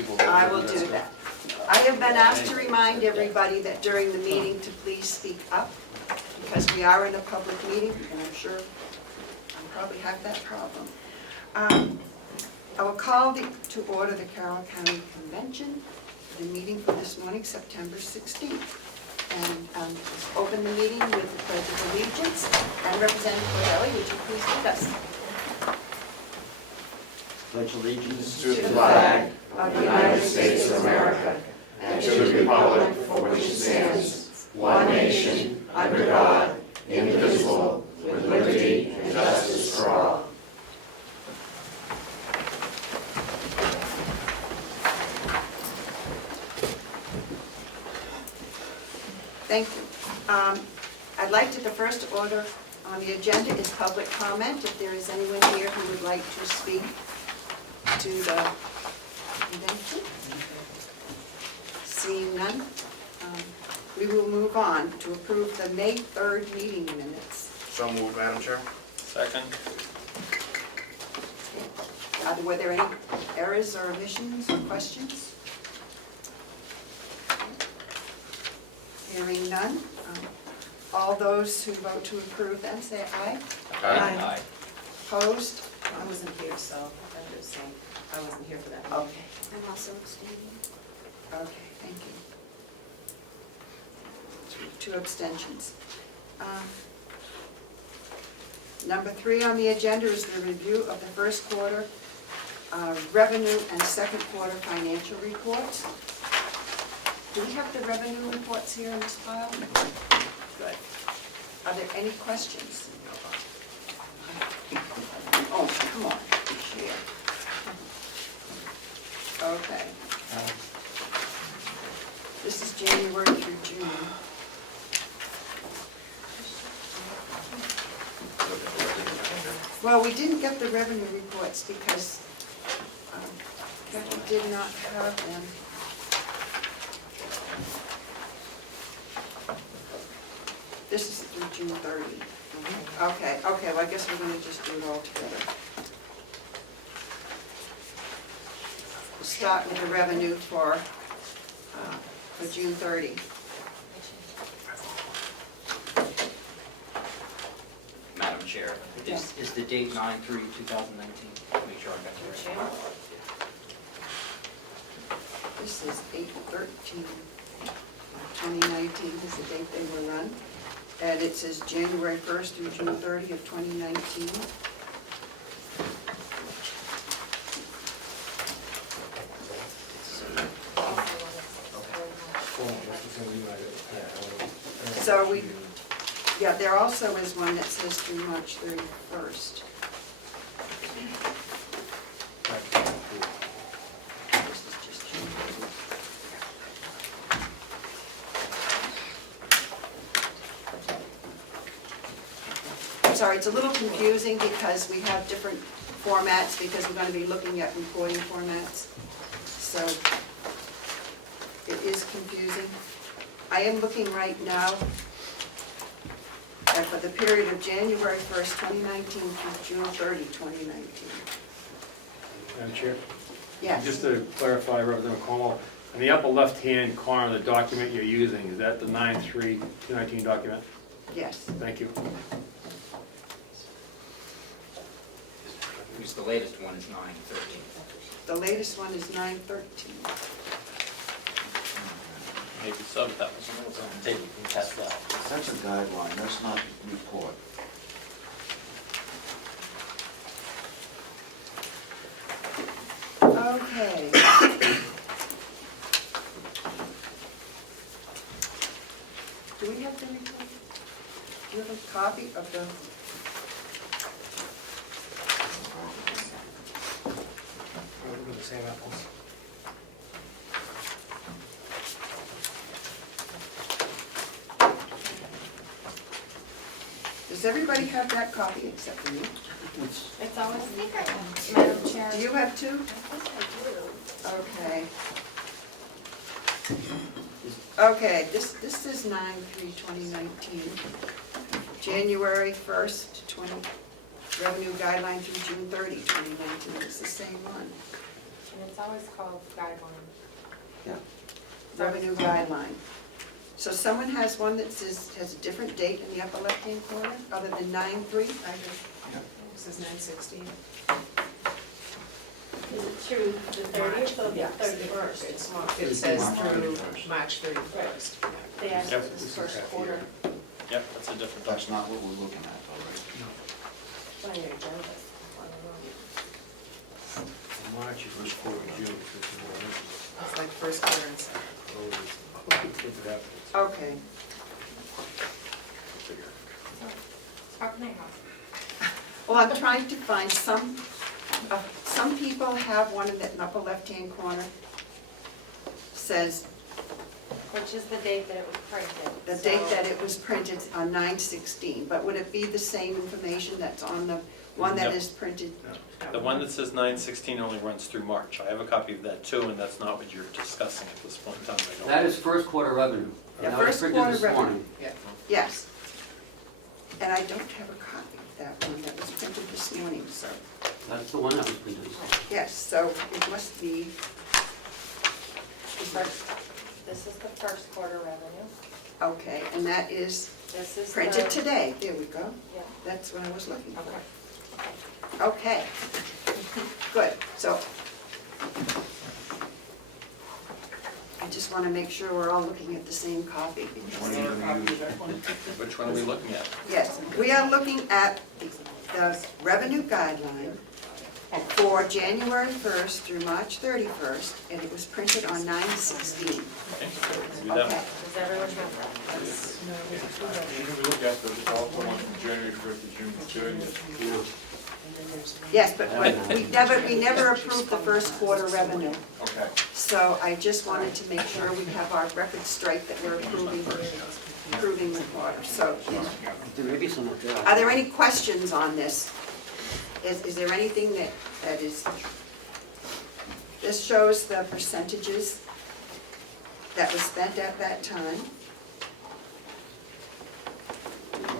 people. I will do that. I have been asked to remind everybody that during the meeting to please speak up, because we are in a public meeting, and I'm sure I probably have that problem. I will call to order the Carroll County Convention, the meeting for this morning, September 16th. And just open the meeting with the Pledge of Allegiance. And Representative Cordelli, would you please lead us? Pledge allegiance to the flag of the United States of America and to the republic for which it stands, one nation, under God, indivisible, with liberty and justice for all. Thank you. I'd like to, the first order on the agenda is public comment. If there is anyone here who would like to speak to the convention. Seeing none, we will move on to approve the May 3rd meeting minutes. So moved, Madam Chair. Second. Were there any errors or omissions or questions? Hearing none. All those who vote to approve them, say aye. Aye. Opposed? I wasn't here, so I'm just saying, I wasn't here for that. Okay. I'm also abstaining. Okay, thank you. Two abstentions. Number 3 on the agenda is the review of the first quarter revenue and second quarter financial reports. Do we have the revenue reports here in this file? Good. Are there any questions? Oh, come on, share. Okay. This is January through June. Well, we didn't get the revenue reports because Becky did not have them. This is through June 30. Okay, well, I guess we're going to just do it all together. We'll start with the revenue for June 30. Madam Chair, is the date 9/3/2019? Make sure I got the right. This is 8/13/2019 is the date they were run. And it says January 1st through June 30 of 2019. So yeah, there also is one that says through March 31st. This is just June 30. I'm sorry, it's a little confusing because we have different formats because we're going to be looking at reporting formats. So it is confusing. I am looking right now at for the period of January 1st, 2019 through June 30, 2019. Madam Chair? Yes. Just to clarify, Representative Comeau, in the upper left-hand corner of the document you're using, is that the 9/3/2019 document? Yes. Thank you. Because the latest one is 9/13. The latest one is 9/13. Maybe some of that was a table, you can test that. That's a guideline, that's not a report. Okay. Do we have the report? Do you have a copy of the? The same apples. Does everybody have that copy except for me? It's always a secret, Madam Chair. Do you have two? I Okay. Okay, this is 9/3/2019. January 1st, revenue guideline through June 30, 2019. It's the same one. And it's always called guideline. revenue guideline. So someone has one that says, has a different date in the upper left-hand corner, other than 9/3? I just, this is 9/16. Is it through the 30th or the Yeah, 31st? It says through March 31st. They asked Yep, for this is the first half quarter. Yep, that's a different That's document. not what we're looking at, though, right? It's on your agenda. I don't know. March, first quarter, June, It's like first quarter and second. Okay. How can I help? Well, I'm trying to find some people have one in that upper left-hand corner, says Which is the date that it was printed. the date that it was printed on 9/16, but would it be the same information that's on the one that No. is printed? The one that says 9/16 only runs through March. I have a copy of that too, and that's not what you're discussing at this point in time. I don't- That is first quarter revenue. Yeah, That was first printed quarter this revenue. morning. Yes. And I don't have a copy of that one that was printed this morning, so, That's the one that was printed this morning. yes, so it must be the first, This is the first quarter revenue. okay, and that is This is printed the- today, there we go. Yeah, That's what I was looking for. okay. Okay, good, so I just want to make sure we're all looking at the same copy. One of you- Which one are we looking at? Yes, we are looking at the revenue guideline for January 1st through March 31st, and it was printed on 9/16. Okay, let's do that Okay, one. Does everyone have that? Can we look at the also one from January 1st to June 30th? Yeah. yes, but we never approved the first quarter revenue. Okay. So I just wanted to make sure we have our records straight that we're approving the quarter. So There may be some up there. are there any questions on this? Is there anything that is, this shows the percentages that was spent at that time.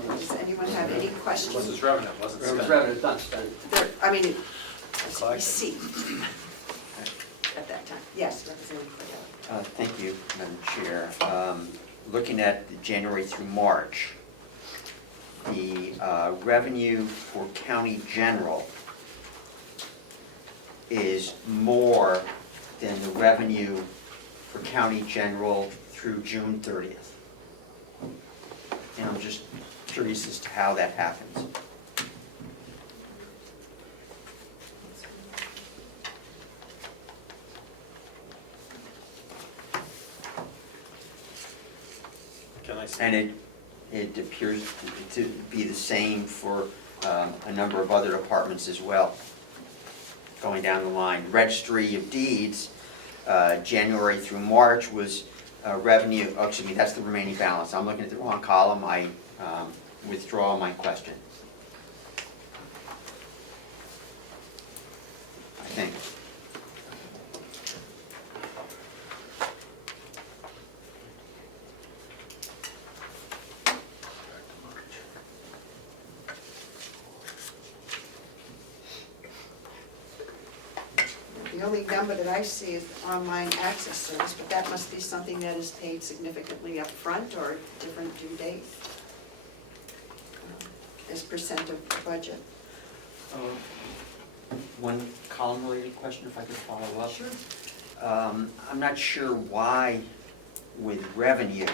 Does anyone have any It questions? was revenue, it wasn't It was spent. revenue, it's not spent. There, I mean, it's Collected. received at that time. Yes, Representative Cordelli. Thank you, Madam Chair. Looking at the January through March, the revenue for county general is more than the revenue for county general through June 30th. And I'm just curious as to how that happens. Can I see? And it appears to be the same for a number of other departments as well. Going down the line, Registry of Deeds, January through March was revenue, oh, excuse me, that's the remaining balance. I'm looking at the wrong column, I withdraw my question. I think. The only number that I see is the online access service, but that must be something that is paid significantly up front or a different due date as percent of the budget. One column related question, if I could follow up. Sure. I'm not sure why with revenue,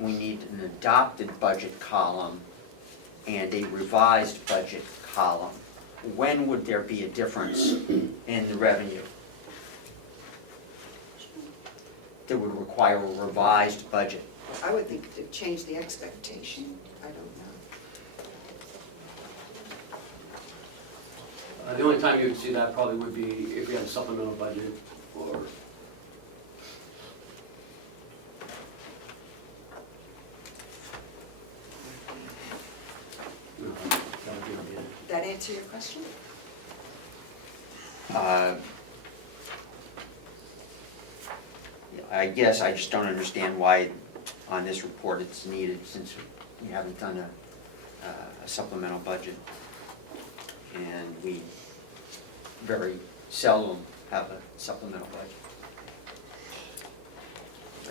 we need an adopted budget column and a revised budget column. When would there be a difference in the revenue that would require a revised budget? I would think to change the expectation, I don't know. The only time you would see that probably would be if you had a supplemental budget or. No, that would be the end. That answer your question? I guess I just don't understand why on this report it's needed, since we haven't done a supplemental budget. And we very seldom have a supplemental budget.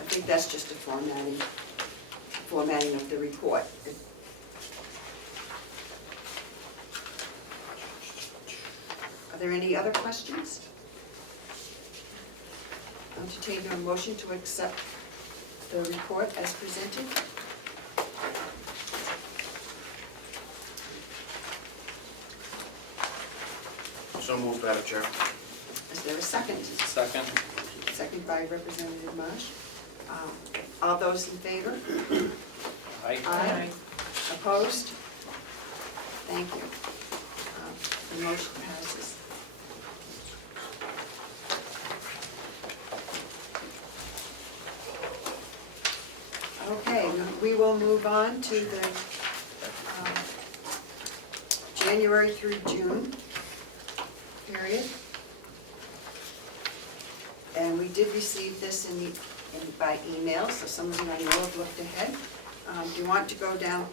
I think that's just a formatting of the report. Are there any other questions? I'll entertain a motion to accept the report as presented. So moved, Madam Chair. Is there a second? Second? Second by Representative Marsh. All those in favor? Aye. Opposed? Thank you. The motion passes. Okay, we will move on to the January through June period. And we did receive this by email, so some of you I know have looked ahead. Do you want to go down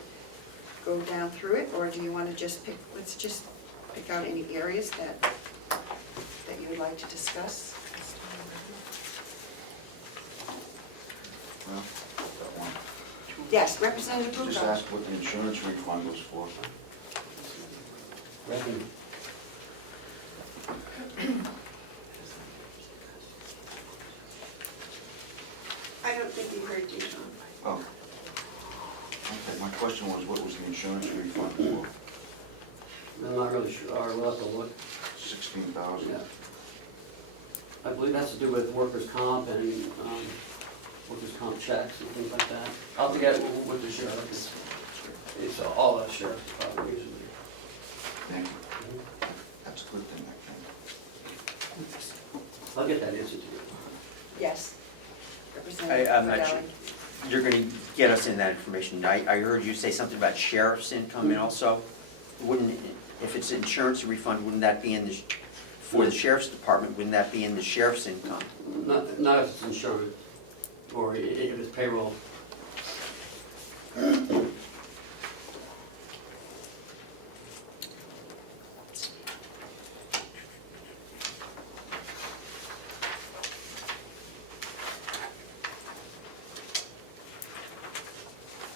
through it, or do you want to just let's just pick out any areas that you would like to discuss? Well, that one. Yes, Representative Just Bucco. ask what the insurance refund was for. Revenue. I don't think you heard you, Tom. Oh. Okay, my question was, what was the insurance refund for? I'm not really sure, we'll have to look. 16,000. Yeah. I believe it has to do with workers' comp and workers' comp checks and things like that. I'll have to get with the sheriff. It's all the sheriff's department usually. Thank you. That's a good thing, I think. I'll get that answer to you. Yes. Representative I'm not Cordelli. sure. You're going to get us in that information. I heard you say something about sheriff's income and also, wouldn't, if it's insurance refund, wouldn't that be in the, for the sheriff's department, wouldn't that be in the sheriff's income? Not if it's insurance, or if it's payroll.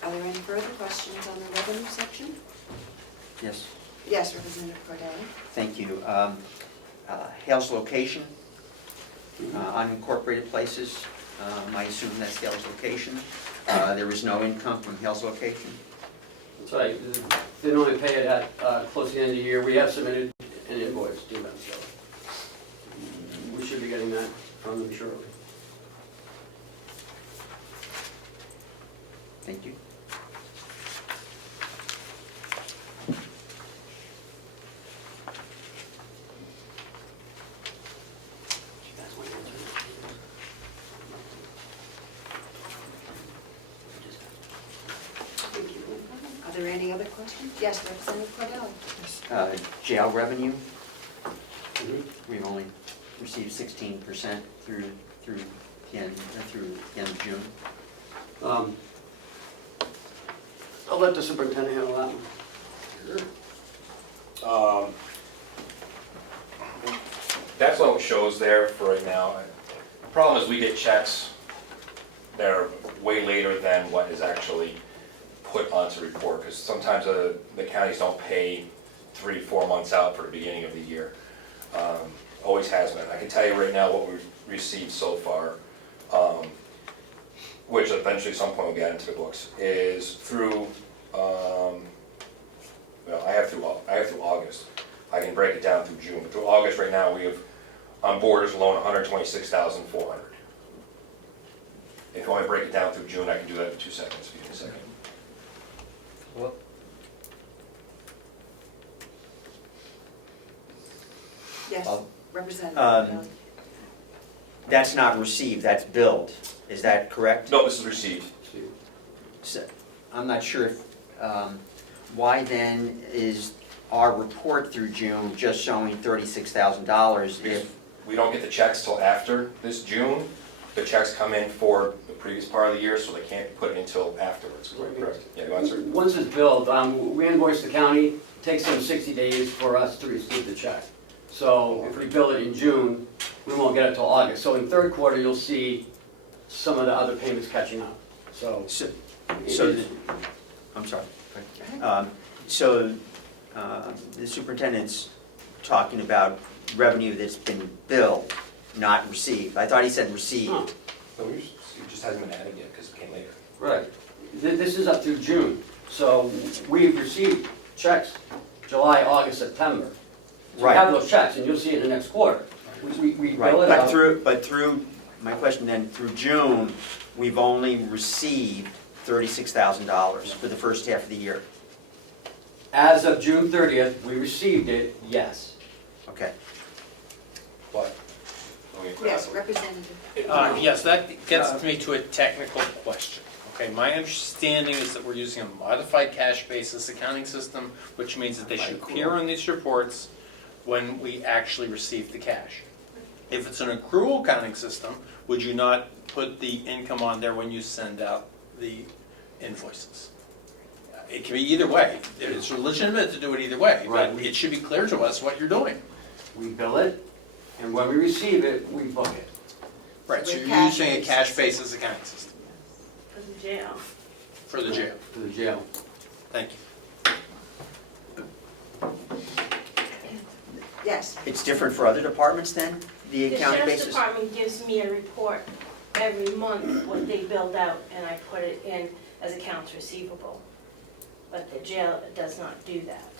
Are there any further questions on the revenue section? Yes, Yes, Representative Cordelli. thank you. Hale's location, unincorporated places, I assume that's Hale's location. There was no income from Hale's location. That's right, they normally pay it at close to the end of the year. We have submitted an invoice to them, so we should be getting that from them shortly. Thank you. Are there any other questions? Yes, Representative Cordelli. Jail revenue, Mhm. we've only received 16% through the end of June. I'll let the superintendent handle that one. That's what it shows there for right now. The problem is we get checks that are way later than what is actually put onto report, because sometimes the counties don't pay 3-4 months out for the beginning of the year. Always has been. I can tell you right now what we've received so far, which eventually at some point will get into the books, is through, well, I have through August. I can break it down through June, but through August right now, we have on borders alone 126,400. If you want me to break it down through June, I can do that in 2 seconds, if you need a second. Yes, Well, Representative Cordelli. That's not received, that's billed. Is that correct? No, this is received. So, I'm not sure if, why then is our report through June just showing $36,000 if, We don't get the checks till after this June. The checks come in for the previous part of the year, so they can't put it until afterwards, correct? Yeah, go on, sir. Once it's billed, we invoice the county, it takes them 60 days for us to receive the check. So if we bill it in June, we won't get it till August. So in third quarter, you'll see some of the other payments catching up, so. So, it so is- I'm sorry. So the superintendent's talking about revenue that's been billed, not received. I thought he said received. Huh. No, it just hasn't been added yet because it came later. Right. This is up through June, so we've received checks July, August, September. So we have those checks, and you'll see it in the next quarter. We Right, bill it but out. through, my question then, through June, we've only received $36,000 for the first half of the year. As of June 30th, we received it, yes. Okay. But, Yes, Representative. Yes, that gets me to a technical question. Okay, my understanding is that we're using a modified cash basis accounting system, which means that they should appear on these reports when we actually receive the cash. If it's an accrual accounting system, would you not put the income on there when you send out the invoices? It can be either way. It's legitimate to do it either way, but Right. it should be clear to us what you're doing. We bill it, and when we receive it, we book it. Right, so With you're cash using a basis. cash basis accounting system For the jail. for the jail. To the jail. Thank you. Yes, It's different for other departments then, the The accounting sheriff's basis? department gives me a report every month what they build out, and I put it in as accounts receivable. But the jail does not do that.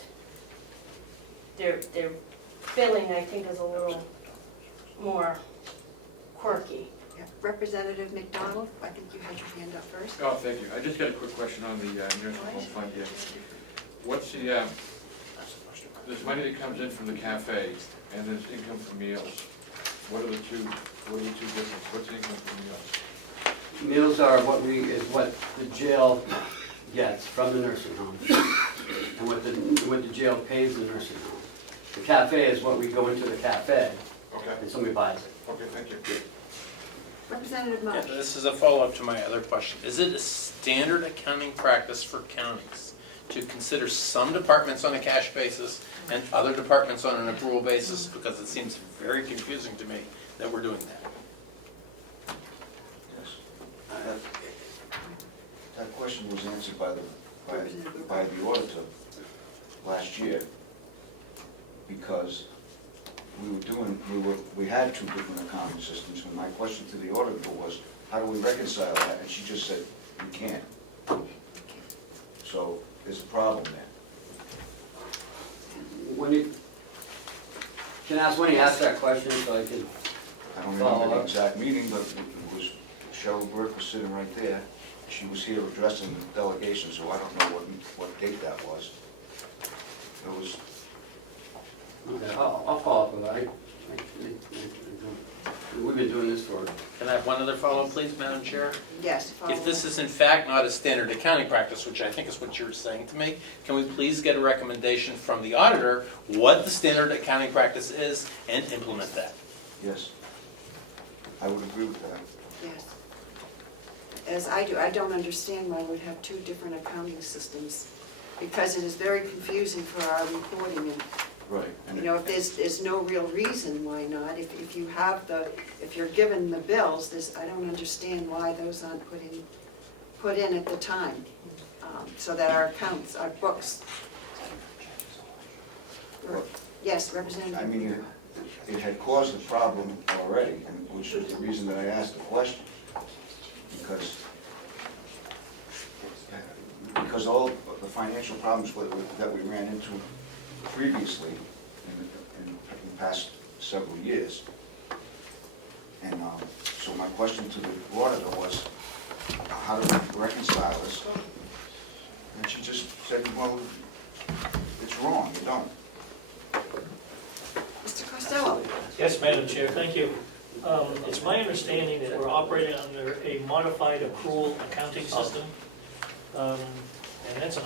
Their billing, I think, is a little more quirky. yeah. Representative MacDonald, I think you had your hand up first. Oh, thank you. I just got a quick question on the nursing home fund here. What's the, there's money that comes in from the cafe, and there's income from meals. What are the two differences? What's the income from meals? Meals are what the jail gets from the nursing home, and what the jail pays the nursing home. The cafe is what we go into the cafe, Okay, and somebody buys it. okay, thank you. Representative Yeah, Marsh. this is a follow-up to my other question. Is it a standard accounting practice for counties to consider some departments on a cash basis and other departments on an accrual basis? Because it seems very confusing to me that we're doing that. Yes. That question was answered by the auditor last year, because we had two different accounting systems, and my question to the auditor was, how do we reconcile that? And she just said, you can't. So there's a problem there. Can I ask when he asked that question so I can, I don't remember the exact meeting, but it was, Cheryl Burke was sitting right there. She was here addressing the delegation, so I don't know what date that was. It was, okay, I'll follow up with that. We've been doing this for, Can I have one other follow-up, please, Madam Chair? Yes, follow If this up. is in fact not a standard accounting practice, which I think is what you're saying to me, can we please get a recommendation from the auditor what the standard accounting practice is and implement that? yes. I would agree with that. Yes. As I do, I don't understand why we'd have two different accounting systems, because it is very confusing for our reporting, and, Right. you know, if there's no real reason why not. If you have if you're given the bills, I don't understand why those aren't put in at the time, so that our accounts, our books. Yes, Representative. I mean, it had caused a problem already, and which is the reason that I asked the question. Because all the financial problems that we ran into previously in the past several years. And so my question to the auditor was, how do we reconcile this? And she just said, well, it's wrong, you don't. Mr. Costello. Yes, Madam Chair, thank you. It's my understanding that we're operating under a modified accrual accounting system. And that's an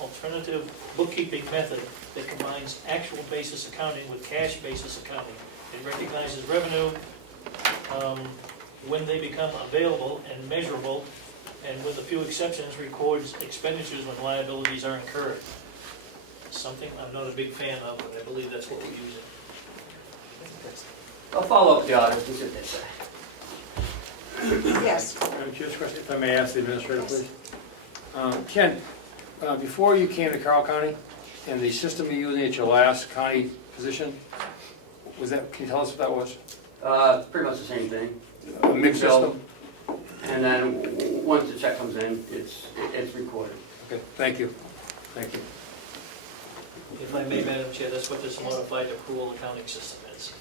alternative bookkeeping method that combines actual basis accounting with cash basis accounting. It recognizes revenue when they become available and measurable, and with a few exceptions, records expenditures when liabilities are incurred. something I'm not a big fan of, but I believe that's what we're using. I'll follow up with the auditors and see what they say. Yes, Madam Chair, question, if I may ask the administrator, please. Ken, before you came to Carroll County, and the system you're using at your last county position, was that, can you tell us what that was? Pretty much the same thing. A mixed system? And then once the check comes in, it's recorded. Okay, thank you. Thank you. If I may, Madam Chair, that's what this modified accrual accounting system is.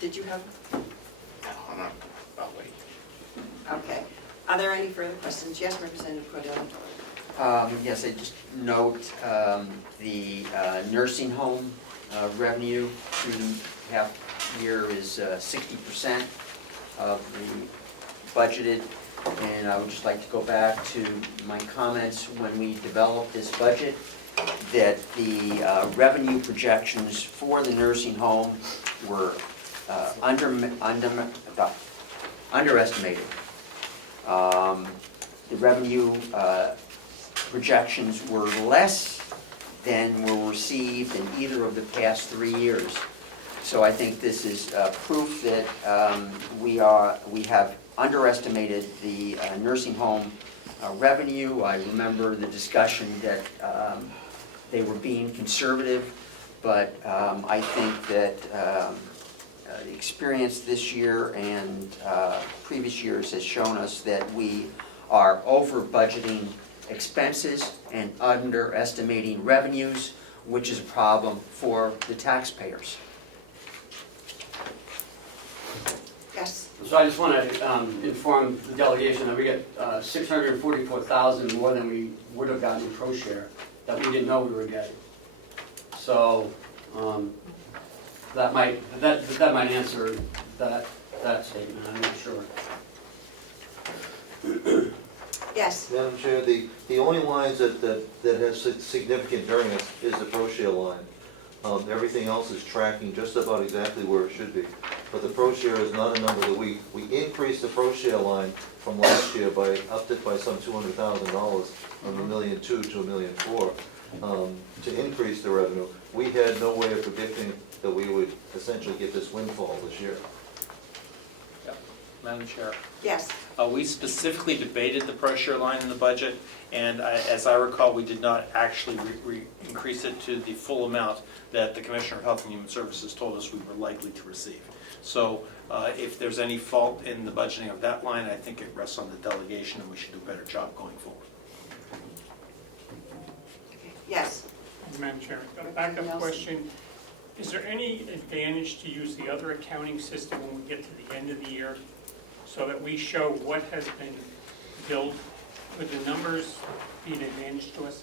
did you have? I'm not, I'll wait. Okay. Are there any further questions? Yes, Representative Cordelli. Yes, I just note the nursing home revenue through half year is 60% of the budgeted. And I would just like to go back to my comments when we developed this budget, that the revenue projections for the nursing home were underestimated. The revenue projections were less than were received in either of the past 3 years. So I think this is proof that we have underestimated the nursing home revenue. I remember the discussion that they were being conservative, but I think that the experience this year and previous years has shown us that we are over budgeting expenses and underestimating revenues, which is a problem for the taxpayers. Yes. So I just want to inform the delegation that we get $644,000 more than we would have gotten in pro share that we didn't know we were getting. So that might answer that statement. I'm not sure. Yes. Madam Chair, the only lines that has significant variance is the pro share line. Everything else is tracking just about exactly where it should be. But the pro share is not a number that we increased the pro share line from last year by, upped it by some $200,000, from $1.2 million to $1.4 million, to increase the revenue. We had no way of predicting that we would essentially get this windfall this year. Madam Chair. Yes. We specifically debated the pro share line in the budget, and as I recall, we did not actually increase it to the full amount that the Commissioner of Health and Human Services told us we were likely to receive. So if there's any fault in the budgeting of that line, I think it rests on the delegation, and we should do a better job going forward. Yes. Madam Chair, got a backup question. Is there any advantage to use the other accounting system when we get to the end of the year so that we show what has been billed? Would the numbers be an advantage to us?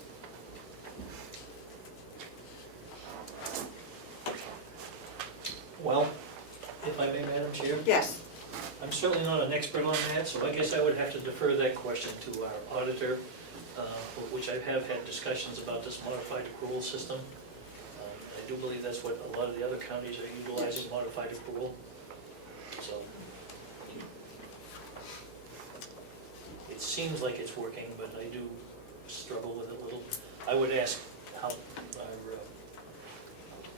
Well, if I may, Madam Chair? Yes. I'm certainly not an expert on that, so I guess I would have to defer that question to our auditor, which I have had discussions about this modified accrual system. I do believe that's what a lot of the other counties are utilizing, modified accrual. So it seems like it's working, but I do struggle with it a little. I would ask how our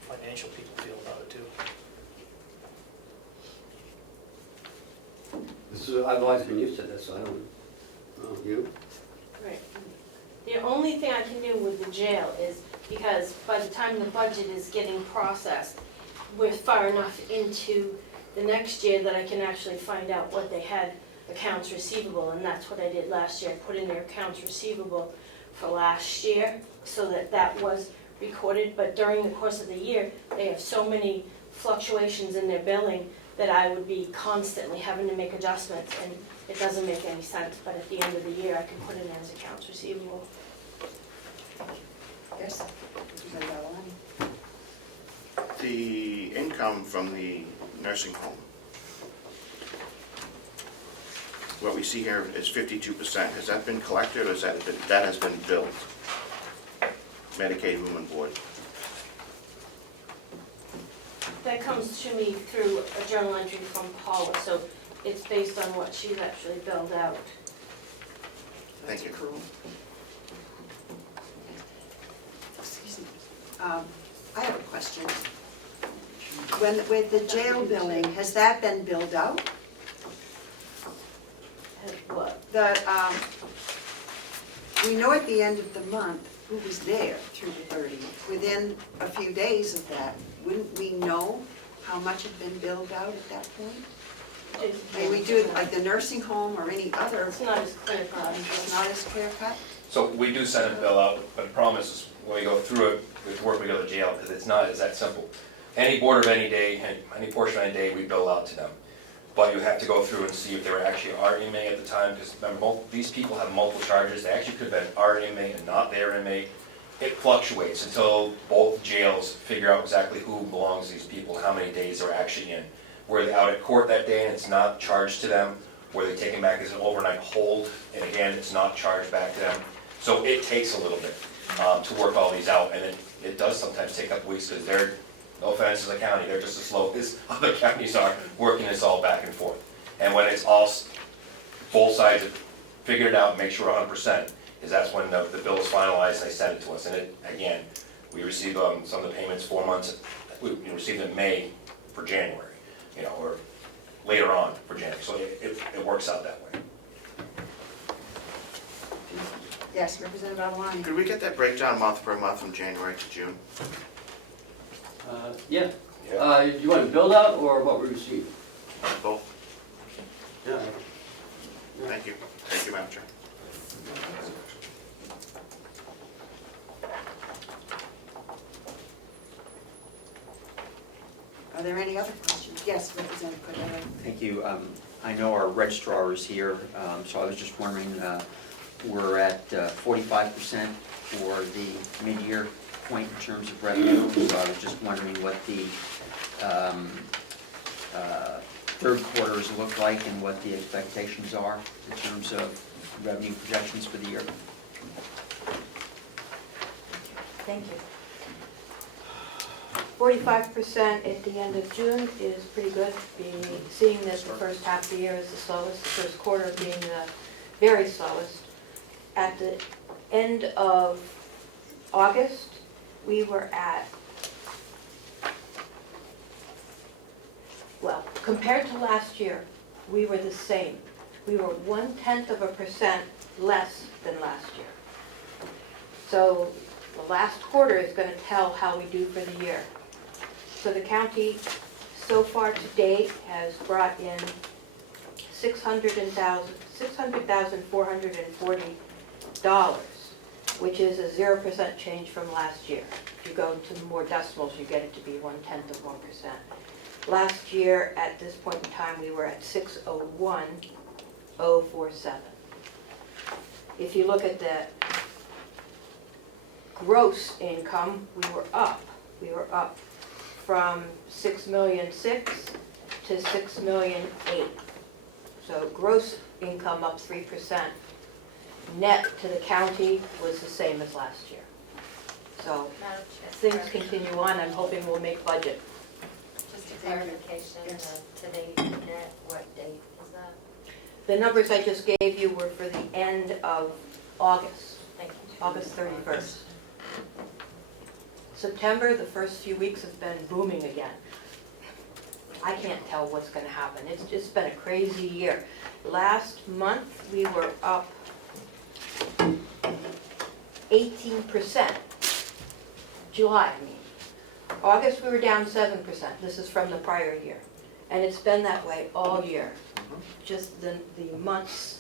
financial people feel about it too. I've always been used to this, so I don't know. You? Right. The only thing I can do with the jail is because by the time the budget is getting processed, we're far enough into the next year that I can actually find out what they had accounts receivable, and that's what I did last year. I put in their accounts receivable for last year so that that was recorded, but during the course of the year, they have so many fluctuations in their billing that I would be constantly having to make adjustments, and it doesn't make any sense, but at the end of the year, I can put it in as accounts receivable. Yes. Representative Avellani. The income from the nursing home, what we see here is 52%. Has that been collected, or that has been billed? Medicaid Room and Board. That comes to me through a journal entry from Paula, so It's based on what she's actually billed out. Thank you. Cruel. Excuse me. I have a question. With the jail billing, has that been billed out? Has what? We know at the end of the month who was there through the 30th. Within a few days of that, wouldn't we know how much had been billed out at that point? May we do it like the nursing home or any other? It's not as clear cut. It's not as clear cut? So we do send a bill out, but the problem is when we go through it, with work we go to jail, because it's not as that simple. Any board of any day, any portion of any day, we bill out to them. But you have to go through and see if they were actually our inmate at the time, because remember, these people have multiple charges. They actually could have been our inmate and not their inmate. It fluctuates until both jails figure out exactly who belongs to these people, how many days they're actually in. Were they out at court that day and it's not charged to them? Were they taken back as an overnight hold, and again, it's not charged back to them? So it takes a little bit to work all these out, and it does sometimes take a couple weeks, because they're, no offense to the county, they're just as slow as other counties are working this all back and forth. And when it's all, both sides have figured it out and make sure 100%, is that's when the bill is finalized and they send it to us. And it, again, we receive some of the payments 4 months, we received in May for January, or later on for January. So it works out that way. Yes, Representative Avellani. Could we get that breakdown month per month from January to June? Yeah. You want to build out or what we receive? Both. Yeah. Thank you. Thank you, Madam Chair. Are there any other questions? Yes, Representative Cordelli. Thank you. I know our registrar is here, so I was just wondering, we're at 45% for the mid-year point in terms of revenue, so I was just wondering what the third quarters look like and what the expectations are in terms of revenue projections for the year. Thank you. 45% at the end of June is pretty good, seeing that the first half of the year is the slowest, the first quarter being the very slowest. At the end of August, we were at, well, compared to last year, we were the same. We were 0.1% less than last year. So the last quarter is going to tell how we do for the year. So the county, so far to date, has brought in $600,440, which is a 0% change from last year. If you go to more decimals, you get it to be 0.1%. Last year, at this point in time, we were at 601,047. If you look at the gross income, we were up. We were up from 6,000,006 to 6,000,008. So gross income up 3%. Net to the county was the same as last year. So Madam Chair. things continue on. I'm hoping we'll make budget. Just a clarification, today net, what date is that? The numbers I just gave you were for the end of August, Thank you. August 31st. September, the first few weeks have been booming again. I can't tell what's going to happen. It's just been a crazy year. Last month, we were up 18%. July, I mean. August, we were down 7%. This is from the prior year. And it's been that way all year. Just the months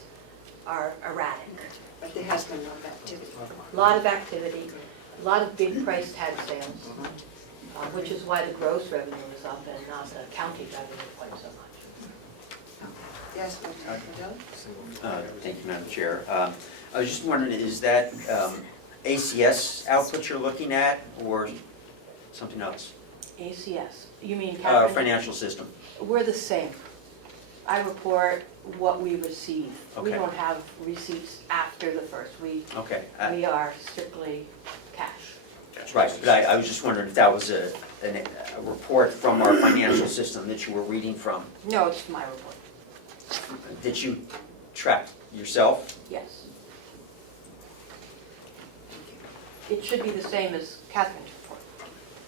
are erratic. But there has been a lot of activity. A lot of activity, a lot of big price tag sales, which is why the gross revenue is up and not the county revenue quite so much. Yes, Representative Cordelli? Thank you, Madam Chair. I was just wondering, is that ACS output you're looking at, or something else? ACS, you mean capital? Financial system. We're the same. I report what we receive. We Okay. don't have receipts after the first. We are strictly cash. Right, but I was just wondering if that was a report from our financial system that you were reading from. No, it's my report. that you track yourself? Yes. It should be the same as Catherine's report.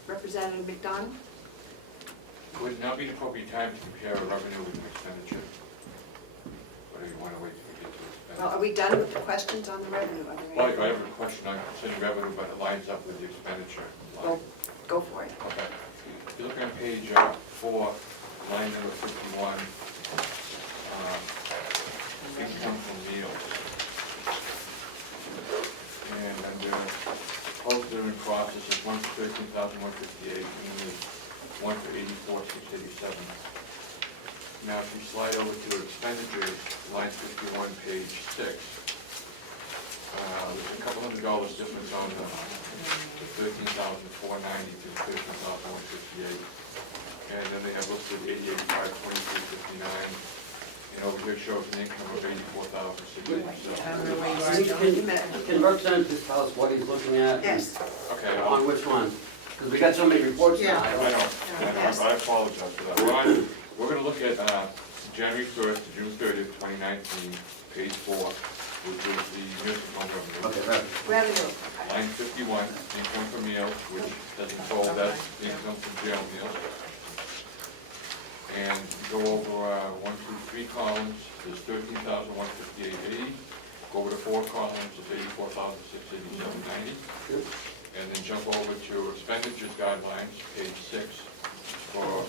Representative MacDonald? Would it now be the appropriate time to compare a revenue with an expenditure? Or do you want to wait to get to Well, expenditure? are we done with the questions on the revenue? Are there Well, any- I have a question on concerning revenue, but it lines up with the expenditure line. Well, go for it. Okay. If you look on page 4, line number 51, income from meals. And under posted and process is one for 13,158, and there's one for 84,687. Now, if you slide over to expenditures, line 51, page 6, there's a couple $100 difference on the 13,490 to 13,158. And then they have listed 88,523.59, and over here shows an income of 84,687. Can Representative tell us what he's looking at? Yes. Okay, On which one? Because we got so many reports now. I know, I apologize for that. We're gonna look at January 1st to June 30th, 2019, page 4, which is the nursing home revenue. Okay, right. Revenue. Line 51, income for meals, which doesn't fall, that's the income from jail meals. And go over 1 through 3 columns, there's 13,158.80. Go over to 4 columns, it's 84,687.90. And then jump over to expenditures guidelines, page 6, for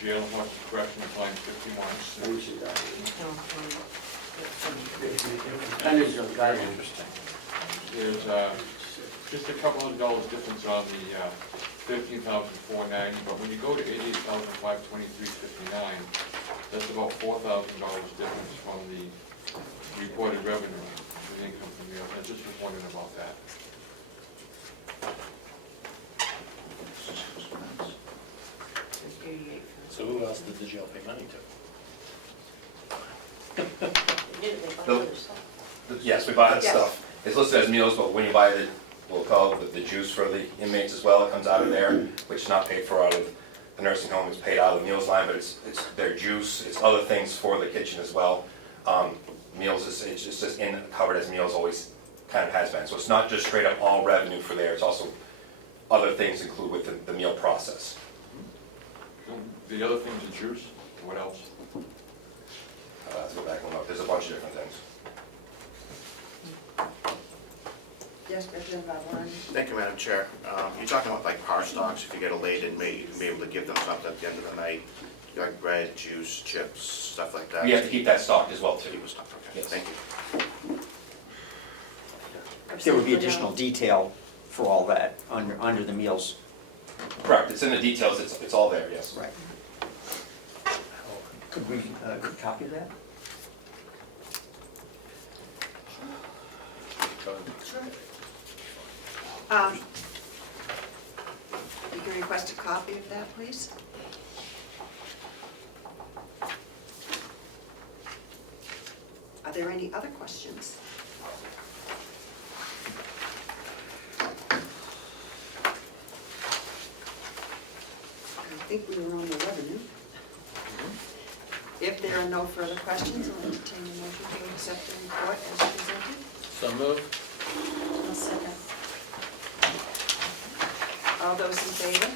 jail and horses corrections, line 51. Expenditures guidelines. There's just a couple $100 difference on the 13,490, but when you go to 88,523.59, that's about $4,000 difference from the reported revenue for the income from meals. I just was wondering about that. So who else did the jail pay money to? They did, they bought Nope. other stuff. Yes, we buy that Yes. stuff. It's listed as meals, but when you buy the, we'll call it the juice for the inmates as well, it comes out of there, which is not paid for out of the nursing home, it's paid out of the meals line, but it's their juice, it's other things for the kitchen as well. Meals is, it's just covered as meals, always kind of has been. So it's not just straight up all revenue for there, it's also other things included with the meal process. The other things are juice, what else? Let's go back and look, there's a bunch of different things. Yes, Representative Avellani. Thank you, Madam Chair. You're talking about like power stocks, if you get a late inmate, you can be able to give them something at the end of the night, like bread, juice, chips, stuff like that. We have to keep that stocked as well too. Keep it stocked, okay, Yes. thank you. There would be additional detail for all that under the meals. Correct, it's in the details, it's all there, yes. Right. Could we copy that? You can request a copy of that, please. Are there any other questions? I think we were on the revenue. If there are no further questions, I'll entertain a motion to accept the report as presented. So moved. I'll second. All those in favor?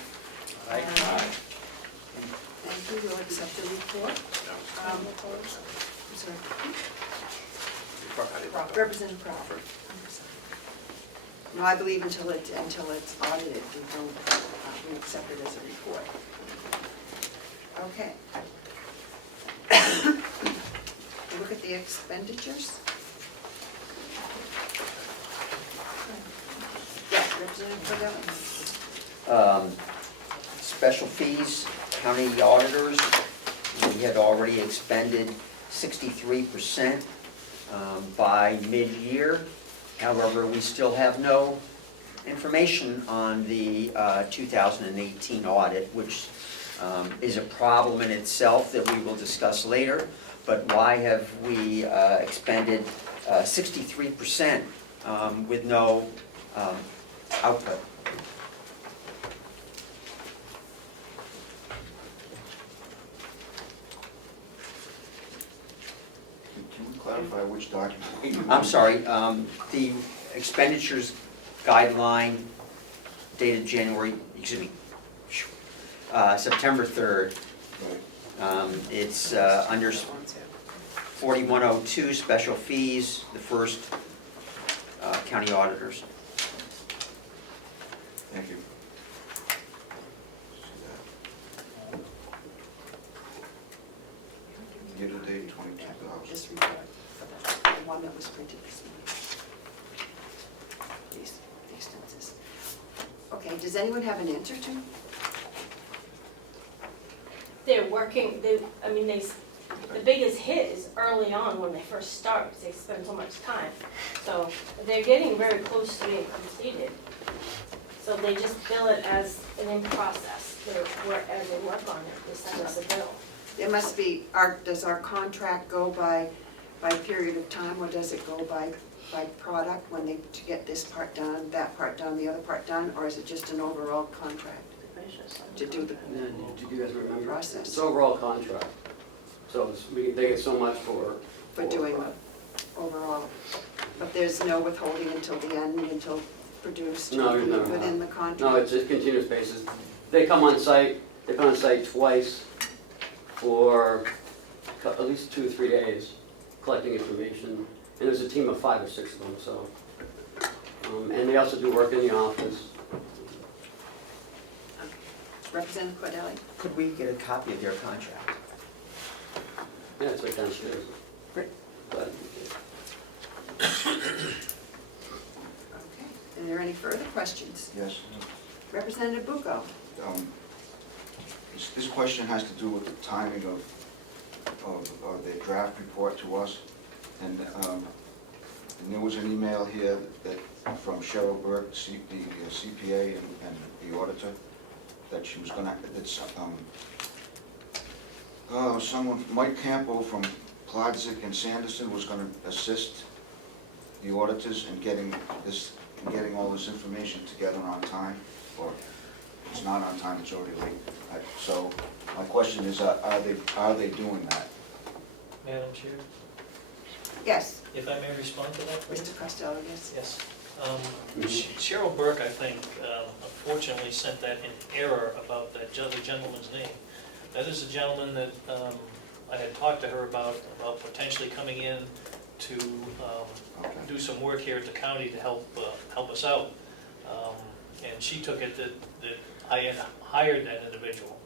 Aye. Thank you, we'll accept the report. I'm sorry. Representative Crawford. No, I believe until it's audited, we accept it as a report. Okay. Look at the expenditures. Yes, Representative Cordelli. Special fees, county auditors, we had already expended 63% by mid-year. However, we still have no information on the 2018 audit, which is a problem in itself that we will discuss later. But why have we expended 63% with no output? clarify which document? I'm sorry, the expenditures guideline dated September 3rd. It's under 4102, special fees, the first county auditors. Thank you. Year-to-date, 22,000. This report, the one that was printed this morning. These expenses. Okay, does anyone have an answer to? They're working, the biggest hit is early on when they first start, because they spend so much time. So they're getting very close to being completed. So they just bill it as an in process, as they work on it, they send us a bill. There must be, does our contract go by period of time, or does it go by product, when they, to get this part done, that part done, the other part done, or is it just an overall contract to do the Do you guys remember? process? It's overall contract. So they get so much for. For doing overall? But there's no withholding until the end, until produced No, there's never. within the contract? No, it's just continuous basis. They come on site, they've been on site twice for at least 2 or 3 days, collecting information. And there's a team of 5 or 6 of them, so. And they also do work in the office. Representative Cordelli? Could we get a copy of their contract? Yeah, it's right downstairs. Great. But, Okay. Are there any further questions? Yes. Representative Bucco? This question has to do with the timing of the draft report to us. And there was an email here that from Cheryl Burke, the CPA and the auditor, that she was gonna, someone, Mike Campo from Plodzik and Sanderson was gonna assist the auditors in getting all this information together on time, or it's not on time, it's already late. So my question is, are they doing that? Madam Chair, Yes, if I may respond to that, please? Mr. Costello, yes. Yes. Cheryl Burke, I think, unfortunately sent that in error about that other gentleman's name. That is a gentleman that I had talked to her about potentially coming in to do some work here at the county to help us out. And she took it that I had hired that individual.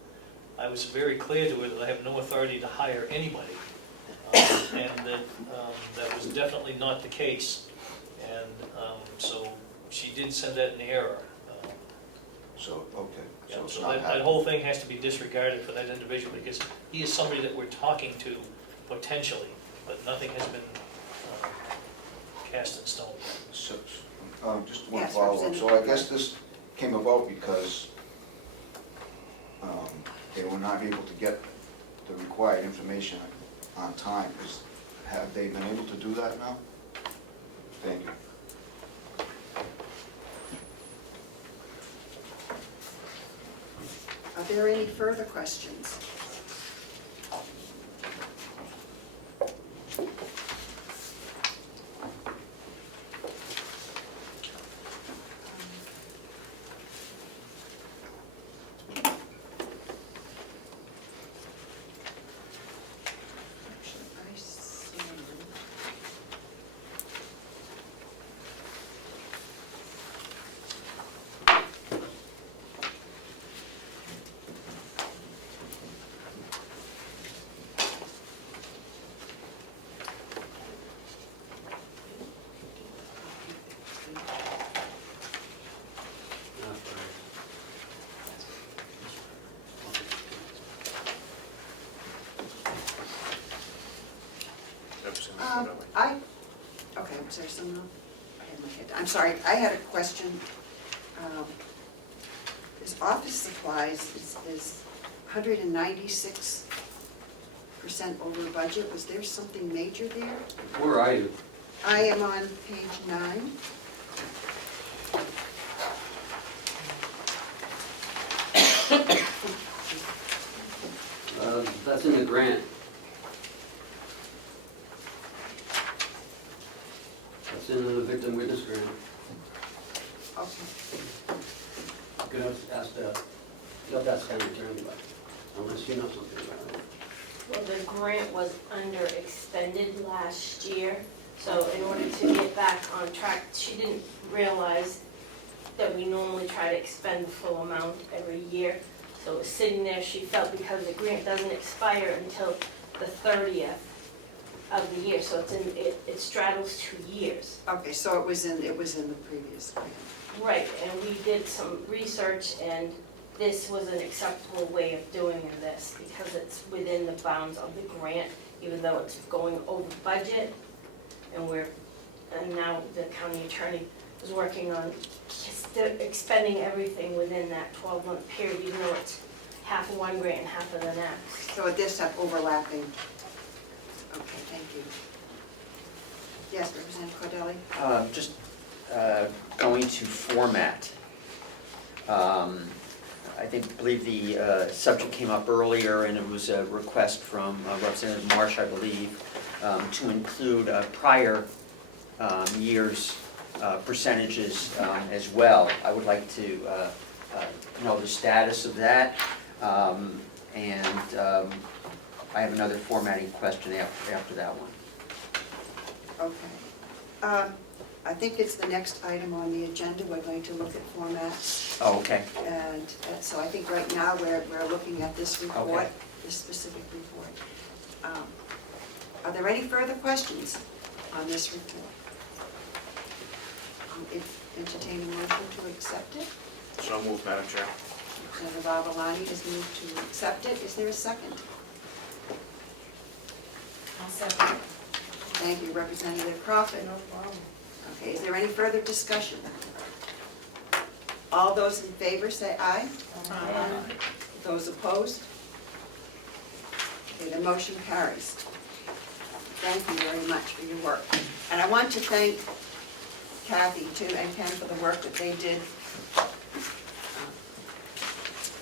I was very clear to her that I have no authority to hire anybody. And that was definitely not the case. And so she did send that in error. So, okay. Yeah, So it's so not that happening. whole thing has to be disregarded for that individual, because he is somebody that we're talking to potentially, but nothing has been cast in stone yet. So, just one Yes, follow-up. So I Representative. guess this came about because they were not able to get the required information on time. Have they been able to do that now? Thank you. Are there any further questions? Okay, was there someone else? I had my head, I'm sorry, I had a question. This office supplies is 196% over budget. Was there something major there? where are you? I am on page 9. That's in the grant. Could I ask that's county attorney, but unless you know something about it. Well, the grant was under expended last year, so in order to get back on track, she didn't realize that we normally try to expend the full amount every year. So it was sitting there, she felt because the grant doesn't expire until the 30th of the year, so it straddles 2 years. Okay, so it was in the previous grant. Right, and we did some research, and this was an acceptable way of doing this because it's within the bounds of the grant, even though it's going over budget. And now the county attorney is working on expending everything within that 12-month period, even though it's half of one grant and half of the next. So it does have overlapping. Okay, thank you. Yes, Representative Cordelli? Just going to format. I believe the subject came up earlier, and it was a request from Representative Marsh, I believe, to include prior years' percentages as well. I would like to know the status of that, and I have another formatting question after that one. Okay. I think it's the next item on the agenda. We're going to look at formats. Oh, okay. And so I think right now we're looking at this report, Okay. this specific report. Are there any further questions on this report? Entertain a motion to accept it. So moved, Madam Chair. Representative Avellani has moved to accept it. Is there a second? I'll second. Thank you, Representative Crawford. No problem. Okay, is there any further discussion? All those in favor say aye. Aye. Those opposed? Okay, the motion carries. Thank you very much for your work. And I want to thank Kathy too and Ken for the work that they did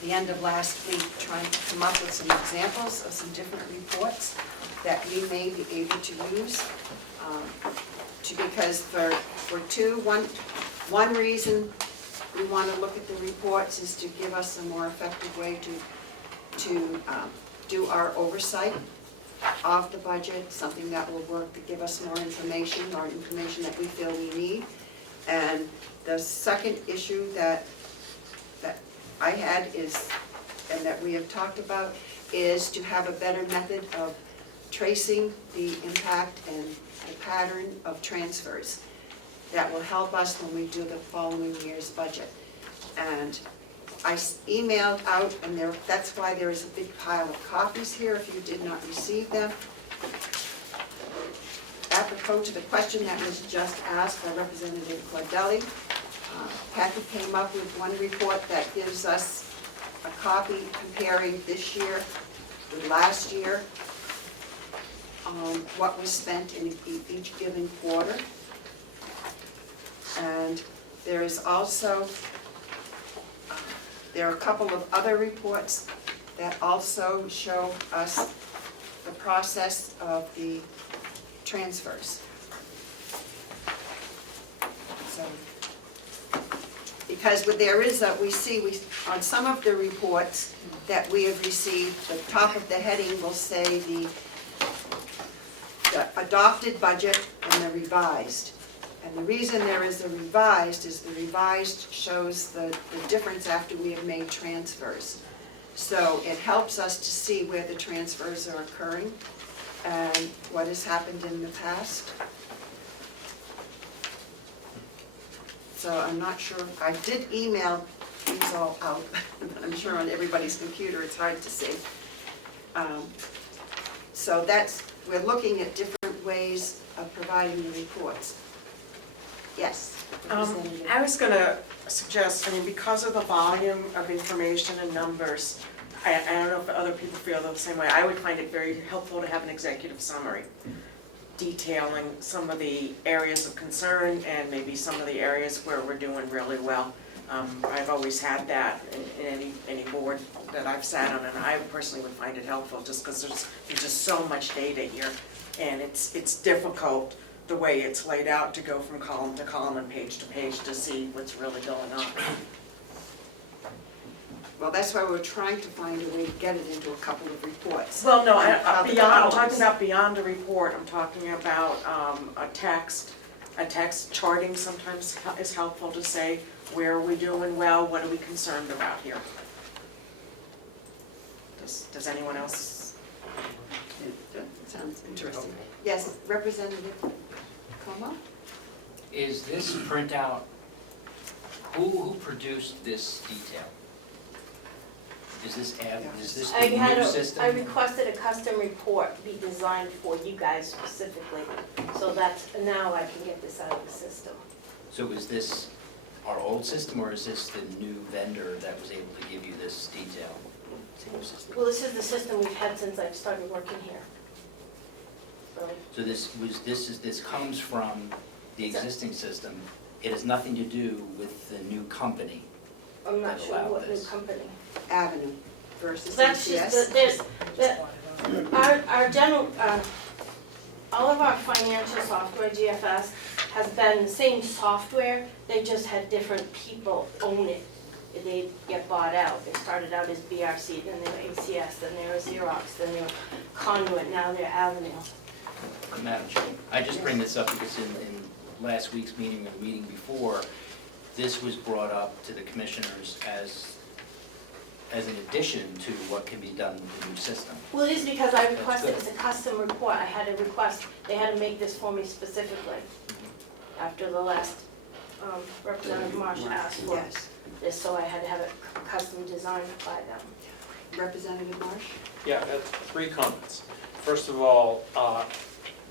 the end of last week, trying to come up with some examples of some different reports that we may be able to use. Because one reason we want to look at the reports is to give us a more effective way to do our oversight of the budget, something that will work to give us more information or information that we feel we need. And the second issue that I had is, and that we have talked about, is to have a better method of tracing the impact and the pattern of transfers that will help us when we do the following year's budget. And I emailed out, and that's why there is a big pile of copies here if you did not receive them. Apropos to the question that was just asked by Representative Cordelli, Kathy came up with one report that gives us a copy comparing this year with last year, what was spent in each given quarter. And there is also, there are a couple of other reports that also show us the process of the transfers. So, because there is we see on some of the reports that we have received, the top of the heading will say the adopted budget and the revised. And the reason there is a revised is the revised shows the difference after we have made transfers. So it helps us to see where the transfers are occurring and what has happened in the past. So I'm not sure, I did email these all out, but I'm sure on everybody's computer it's hard to see. So we're looking at different ways of providing the reports. Yes? I was going to suggest, because of the volume of information and numbers, I don't know if other people feel the same way, I would find it very helpful to have an executive summary detailing some of the areas of concern and maybe some of the areas where we're doing really well. I've always had that in any board that I've sat on, and I personally would find it helpful just because there's just so much data here, and it's difficult the way it's laid out to go from column to column and page to page to see what's really going on. Well, that's why we're trying to find a way to get it into a couple of reports. Well, no, Other beyond, I'm columns. talking about beyond a report, I'm talking about a text charting sometimes is helpful to say, where are we doing well, what are we concerned about here? Does anyone else? Sounds interesting. Yes, Representative Comeau? Is this printout, who produced this detail? Is this I the had new a, system? I requested a custom report be designed for you guys specifically, so that's, now I can get this out of the system. So is this our old system, or is this the new vendor that was able to give you this detail? Same system. Well, this is the system we've had since I've started working here. So this comes from the existing system. It has nothing to do with the new company. I'm not that sure allowed what new this. company. Avenue versus That's just, our general, all of our financial software, GFS, has been the same software, they just had different people own it. They get bought out. They started out as BRC, then they were ACS, then they were Xerox, then they were Conduit, now they're Avenue. Madam Chair, I just bring this up because in last week's meeting or the meeting before, this was brought up to the commissioners as an addition to what can be done with the new system. Well, it is because I requested, it's a custom report, I had to request, they had to make this for me specifically. After the last Representative Marsh asked for Yes. this, so I had to have it custom designed by them. Representative Marsh? Yeah, that's 3 comments. First of all,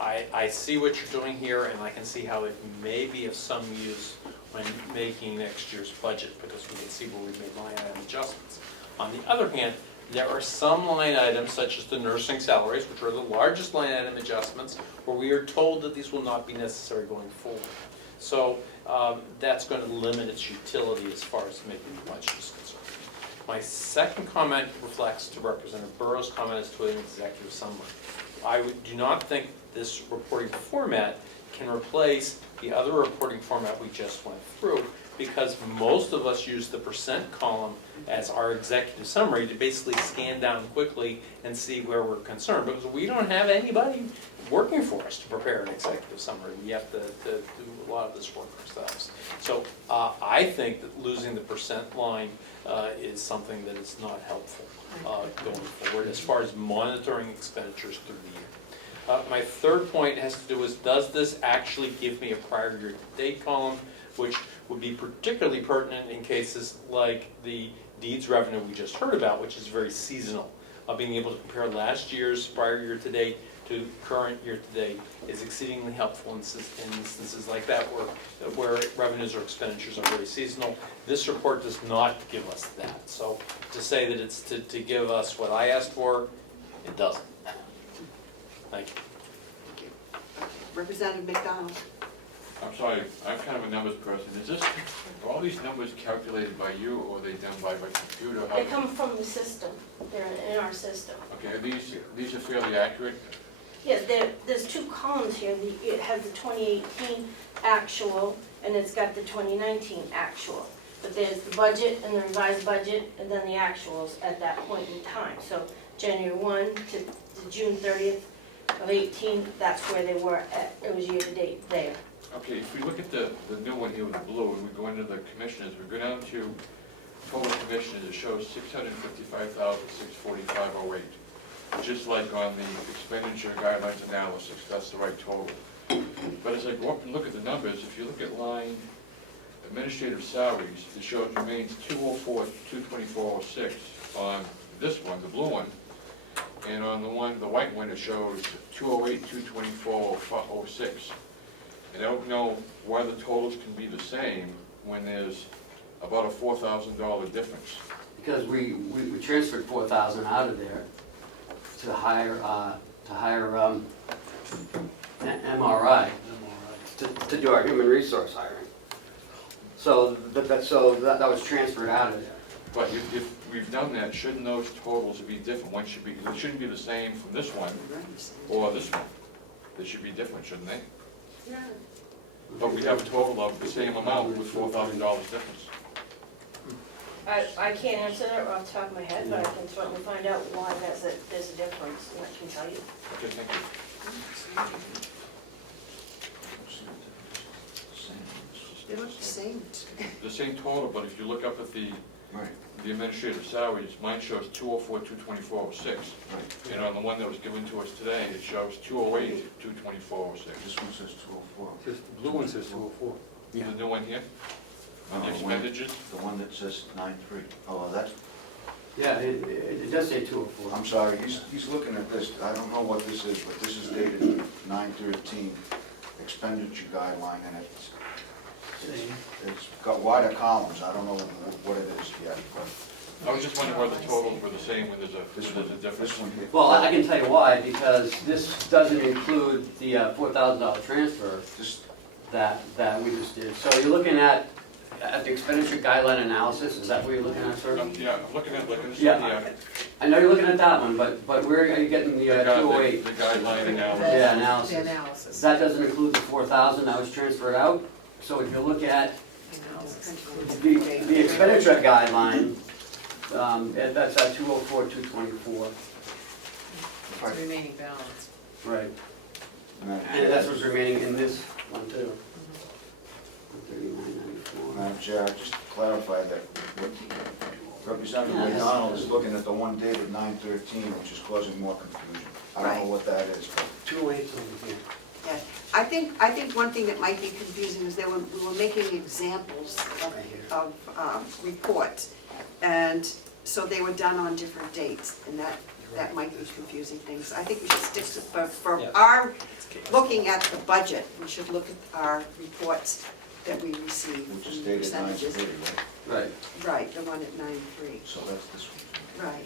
I see what you're doing here, and I can see how it may be of some use when making next year's budget, because we can see where we've made line item adjustments. On the other hand, there are some line items, such as the nursing salaries, which are the largest line item adjustments, where we are told that these will not be necessary going forward. So that's going to limit its utility as far as making the budget is concerned. My second comment reflects to Representative Burroughs' comment as to an executive summary. I do not think this reporting format can replace the other reporting format we just went through, because most of us use the percent column as our executive summary to basically scan down quickly and see where we're concerned, because we don't have anybody working for us to prepare an executive summary. We have to do a lot of this work ourselves. So I think that losing the percent line is something that is not helpful going forward as far as monitoring expenditures through the year. My third point has to do with, does this actually give me a prior year to date column, which would be particularly pertinent in cases like the deeds revenue we just heard about, which is very seasonal. Being able to compare last year's prior year to date to current year to date is exceedingly helpful in instances like that where revenues or expenditures are very seasonal. This report does not give us that. So to say that it's to give us what I asked for, it doesn't. Thank you. Representative MacDonald? I'm sorry, I'm kind of a numbers person. Are all these numbers calculated by you, or are they done by computer? They come from the system, they're in our system. Okay, these are fairly accurate? Yes, there's 2 columns here. It has the 2018 actual, and it's got the 2019 actual. But there's the budget and the revised budget, and then the actuals at that point in time. So January 1 to June 30th of 18, that's where they were at. It was year to date there. Okay, if we look at the new one here with the blue, and we go into the commissioners, we go down to total commissioners, it shows $655,645.08. Just like on the expenditure guidelines analysis, that's the right total. But as I go up and look at the numbers, if you look at line administrative salaries, it shows remains 204, 224.06 on this one, the blue one. And on the white one, it shows 208, 224.06. And I don't know why the totals can be the same when there's about a $4,000 difference. Because we transferred 4,000 out of there to hire MRI to do our human resource hiring. So that was transferred out of there. But if we've done that, shouldn't those totals be different? One should be, it shouldn't be the same from this one or this one. They should be different, shouldn't they? No. But we have a total of the same amount with $4,000 difference. I can't answer that off the top of my head, but I can certainly find out why there's a difference, and I can tell you. Okay, thank you. They look the same. The same total, but if you look up at the administrative salaries, mine shows 204, 224, 06. Right. And on the one that was given to us today, it shows 208, 224, 06. This one says 204. The blue one says 204. The new one here, on the No, expenditures, The one that says 93. Oh, that's, Yeah, it does say 204. I'm sorry, he's looking at this, I don't know what this is, but this is dated 9/13 expenditure guideline, and it's got wider columns, I don't know what it is yet, but I was just wondering whether the totals were the same when there's a this difference. one here. Well, I can tell you why, because this doesn't include the $4,000 transfer This, that we just did. So you're looking at the expenditure guideline analysis, is that what you're looking at, sir? Yeah, I'm looking at, Yeah. I know you're looking at that one, but where are you getting the 208? the guideline analysis. Yeah, The analysis. analysis. That doesn't include the 4,000 that was transferred out. So if you look at the expenditure guideline, that's at 204, 224. It's the remaining balance. Right. and that- And that's what's remaining in this one too. 39.94. Madam Chair, just to clarify that what Representative MacDonald is looking at the one dated 9/13, which is causing more confusion. I don't know what that is, but 208's over here. Yeah, I think one thing that might be confusing is we were making examples of reports, and so they were done on different dates, and that might be confusing things. I think we should stick to, for our, looking at the budget, we should look at our reports that we receive, which is and dated percentages. 9/3, right? Right. Right, the one at 9/3, So that's this one. right.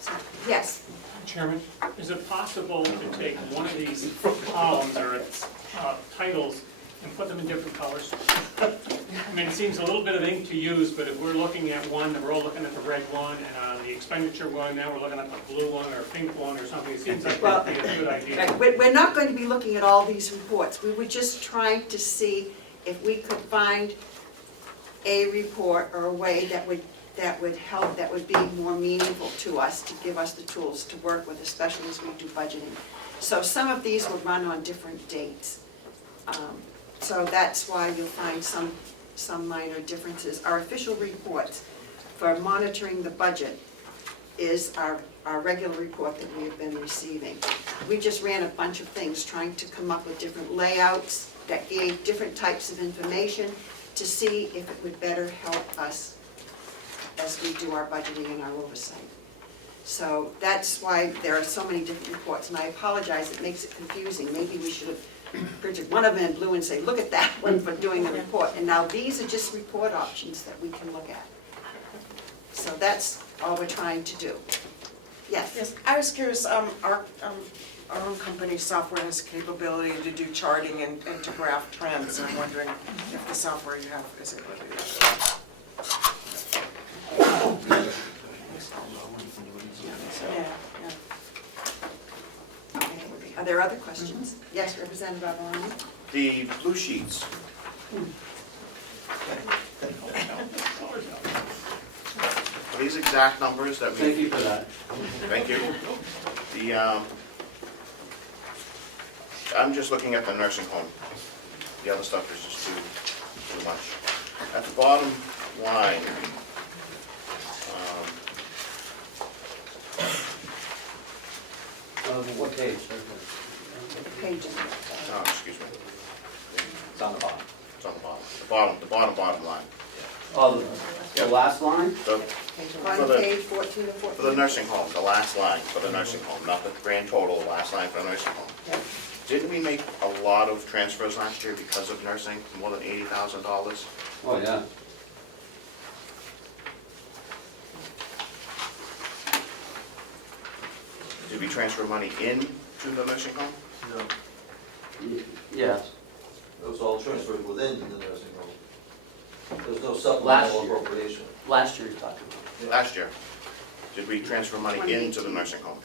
So, yes, Chairman, is it possible to take one of these columns or titles and put them in different colors? I mean, it seems a little bit of ink to use, but if we're looking at one, we're all looking at the red one, and on the expenditure one, now we're looking at the blue one or pink one or something, it seems like that'd be a good idea. right, we're not going to be looking at all these reports. We were just trying to see if we could find a report or a way that would help, that would be more meaningful to us, to give us the tools to work with, especially as we do budgeting. So some of these will run on different dates. So that's why you'll find some minor differences. Our official reports for monitoring the budget is our regular report that we have been receiving. We just ran a bunch of things, trying to come up with different layouts that gave different types of information to see if it would better help us as we do our budgeting and our oversight. So that's why there are so many different reports, and I apologize, it makes it confusing. Maybe we should have printed one of them in blue and say, look at that one for doing the report. And now these are just report options that we can look at. So that's all we're trying to do. Yes? Yes, I was curious, our own company's software has the capability to do charting and to graph trends, and I'm wondering if the software you have is able to do that. Yeah, yeah. Are there other questions? Yes, Representative Avellani? The blue sheets. Are these exact numbers that we? Thank you for that. Thank you. I'm just looking at the nursing home. The other stuff is just too much. At the bottom line, What page? The pages. oh, excuse me, It's on the bottom. it's on the bottom line. Oh, the last line? The- On page 14 or 14? For the nursing home, the last line for the nursing home, not the grand total, the last line for the nursing home. Yep. Didn't we make a lot of transfers last year because of nursing, more than $80,000? Oh, yeah. Did we transfer money in to the nursing home? No, Yes. it was all transferred within the nursing home. There's no Last supplemental year. appropriation. Last year you're talking about. Last year. Did we transfer money into the nursing home?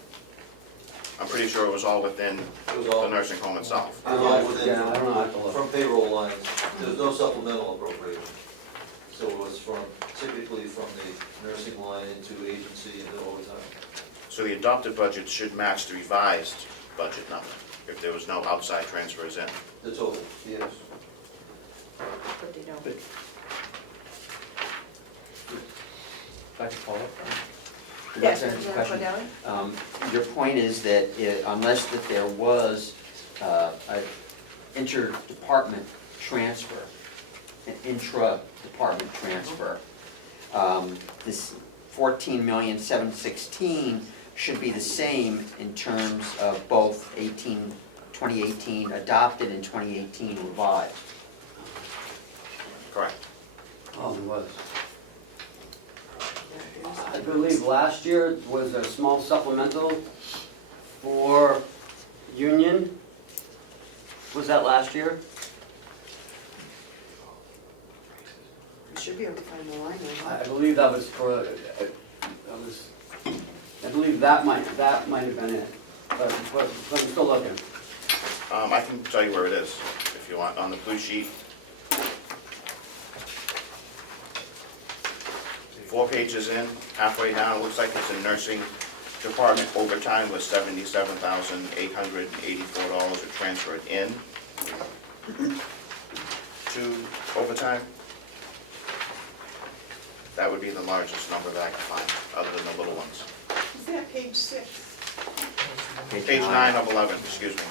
I'm pretty sure it was all within It was the all, nursing home itself. it was all within Yeah, I don't know, I have to look. from payroll lines. There's no supplemental appropriation. So it was typically from the nursing line into agency and then overtime. So the adopted budget should match the revised budget number, if there was no outside transfers in. The total, yes. But they don't. If I could follow up? Yes, Representative Representative question. Cordelli? Your point is that unless that there was an inter-department transfer, an intra-department transfer, this 14,716,000 should be the same in terms of both 2018 adopted and 2018 revised. Correct. Oh, there was. I believe last year was a small supplemental for union. Was that last year? You should be able to find the line item. I believe that was for, I believe that might have been it, but I'm still looking. I can tell you where it is, if you want, on the blue sheet. 4 pages in, halfway down, it looks like it's in nursing department overtime was $77,884 are transferred in to overtime. That would be the largest number that I can find, other than the little ones. Is that page 6? Page 9 of 11, excuse me.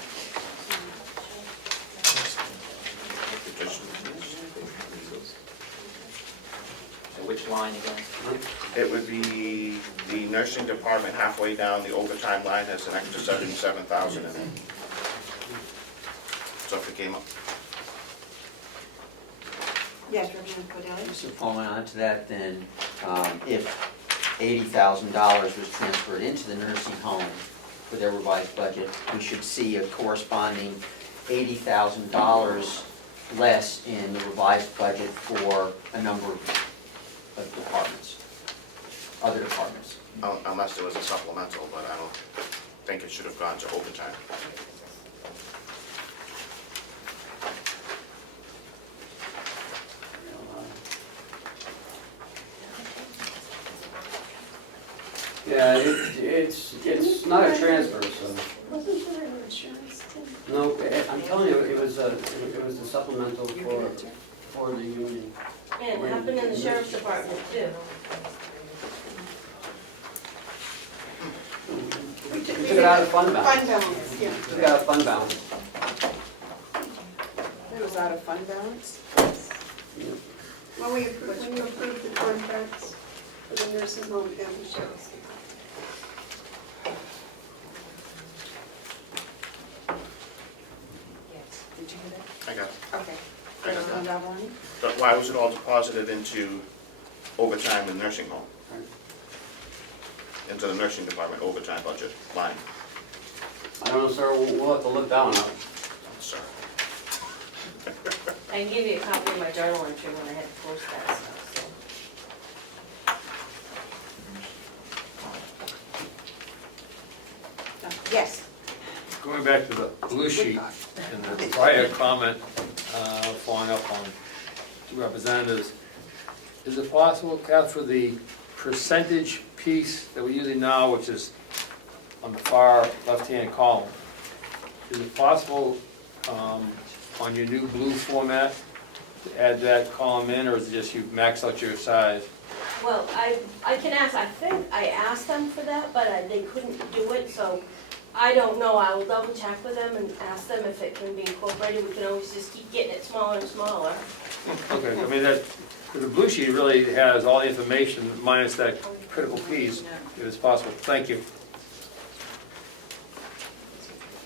So which line again? It would be the nursing department halfway down, the overtime line has an extra 77,000 in it. So if it came up. Yes, Representative Cordelli? So following on to that, then, if $80,000 was transferred into the nursing home for their revised budget, we should see a corresponding $80,000 less in the revised budget for a number of departments, other departments. Unless there was a supplemental, but I don't think it should have gone to overtime. Yeah, it's not a transfer, so. Wasn't there an insurance too? No, I'm telling you, it was a supplemental for the union. Yeah, it happened in the sheriff's department too. We took it out of fund balance. Fund balance, yeah. Took it out of fund balance. It was out of fund balance? Yeah. When you approved the contracts for the nursing home and the sheriff's. Did you hear that? I got it. Okay. I got that. Avellani? But why was it all deposited into overtime and nursing home? Into the nursing department overtime budget line? I don't know, sir, we'll have to look that one up. Sorry. I can give you a copy of my journal entry when I had to post that stuff, so. Yes. Going back to the blue sheet and the prior comment, following up on two representatives, is it possible, Kath, for the percentage piece that we're using now, which is on the far left-hand column, is it possible on your new blue format to add that column in, or is it just you max out your size? Well, I can ask, I think I asked them for that, but they couldn't do it, so I don't know. I will double check with them and ask them if it can be incorporated. We can always just keep getting it smaller and smaller. Okay, I mean, that, the blue sheet really has all the information minus that critical piece, if it's possible. Thank you.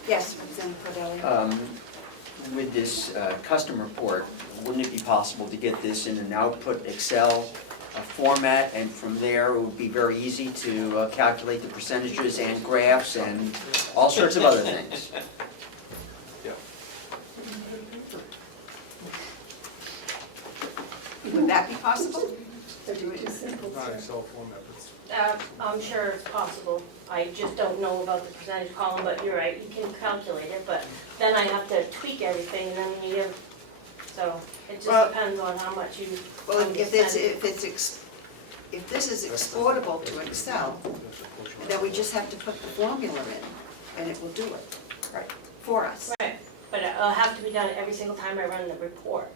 Yes, Representative Cordelli? With this custom report, wouldn't it be possible to get this in an output Excel format, and from there it would be very easy to calculate the percentages and graphs and all sorts of other things? Would that be possible? Not Excel format, but I'm sure it's possible. I just don't know about the percentage column, but you're right, you can calculate it, but then I have to tweak everything, and then when you give So it Well- just depends on how much you. Well, want to if it's, spend. if this is exportable to Excel, then we just have to put the formula in, and it will do it. Right. For us. Right, but it'll have to be done every single time I run the report.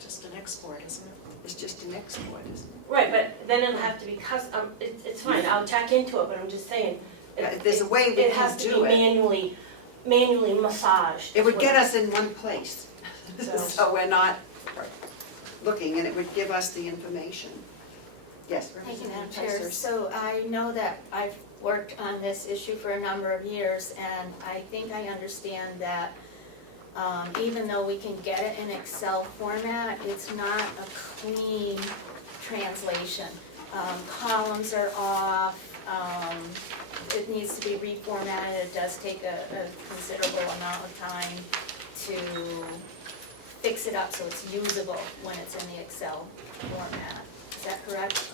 Just an export, isn't it? It's just an export, isn't it? Right, but then it'll have to be it's fine, I'll check into it, but I'm just saying. Yeah, if there's a way we It can has to do be it. manually massaged. It would get us in one place, So- so we're not looking, and it would give us the information. Yes, Thank you, Madam Representative Chair. Ticehurst. So I know that I've worked on this issue for a number of years, and I think I understand that even though we can get it in Excel format, it's not a clean translation. Columns are off, it needs to be reformatted, it does take a considerable amount of time to fix it up so it's usable when it's in the Excel format. Is that correct?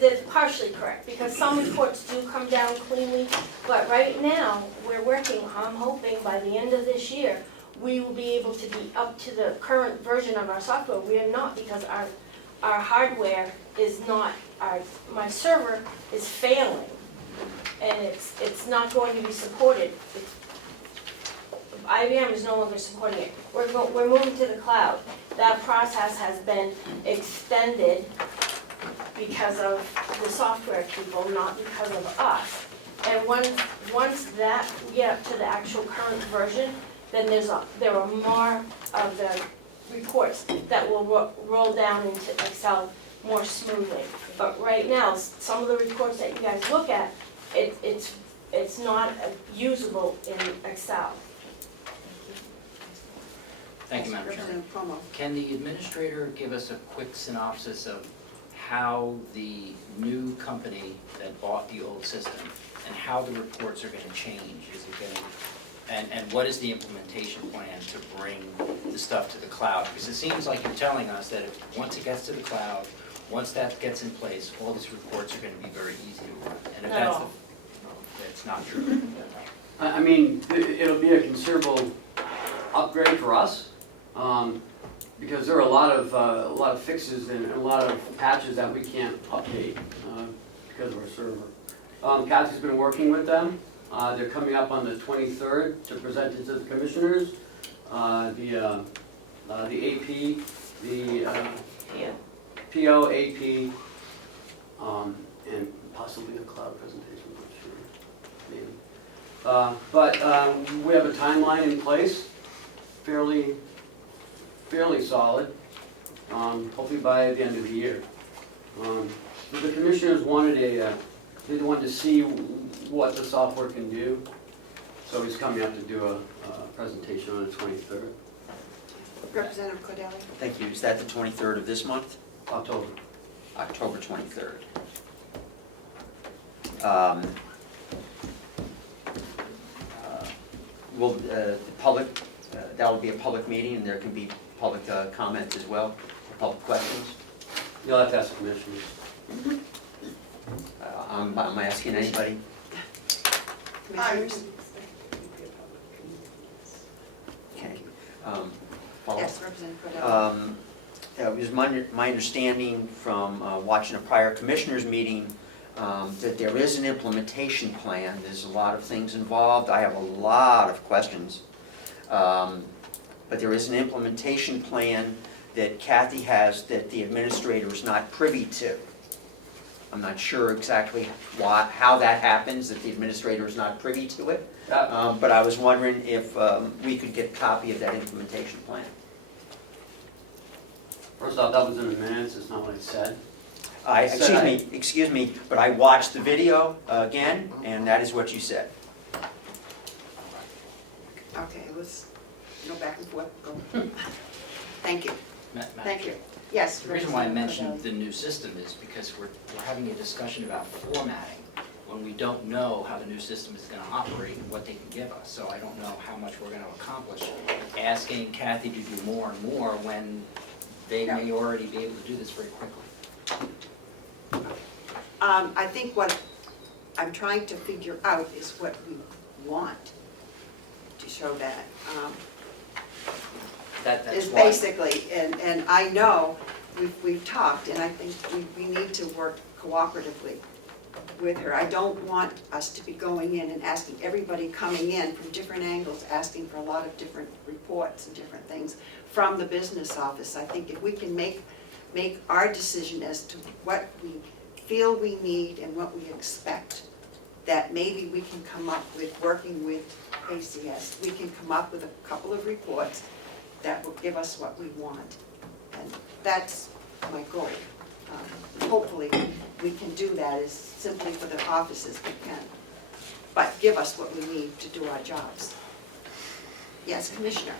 That's partially correct, because some reports do come down cleanly, but right now, we're working, I'm hoping by the end of this year, we will be able to be up to the current version of our software. We are not, because our hardware is not, my server is failing, and it's not going to be supported. IBM is no longer supporting it. We're moving to the cloud. That process has been extended because of the software people, not because of us. And once that we get up to the actual current version, then there are more of the reports that will roll down into Excel more smoothly. But right now, some of the reports that you guys look at, it's not usable in Excel. Thank you, Madam Chairman. Representative Comeau. Can the administrator give us a quick synopsis of how the new company that bought the old system and how the reports are going to change? Is it going to, and what is the implementation plan to bring the stuff to the cloud? Because it seems like you're telling us that once it gets to the cloud, once that gets in place, all these reports are going to be very easy to run. And if Not all. that's not true. I mean, it'll be a considerable upgrade for us, because there are a lot of fixes and a lot of patches that we can't update because of our server. Kathy's been working with them. They're coming up on the 23rd to present it to the commissioners. The AP, the PO, AP, and possibly a cloud presentation, I'm not sure, maybe. But we have a timeline in place, fairly solid, hopefully by the end of the year. The commissioners wanted they wanted to see what the software can do, so he's coming up to do a presentation on the 23rd. Representative Cordelli. Thank you. Is that the 23rd of this month? October. October 23rd. Will the public, that will be a public meeting, and there can be public comments as well, public questions? You'll have to ask the commissioners. I'm asking anybody. Commissioners? Okay. Follow? Yes, Representative Cordelli. It was my understanding from watching a prior commissioners meeting that there is an implementation plan. There's a lot of things involved. I have a lot of questions. But there is an implementation plan that Kathy has that the administrator is not privy to. I'm not sure exactly how that happens, that the administrator is not privy to it. But I was wondering if we could get a copy of that implementation plan. First off, that was in the minutes, it's not what I said. Excuse me, but I watched the video again, and that is what you said. Okay, let's go back and forth. Go. Thank you. Thank you. Yes. The reason why I Representative mentioned the new system is because we're having a discussion about formatting when we don't know how the new system is going to operate and what they can give us. So I don't know how much we're going to accomplish asking Kathy to do more and more when they may already be able to do this very quickly. I think what I'm trying to figure out is what we want to show that. That's is why. basically, and I know, we've talked, and I think we need to work cooperatively with her. I don't want us to be going in and asking everybody coming in from different angles, asking for a lot of different reports and different things from the business office. I think if we can make our decision as to what we feel we need and what we expect, that maybe we can come up with, working with ACS, we can come up with a couple of reports that will give us what we want. And that's my goal. Hopefully, we can do that as simply for the office as we can, but give us what we need to do our jobs. Yes, Commissioner?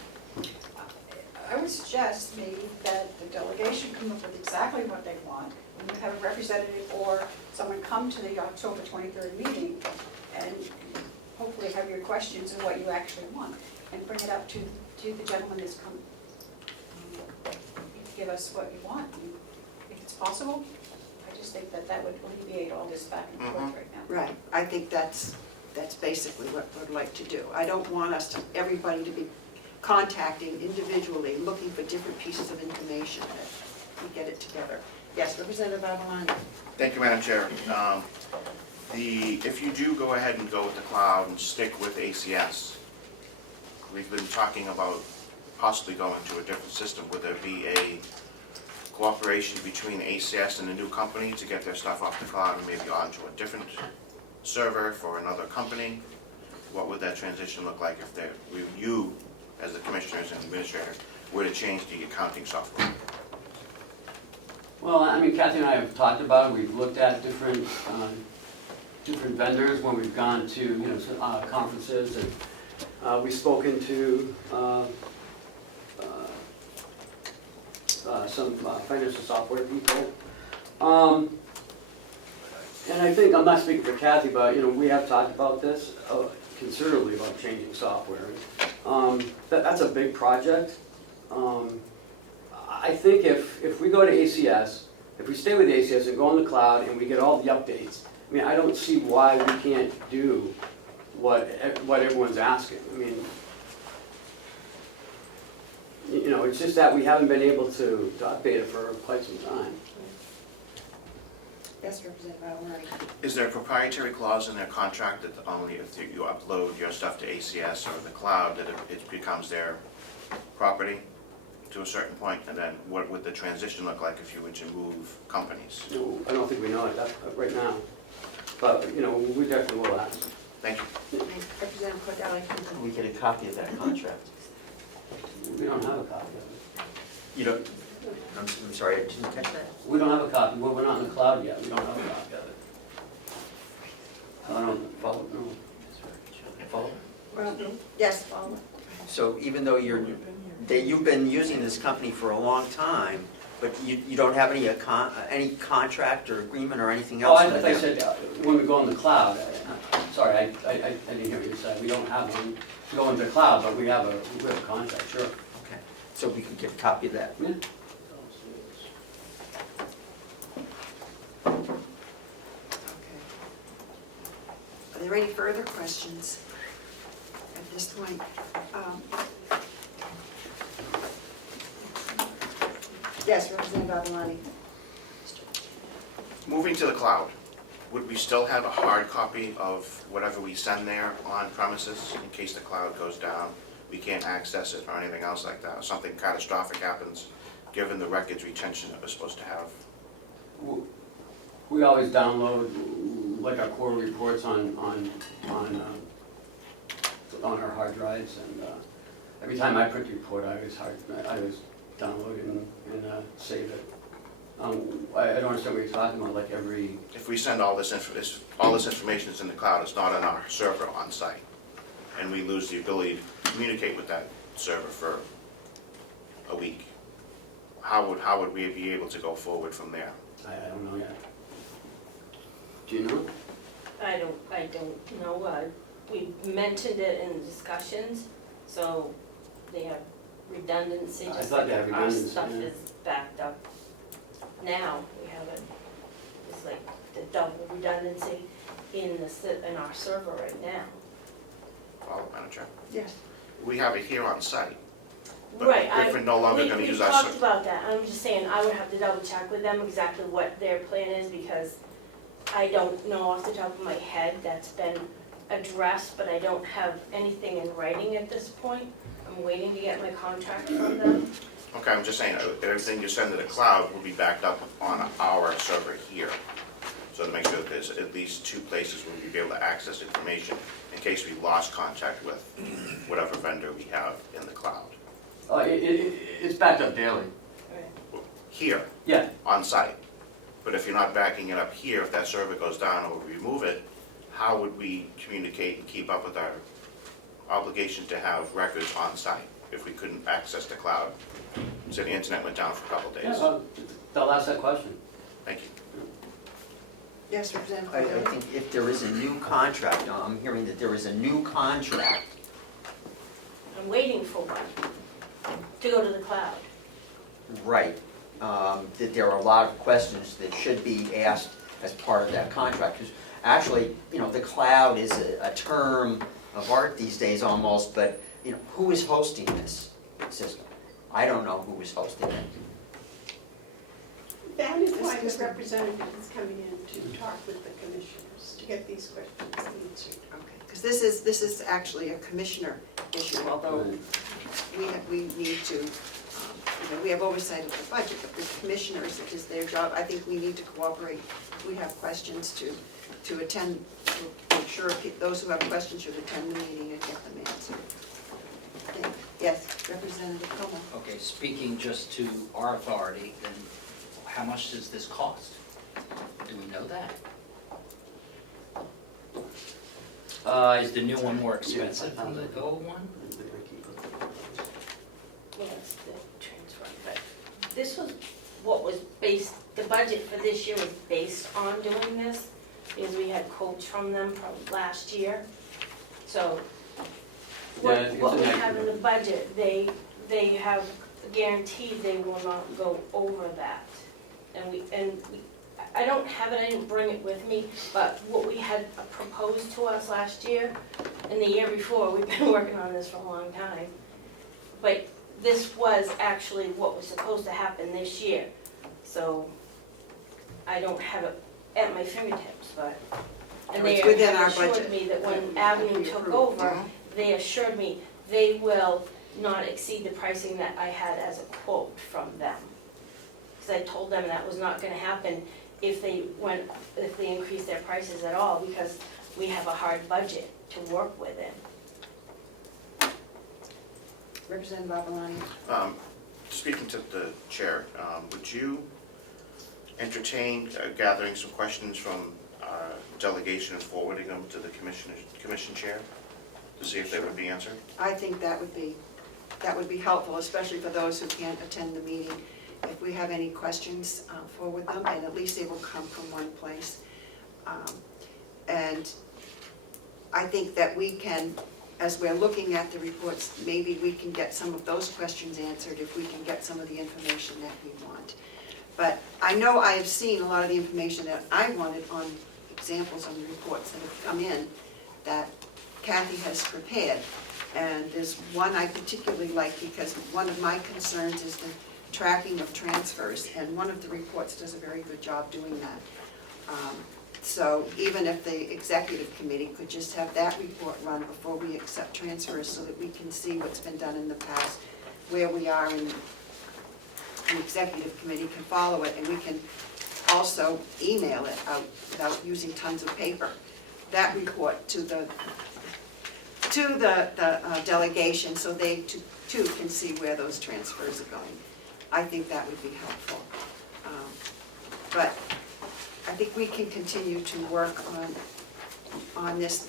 I would suggest maybe that the delegation come up with exactly what they want, and you have a representative or someone come to the October 23rd meeting and hopefully have your questions and what you actually want, and bring it up to the gentleman that's come. Give us what you want, if it's possible. I just think that would alleviate all this back and forth right now. Right, I think that's basically what we'd like to do. I don't want us to, everybody to be contacting individually, looking for different pieces of information, that we get it together. Yes, Representative Avellani. Thank you, Madam Chair. If you do go ahead and go with the cloud and stick with ACS, we've been talking about possibly going to a different system. Would there be a cooperation between ACS and the new company to get their stuff off the cloud and maybe onto a different server for another company? What would that transition look like if you, as the commissioners and administrator, were to change the accounting software? Well, I mean, Kathy and I have talked about it. We've looked at different vendors when we've gone to conferences, and we've spoken to some financial software people. And I think, I'm not speaking for Kathy, but we have talked about this considerably, about changing software. That's a big project. I think if we go to ACS, if we stay with ACS and go on the cloud and we get all the updates, I mean, I don't see why we can't do what everyone's asking. I mean, it's just that we haven't been able to update it for quite some time. Yes, Representative Avellani. Is there a proprietary clause in their contract that only if you upload your stuff to ACS or the cloud that it becomes their property to a certain point? And then what would the transition look like if you were to move companies? No, I don't think we know it right now, but we definitely will ask. Thank you. Representative Cordelli. Can we get a copy of that contract? We don't have a copy of it. You don't, I'm sorry, I didn't catch that. We don't have a copy. Well, we're not in the cloud yet. We don't have a copy of it. I don't follow. No. Follow? Well, yes, follow. So even though you've been using this company for a long time, but you don't have any contract or agreement or anything else? Oh, I said when we go on the cloud. Sorry, I didn't hear what you said. We don't have one to go into the cloud, but we have a contract, sure. Okay, so we can get a copy of that. Yeah. Okay. Are there any further questions at this point? Yes, Representative Avellani. Moving to the cloud, would we still have a hard copy of whatever we send there on premises in case the cloud goes down? We can't access it or anything else like that, or something catastrophic happens, given the records retention that we're supposed to have? We always download like our core reports on our hard drives, and every time I print a report, I always download it and save it. I don't understand what you're talking about. Like every. If we send all this information is in the cloud, it's not on our server on site, and we lose the ability to communicate with that server for a week, how would we be able to go forward from there? I don't know yet. Do you know? I don't know. We mentioned it in discussions, so they have redundancy, I just thought they like had our redundancy, stuff yeah. is backed up. Now, we have it's like the double redundancy in our server right now. Follow, Madam Chair. Yes. We have it here on site, Right, if we're no longer gonna use we our. talked about that, I'm just saying, I would have to double check with them exactly what their plan is, because I don't know off the top of my head. That's been addressed, but I don't have anything in writing at this point. I'm waiting to get my contract from them. Okay, I'm just saying, everything you send to the cloud will be backed up on our server here. So to make sure that there's at least two places where we'll be able to access information in case we lost contact with whatever vendor we have in the cloud. It's backed up daily. Here, Yeah. on site. But if you're not backing it up here, if that server goes down or we remove it, how would we communicate and keep up with our obligation to have records on site if we couldn't access the cloud? So the internet went down for a couple days. Yeah, they'll ask that question. Thank you. Yes, Representative I Cordelli? think if there is a new contract, I'm hearing that there is a new contract. I'm waiting for one to go to the cloud. Right, that there are a lot of questions that should be asked as part of that contract. Because actually, the cloud is a term of art these days almost, but, who is hosting this system? I don't know who is hosting it. That is why the representative is coming in to talk with the commissioners, to get these questions answered. Okay, because this is actually a commissioner issue, although we need to, we have oversight of the budget, but the commissioners, it is their job. I think we need to cooperate. We have questions to attend, to make sure those who have questions should attend the meeting and get them answered. Okay. Yes, Representative Comeau. Okay, speaking just to our authority, then how much does this cost? Do we know that? Is the new one more expensive than the old one? Well, that's the transfer, but this was what was based, the budget for this year was based on doing this, because we had quotes from them from last year. So, what we have in the budget, they have guaranteed they will not go over that. I don't have it, I didn't bring it with me, but what we had proposed to us last year and the year before, we've been working on this for a long time. But this was actually what was supposed to happen this year. So I don't have it at my fingertips, but. And they It's within our assured budget. me that when Avenue took over, they assured me they will not exceed the pricing that I had as a quote from them. Because I told them that was not gonna happen if they increased their prices at all, because we have a hard budget to work within. Representative Avellani. Speaking to the chair, would you entertain gathering some questions from our delegation and forwarding them to the commission chair to see if they would be answered? I think that would be helpful, especially for those who can't attend the meeting. If we have any questions, forward them, and at least they will come from one place. And I think that we can, as we're looking at the reports, maybe we can get some of those questions answered if we can get some of the information that we want. But I know I have seen a lot of the information that I wanted on examples on the reports that have come in that Kathy has prepared. And there's one I particularly like because one of my concerns is the tracking of transfers, and one of the reports does a very good job doing that. So even if the executive committee could just have that report run before we accept transfers so that we can see what's been done in the past, where we are, and the executive committee can follow it, and we can also email it out without using tons of paper. That report to the delegation so they too can see where those transfers are going. I think that would be helpful. But I think we can continue to work on this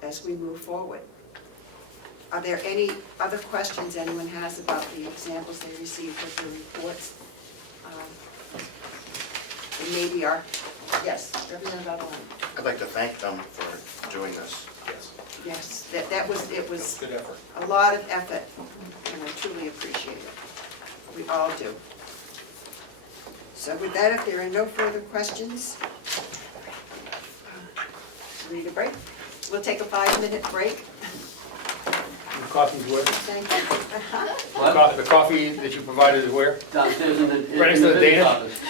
as we move forward. Are there any other questions anyone has about the examples they received with the reports? And maybe yes, Representative Avellani. I'd like to thank them for doing this. Yes, it was Good effort. a lot of effort, and I truly appreciate it. We all do. So with that, if there are no further questions, we need a break. We'll take a 5-minute break. coffee's where? Thank you. What? The coffee that you provided is where? Downstairs in the, Right next in to the the business Dana? office.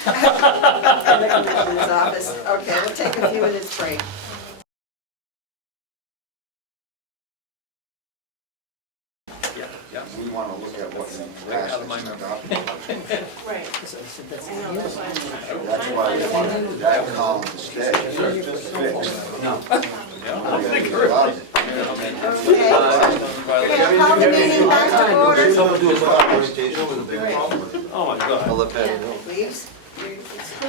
In the commissioner's office. Okay, we'll take a few minutes break. Yeah, yeah. We wanna look at what the Out of my last memory. Right. That's why we wanted that column to stay fixed. No. Okay. We're gonna call the meeting back to order. Oh my God. Please.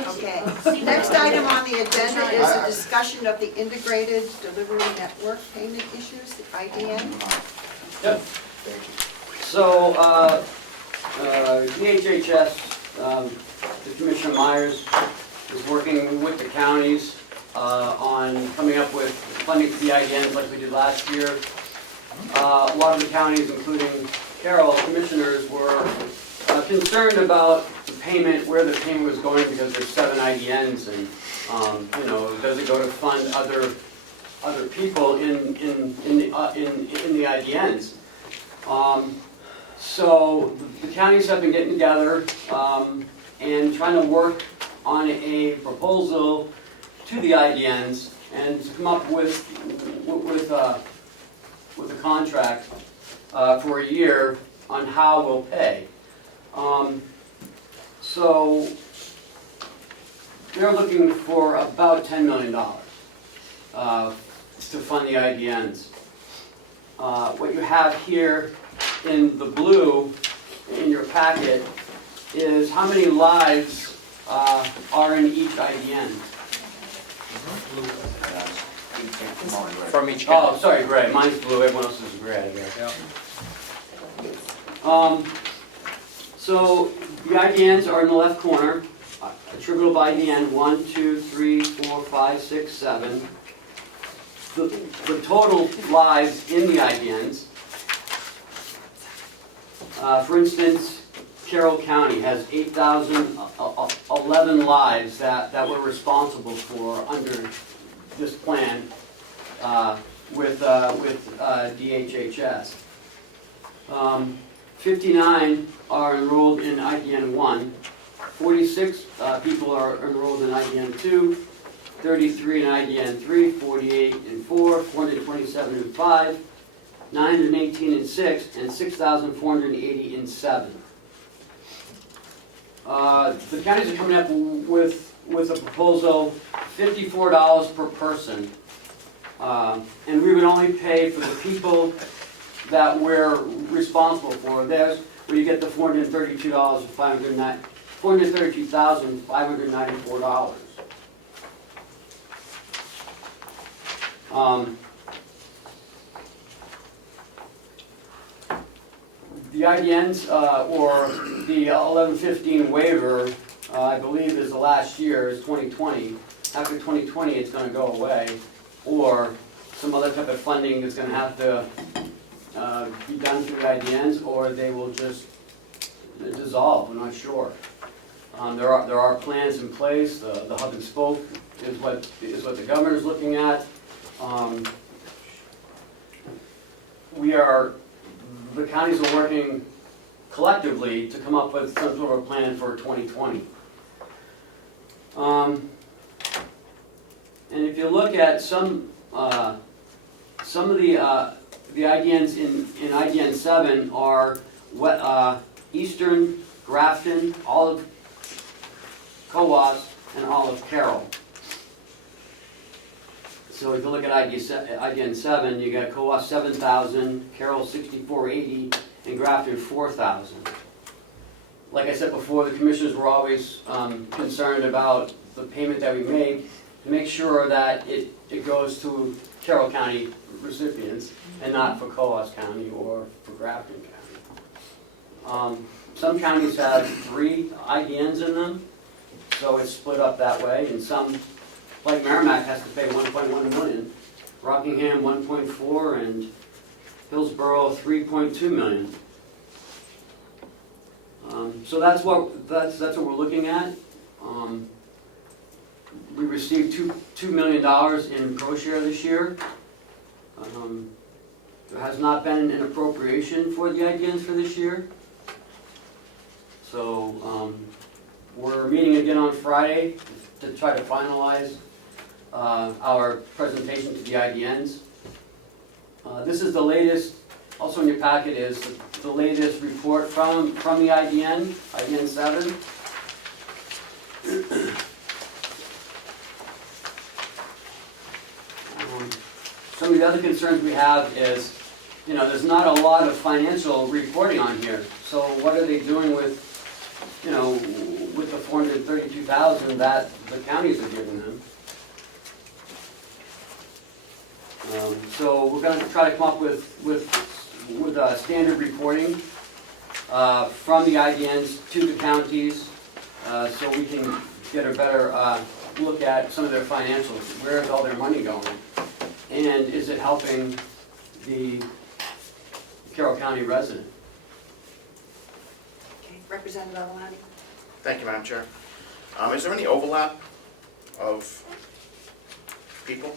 Okay. Next item on the agenda is a discussion of the integrated delivery network payment issues, the IDN. Yep. So, DHHS, the Commissioner Myers is working with the counties on coming up with funding for the IDNs like we did last year. A lot of the counties, including Carroll commissioners, were concerned about the payment, where the payment was going, because there's 7 IDNs, and you know, does it go to fund other people in the IDNs? So the counties have been getting together and trying to work on a proposal to the IDNs and to come up with a contract for a year on how we'll pay. So they're looking for about $10 million to fund the IDNs. What you have here in the blue in your packet is how many lives are in each IDN. From each Oh, county. sorry, gray. Mine's blue. Everyone else is gray, I guess. Yeah. So the IDNs are in the left corner. Attributable by IDN 1, 2, 3, 4, 5, 6, 7. The total lives in the IDNs. For instance, Carroll County has 8,011 lives that we're responsible for under this plan with DHHS. 59 are enrolled in IDN 1, 46 people are enrolled in IDN 2, 33 in IDN 3, 48 in 4, 427 in 5, 918 in 6, and 6,480 in 7. The counties are coming up with a proposal, $54 per person. And we would only pay for the people that we're responsible for. There's where you get the $432,594. The IDNs, or the 1115 waiver, I believe is the last year, is 2020. After 2020, it's going to go away, or some other type of funding is going to have to be done through the IDNs, or they will just dissolve. We're not sure. There are plans in place. The hub and spoke is what the governor is looking at. The counties are working collectively to come up with some sort of a plan for 2020. And if you look at some of the IDNs in IDN 7 are Eastern, Grafton, Olive, Cowas, and Olive Carroll. So if you look at IDN 7, you got Cowas 7,000, Carroll 6,480, and Grafton 4,000. Like I said before, the commissioners were always concerned about the payment that we made to make sure that it goes to Carroll County recipients and not for Cowas County or for Grafton County. Some counties have 3 IDNs in them, so it's split up that way, and some, like Merrimack, has to pay $1.1 million, Rockingham 1.4, and Hillsborough 3.2 million. So that's what we're looking at. We received $2 million in pro share this year. There has not been an appropriation for the IDNs for this year. So we're meeting again on Friday to try to finalize our presentation to the IDNs. This is the latest, also in your packet is the latest report from the IDN 7. Some of the other concerns we have is, you know, there's not a lot of financial reporting on here. So what are they doing with, you know, with the $432,000 that the counties are giving them? So we're going to try to come up with standard reporting from the IDNs to the counties, so we can get a better look at some of their financials. Where is all their money going? And is it helping the Carroll County resident? Okay, Representative Avellani. Thank you, Madam Chair. Is there any overlap of people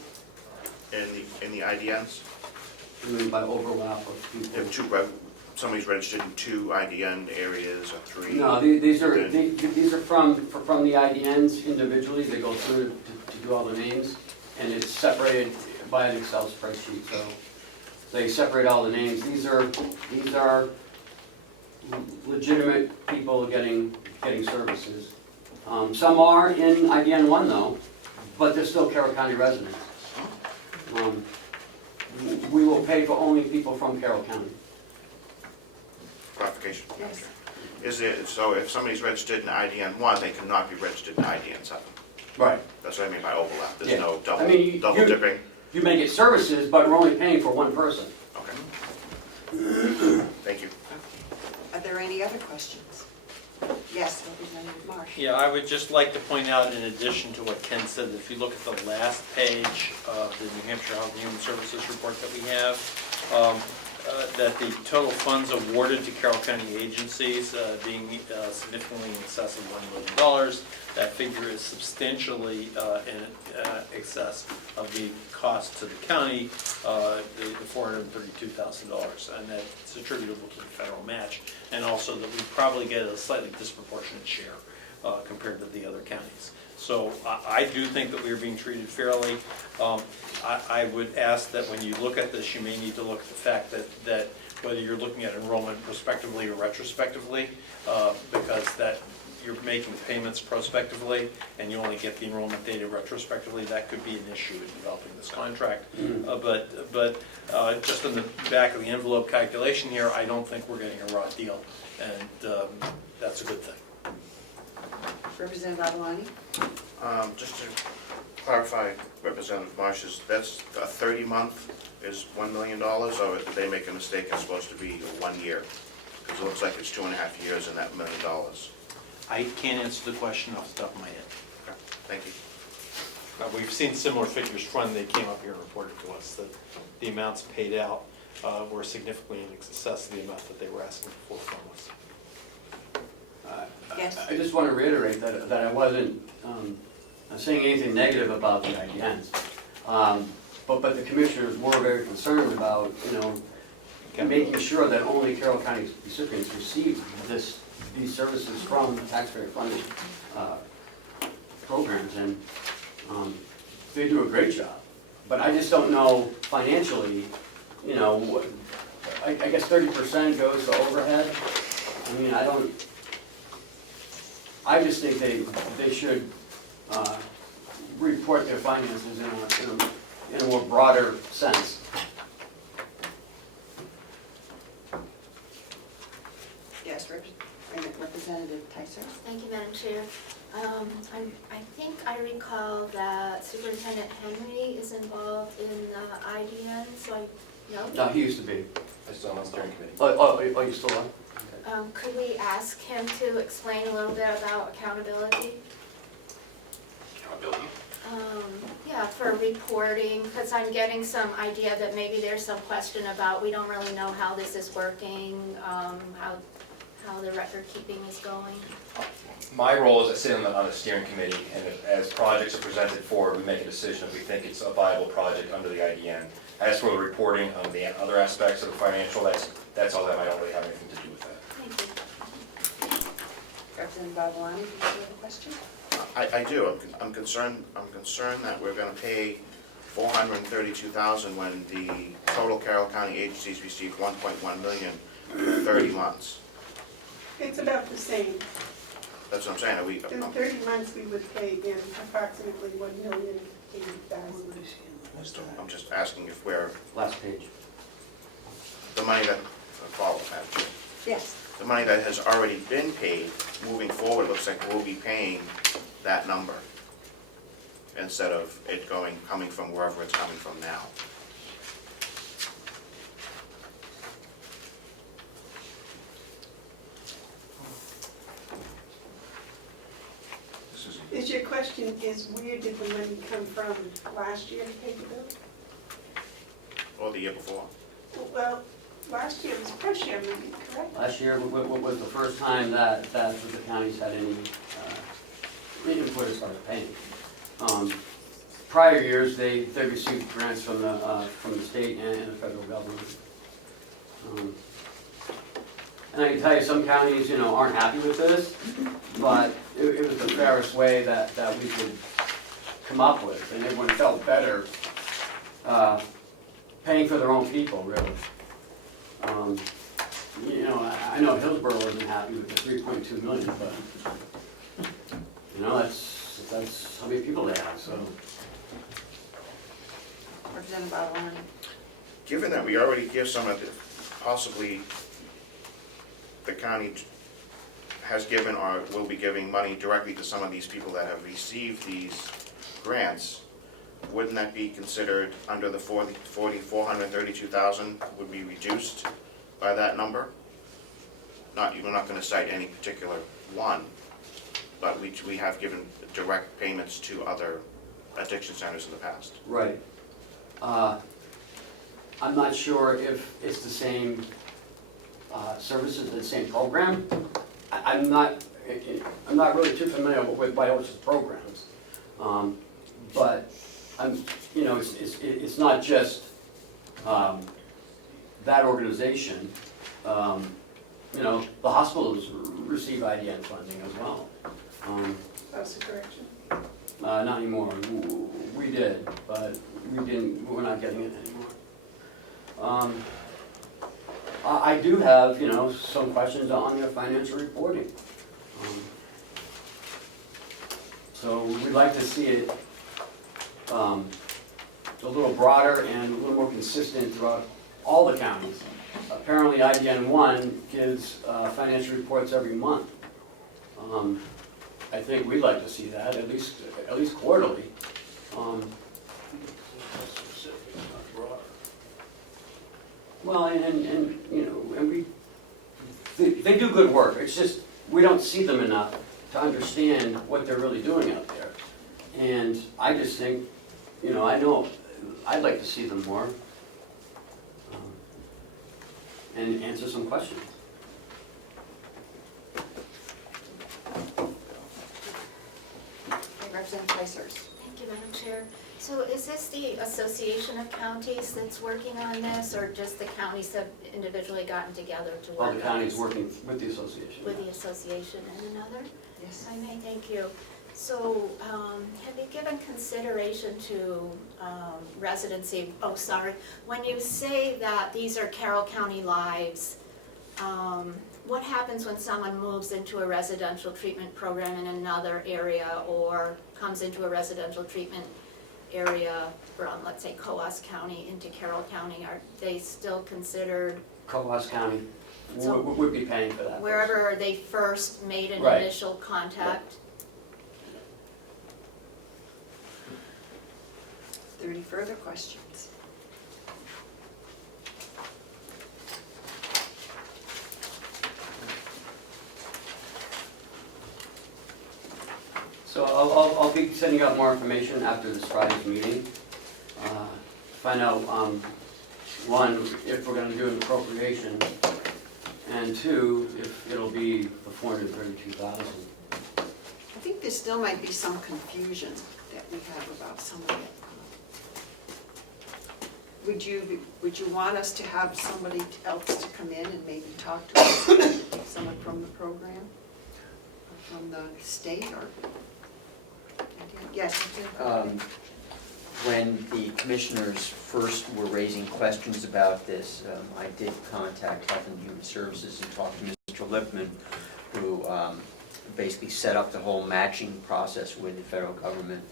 in the IDNs? What do you mean by overlap of people? If somebody's registered in 2 IDN areas or 3? No, these are from the IDNs individually. They go through to do all the names, and it's separated by an Excel spreadsheet. So they separate all the names. These are legitimate people getting services. Some are in IDN 1 though, but they're still Carroll County residents. We will pay for only people from Carroll County. Clarification. Yes. Is it, so if somebody's registered in IDN 1, they cannot be registered in IDN 7? Right. That's what I mean by overlap. There's Yeah. no double, I mean, double dipping? You may get services, but we're only paying for one person. Okay. Thank you. Are there any other questions? Yes, Representative Marsh. Yeah, I would just like to point out, in addition to what Ken said, that if you look at the last page of the New Hampshire Health and Human Services report that we have, that the total funds awarded to Carroll County agencies being significantly in excess of $1 million. That figure is substantially in excess of the cost to the county, the $432,000, and that's attributable to the federal match, and also that we probably get a slightly disproportionate share compared to the other counties. So I do think that we are being treated fairly. I would ask that when you look at this, you may need to look at the fact that whether you're looking at enrollment prospectively or retrospectively, because that you're making payments prospectively and you only get the enrollment data retrospectively, that could be an issue in developing this contract. But just on the back of the envelope calculation here, I don't think we're getting a raw deal, and that's a good thing. Representative Avellani. Just to clarify, Representative Marsh's, that's a 30-month is $1 million, or did they make a mistake? It's supposed to be 1 year? Because it looks like it's 2.5 years in that $1 million. I can't answer the question off the top of my head. Okay, thank you. We've seen similar figures when they came up here and reported to us that the amounts paid out were significantly in excess of the amount that they were asking for from us. Yes. I just want to reiterate that I wasn't saying anything negative about the IDNs, but the commissioners were very concerned about, you know, making sure that only Carroll County recipients receive these services from taxpayer-funded programs, and they do a great job. But I just don't know financially, you know, I guess 30% goes to overhead. I mean, I just think they should report their finances in a more broader sense. Yes, Representative Ticehurst. Thank you, Madam Chair. I think I recall that Superintendent Henry is involved in the IDN, so No, he used to be. I still am on steering committee. Oh, you still are? Could we ask him to explain a little bit about accountability? Accountability? Yeah, for reporting, because I'm getting some idea that maybe there's some question about, we don't really know how this is working, how how the record keeping is going? My role is to sit on the steering committee, and as projects are presented forward, we make a decision if we think it's a viable project under the IDN. As for the reporting of the other aspects of the financial, that's all that I don't really have anything to do with that. Thank you. Representative Avellani, do you have a question? I do. I'm concerned that we're gonna pay $432,000 when the total Carroll County agencies received $1.1 million in 30 months. It's about the same. That's what I'm saying. Are we, In 30 months, we would pay in approximately $1,080,000. I'm just asking if we're, Last page. the money that, follow that. Yes. The money that has already been paid, moving forward, looks like we'll be paying that number instead of it coming from wherever it's coming from now. Is your question is where did the money come from last year to pay the bill? Or the year before. Well, last year was pressure money, correct? Last year was the first time that the counties had any input as far as paying. Prior years, they received grants from the state and the federal government. And I can tell you, some counties, aren't happy with this, but it was the fairest way that we could come up with, and everyone felt better paying for their own people, really. I know Hillsborough wasn't happy with the 3.2 million, but that's how many people they have, so. Representative Avellani. Given that we already give some of the, possibly the county has given or will be giving money directly to some of these people that have received these grants, wouldn't that be considered under the 432,000 would be reduced by that number? We're not going to cite any particular one, but we have given direct payments to other addiction centers in the past. Right. I'm not sure if it's the same services, the same program. I'm not really too familiar with Biosis programs, but it's not just that organization. The hospitals receive IDN funding as well. That's a correction. Not anymore. We did, but we're not getting it anymore. I do have, some questions on their financial reporting. So we'd like to see it a little broader and a little more consistent throughout all the counties. Apparently IDN 1 gives financial reports every month. I think we'd like to see that, at least quarterly. Well, and they do good work. It's just, we don't see them enough to understand what they're really doing out there. And I just think, I know I'd like to see them more and answer some questions. Representative Ticehurst. Thank you, Madam Chair. So is this the Association of Counties that's working on this, or just the counties have individually gotten together to work All on the this? counties working with the association. With the association and another? Yes. If I may, thank you. So have you given consideration to residency, when you say that these are Carroll County lives, what happens when someone moves into a residential treatment program in another area or comes into a residential treatment area from, let's say, Coos County into Carroll County? Are they still considered Coos County So- would be paying for that. wherever they first made an Right. initial contact? Are there any further questions? So I'll be sending out more information after this Friday's meeting. Find out, one, if we're gonna do an appropriation And two, if it'll be the 432,000. I think there still might be some confusion that we have about some of it. Would you want us to have somebody else to come in and maybe talk to us, someone from the program, or from the state, or? Yes. When the commissioners first were raising questions about this, I did contact Health and Human Services and talk to Mr. Lipman, who basically set up the whole matching process with the federal government,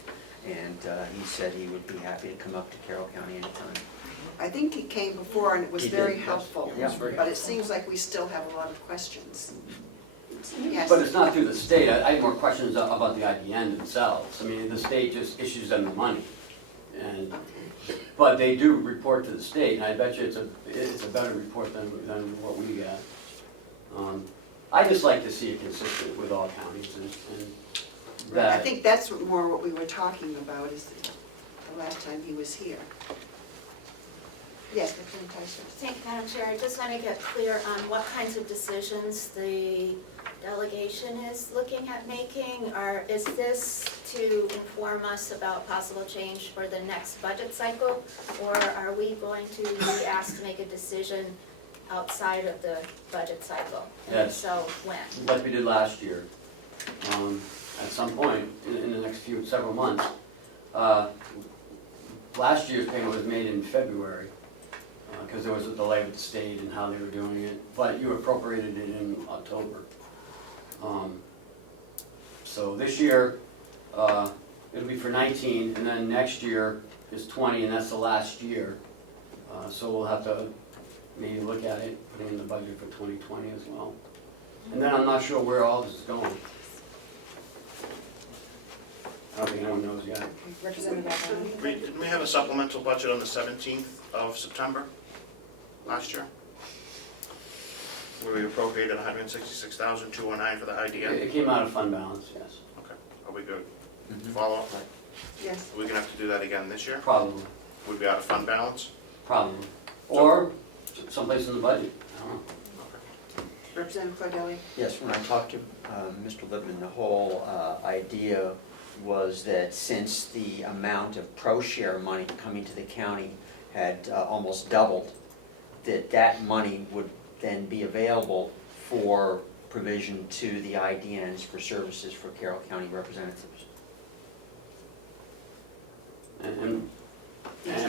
and he said he would be happy to come up to Carroll County anytime. I think he came before and it was He did, very yes. helpful, Yeah, it was very but it seems like we still have a lot of questions. Yes. But it's not through the state. I have more questions about the IDN themselves. I mean, the state just issues them the money. And, but they do report to the state, and I bet you it's a better report than what we get. I just like to see it consistent with all counties, and that. I think that's more what we were talking about, is the last time he was here. Yes, Representative Ticehurst. Thank you, Madam Chair. I just want to get clear on what kinds of decisions the delegation is looking at making. Or is this to inform us about possible change for the next budget cycle? Or are we going to be asked to make a decision outside of the budget cycle? And if Yes. so, when? Like we did last year. At some point in the next several months. Last year's payment was made in February, because there was a delay with the state and how they were doing it, but you appropriated it in October. So this year, it'll be for 19, and then next year is 20, and that's the last year. So we'll have to maybe look at it, putting in the budget for 2020 as well. And then I'm not sure where all this is going. I don't think anyone knows yet. Representative Avellani. Didn't we have a supplemental budget on the 17th of September last year? Where we appropriated $166,209 for the IDN? It came out of fund balance, yes. Okay, are we good? Follow up? Yes. Are we gonna have to do that again this year? Probably, Would be out of fund balance? probably. Or someplace in the budget, I don't know. Representative Cordelli. Yes, when I talked to Mr. Lipman, the whole idea was that since the amount of pro-share money coming to the county had almost doubled, that money would then be available for provision to the IDNs for services for Carroll County representatives. And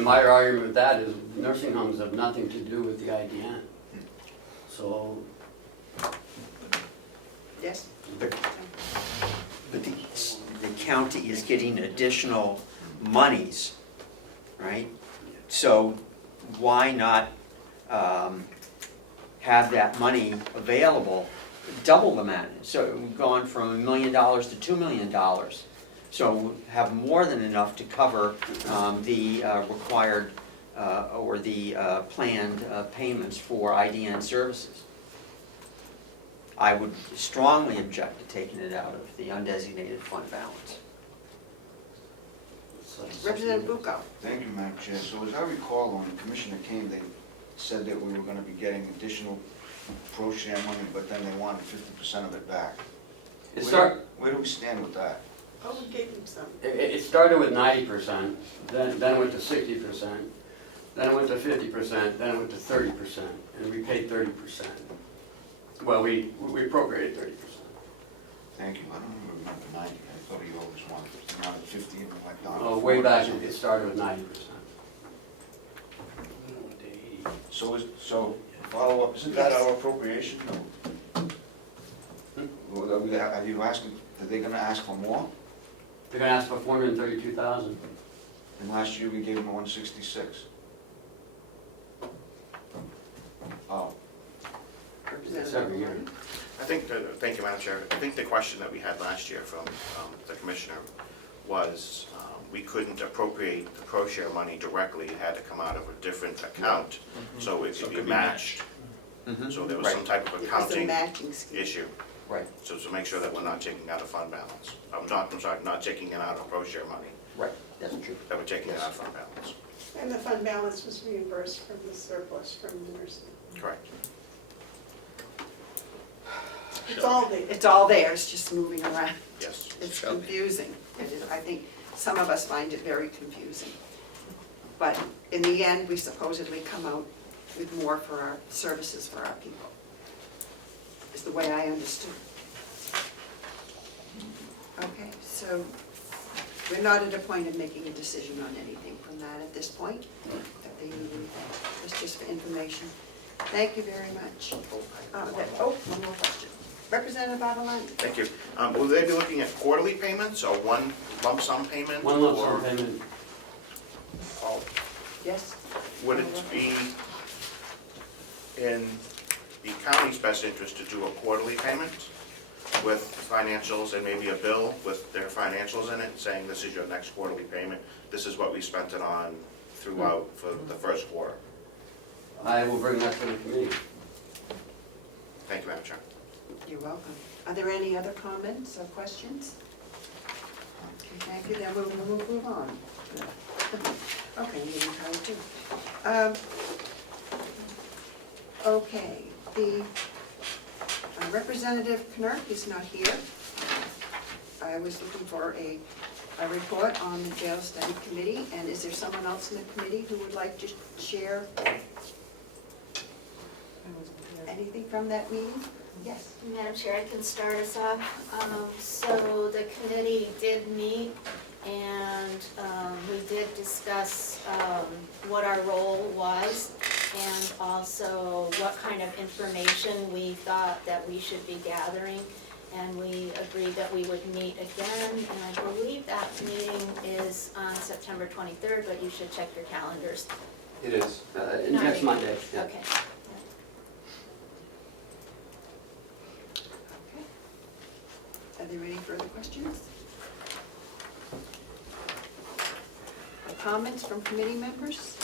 my argument with that is nursing homes have nothing to do with the IDN. So. Yes. But the county is getting additional monies, right? So why not have that money available, double the amount? So we've gone from $1 million to $2 million. So we have more than enough to cover the required or the planned payments for IDN services. I would strongly object to taking it out of the undesignated fund balance. Representative Bucco. Thank you, Madam Chair. So as I recall, when the commissioner came, they said that we were gonna be getting additional pro-share money, but then they wanted 50% of it back. Where do we stand with that? Oh, we gave them some. It started with 90%, then it went to 60%, then it went to 50%, then it went to 30%, and we paid 30%. Well, we appropriated 30%. Thank you. I don't remember 90. I thought he always wanted, now at 50 and MacDonald. Oh, way back, it started with 90%. So follow up, isn't that our appropriation? Are you asking, are they gonna ask for more? They're gonna ask for 432,000. And last year we gave them 166. Oh. It's every year. I think, thank you, Madam Chair. I think the question that we had last year from the commissioner was we couldn't appropriate the pro-share money directly. It had to come out of a different account, so it could be matched. So there was some type of accounting issue. Right. So to make sure that we're not taking out of fund balance. I'm sorry, not taking it out of pro-share money. Right, that's true. That we're taking it out of fund balance. And the fund balance was reimbursed from the surplus from the nursing. Correct. It's all there. It's all there, it's just moving around. Yes. It's confusing. It is, I think some of us find it very confusing. But in the end, we supposedly come out with more for our services for our people, is the way I understood. Okay, so we're not at a point of making a decision on anything from that at this point, that they need anything. It's just for information. Thank you very much. One more question. Representative Avellani. Thank you. Will they be looking at quarterly payments or one lump sum payment? One lump or- sum payment. Oh, Yes? would it be in the county's best interest to do a quarterly payment with financials and maybe a bill with their financials in it, saying this is your next quarterly payment, this is what we spent it on throughout for the first quarter? I will bring that to the committee. Thank you, Madam Chair. You're welcome. Are there any other comments or questions? Okay, thank you, then we'll move on. Okay, you're entitled to. Okay, the Representative Knirk is not here. I was looking for a report on the jail study committee, and is there someone else in the committee who would like to share anything from that meeting? Yes. Madam Chair, I can start us off. So the committee did meet, and we did discuss what our role was, and also what kind of information we thought that we should be gathering. And we agreed that we would meet again, and I believe that meeting is on September 23rd, but you should check your calendars. It is. Next Monday. Yeah. Okay. Are there any further questions? Or comments from committee members?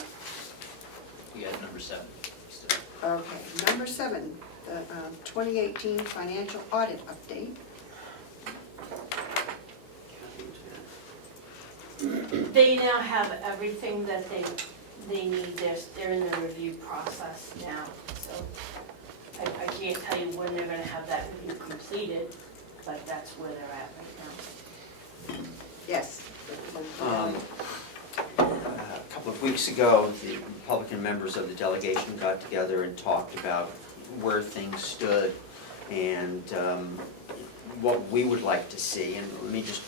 We got number 7 still. Okay, number 7, the 2018 financial audit update. They now have everything that they need, they're in the review process now, so I can't tell you when they're gonna have that review completed, but that's where they're at right now. Yes. A couple of weeks ago, the Republican members of the delegation got together and talked about where things stood and what we would like to see. And let me just,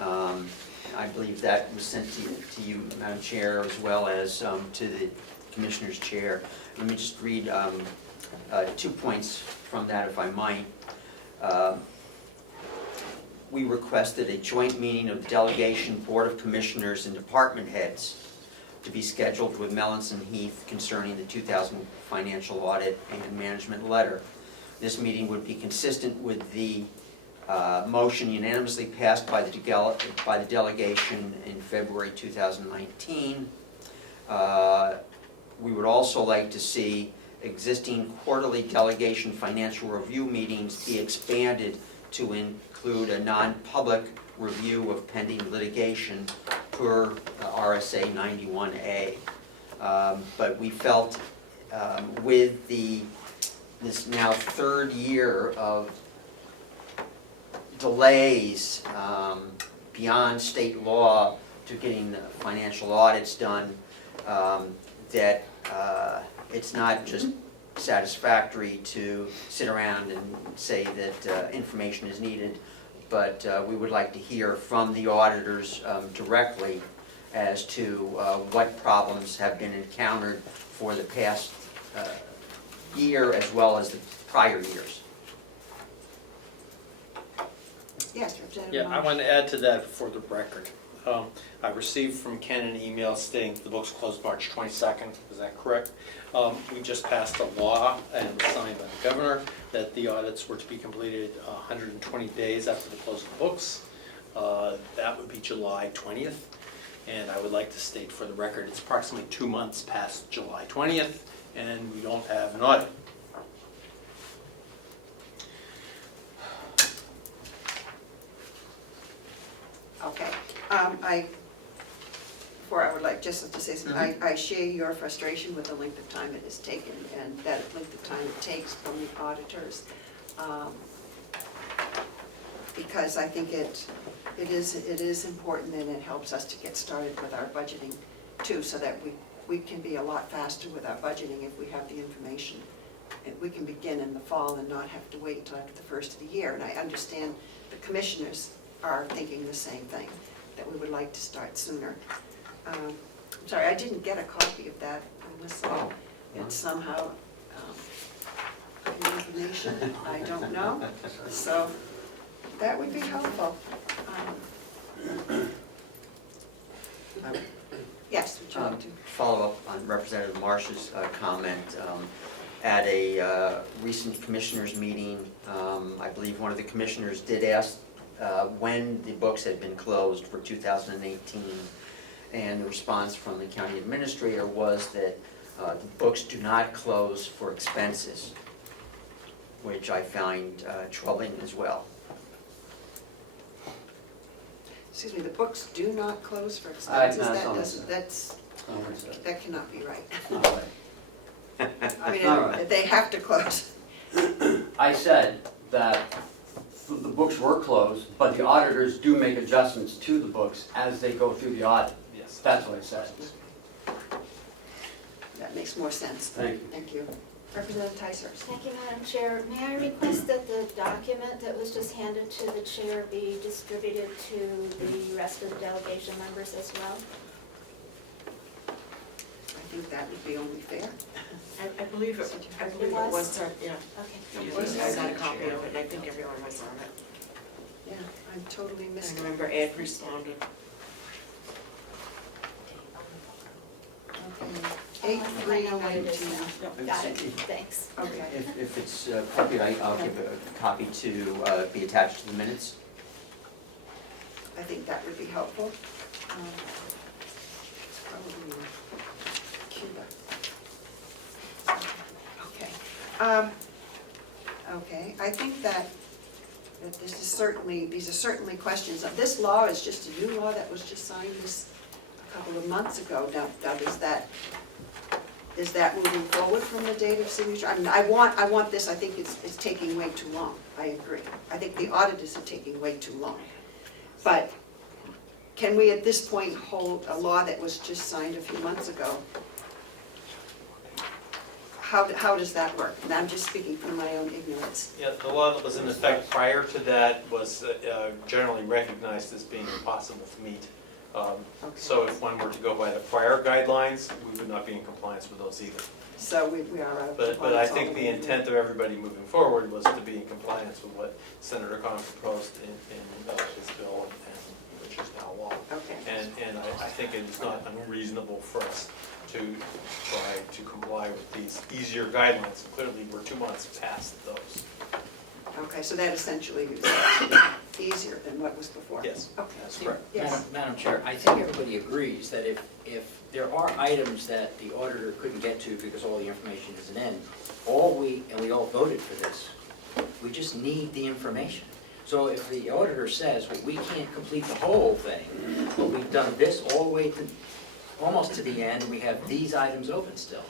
I believe that was sent to you, Madam Chair, as well as to the Commissioner's Chair. Let me just read 2 points from that, if I might. We requested a joint meeting of the delegation, Board of Commissioners, and department heads to be scheduled with Melanson Heath concerning the 2000 financial audit and management letter. This meeting would be consistent with the motion unanimously passed by the delegation in February 2019. We would also like to see existing quarterly delegation financial review meetings be expanded to include a non-public review of pending litigation per RSA 91A. But we felt with this now 3rd year of delays beyond state law to getting the financial audits done, that it's not just satisfactory to sit around and say that information is needed, but we would like to hear from the auditors directly as to what problems have been encountered for the past year as well as the prior years. Yes, Representative Yeah, I Marsh. want to add to that for the record. I received from Ken an email stating the books closed March 22nd, is that correct? We just passed a law and it was signed by the governor that the audits were to be completed 120 days after the close of the books. That would be July 20th. And I would like to state for the record, it's approximately 2 months past July 20th and we don't have an audit. Okay, before I would like just to say something, I share your frustration with the length of time it has taken and that length of time it takes from the auditors. because I think it is important, and it helps us to get started with our budgeting too, so that we can be a lot faster with our budgeting if we have the information. And we can begin in the fall and not have to wait until after the first of the year. And I understand the commissioners are thinking the same thing, that we would like to start sooner. I'm sorry, I didn't get a copy of that unless it's somehow information I don't know. So that would be helpful. Yes, would you like to? Follow up on Representative Marsh's comment. At a recent commissioners meeting, I believe one of the commissioners did ask when the books had been closed for 2018, and the response from the county administrator was that the books do not close for expenses, which I find troubling as well. Excuse me, the books do not close for expenses? no, That it's doesn't, not. that cannot be right. Not right. I All mean, right. they have to close. I said that the books were closed, but the auditors do make adjustments to the books as they go through the audit. Yes. That's what I said. That makes more sense. Thank you. Thank you. Representative Ticehurst. Thank you, Madam Chair. May I request that the document that was just handed to the chair be distributed to the rest of the delegation members as well? I think that would be only fair. I believe it was, yeah. Okay. I got a copy of it, and I think everyone was on it. Yeah, I'm totally missed. I remember Ed responded. Okay, I know what it is 8/3/19. now. Got it, thanks. Okay. If it's appropriate, I'll give a copy to be attached to the minutes. I think that would be helpful. Probably Cuba. Okay. Okay, I think that this is certainly, these are certainly questions. This law is just a new law that was just signed this a couple of months ago. Now is that moving forward from the date of signature? I mean, I want this, I think it's taking way too long. I agree. I think the auditors are taking way too long. But can we at this point hold a law that was just signed a few months ago? How does that work? And I'm just speaking from my own ignorance. Yeah, the law that was in effect prior to that was generally recognized as being impossible to meet. So if one were to go by the prior guidelines, we would not be in compliance with those either. So we are out of But I compliance all think the the way. intent of everybody moving forward was to be in compliance with what Senator Cohn proposed in his bill, and which is now law. Okay. And I think it is not unreasonable for us to try to comply with these easier guidelines. Clearly, we're 2 months past those. Okay, so that essentially is easier than what was before? Yes, Okay. that's correct. Yes. Madam Chair, I think everybody agrees that if there are items that the auditor couldn't get to because all the information isn't in, and we all voted for this, we just need the information. So if the auditor says, well, we can't complete the whole thing, but we've done this all the way to, almost to the end, and we have these items open still,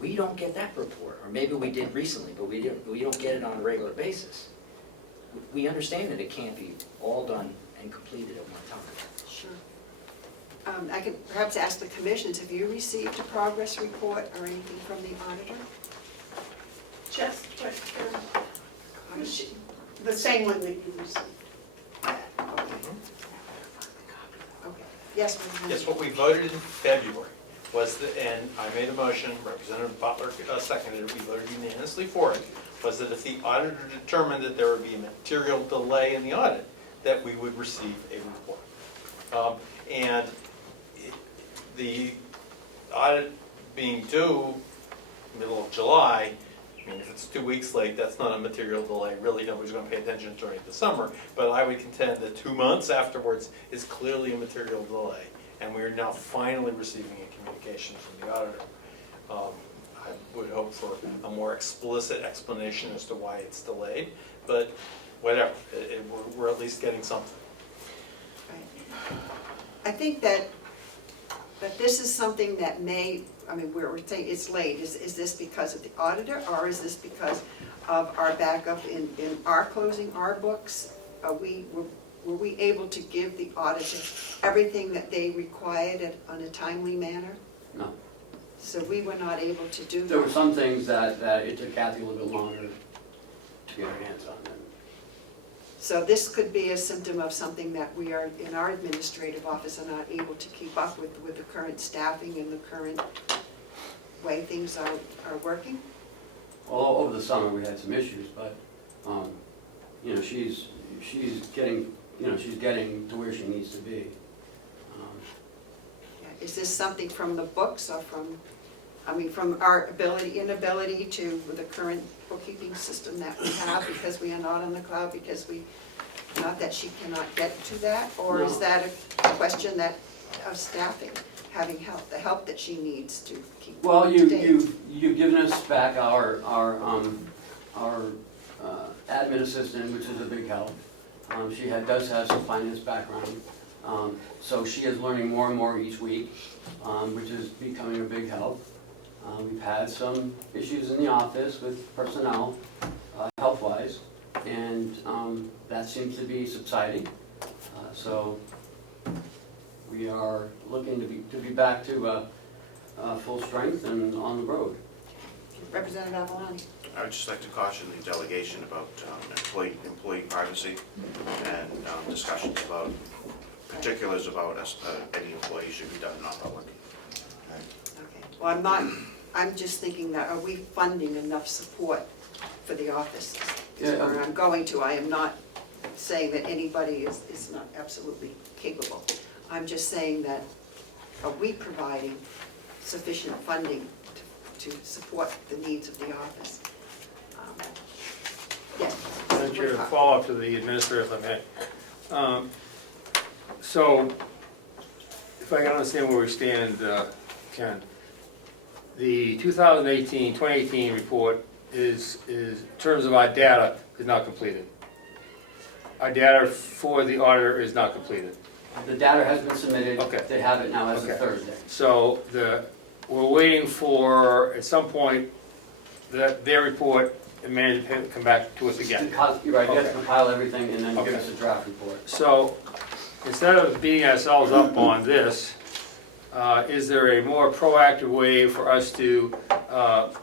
we don't get that report. Or maybe we did recently, but we don't get it on a regular basis. We understand that it can't be all done and completed at one time. Sure. I could perhaps ask the commissioners, have you received a progress report or anything from the auditor? Just what, the same one that you received. Okay. Yes, ma'am. Yes, what we voted in February was, and I made a motion, Representative Butler seconded it, we voted unanimously for it, was that if the auditor determined that there would be a material delay in the audit, that we would receive a report. The audit being due middle of July, I mean, if it's 2 weeks late, that's not a material delay. Really, nobody's going to pay attention during the summer. But I would contend that 2 months afterwards is clearly a material delay. And we are now finally receiving a communication from the auditor. I would hope for a more explicit explanation as to why it's delayed. But whatever, we're at least getting something. Right. I think that this is something that may, I mean, we're saying it's late. Is this because of the auditor, or is this because of our backup in our closing our books were we able to give the auditor everything that they required on a timely manner? No. So we were not able to do that? There were some things that it took Kathy a little bit longer to get her hands on. So this could be a symptom of something that we are, in our administrative office, are not able to keep up with the current staffing and the current way things are working? Well, over the summer, we had some issues, but, you know, she's getting, you know, she's getting to where she needs to be. Is this something from the books or from, I mean, from our inability to, with the current bookkeeping system that we have, because we are not on the cloud, because we, not that she cannot get to that? Or is No. that a question that, of staffing, having help, the help that she needs to keep Well, up to date? you've given us back our admin assistant, which is a big help. She does have some finance background. So she is learning more and more each week, which is becoming a big help. We've had some issues in the office with personnel, health-wise, and that seems to be subsiding. So we are looking to be back to full strength and on the road. Representative Avellani. I would just like to caution the delegation about employee privacy and discussions about particulars about any employee should be done non-public. Okay. Well, I'm just thinking that, are we funding enough support for the office? Yeah. Or I am not saying that anybody is not absolutely capable. I'm just saying that, are we providing sufficient funding to support the needs of the office? Yes. Madam Chair, to follow up to the administrator, if I may. So, if I can understand where we stand, Ken, the 2018 report is, in terms of our data, is not completed. Our data for the auditor is not completed. The data has been submitted. Okay. They have it now as of Okay. Thursday. So we're waiting for, at some point, their report and management to come back to us again. You're right, you have to Okay. compile everything and then give Okay. us a draft report. So, instead of beating ourselves up on this, is there a more proactive way for us to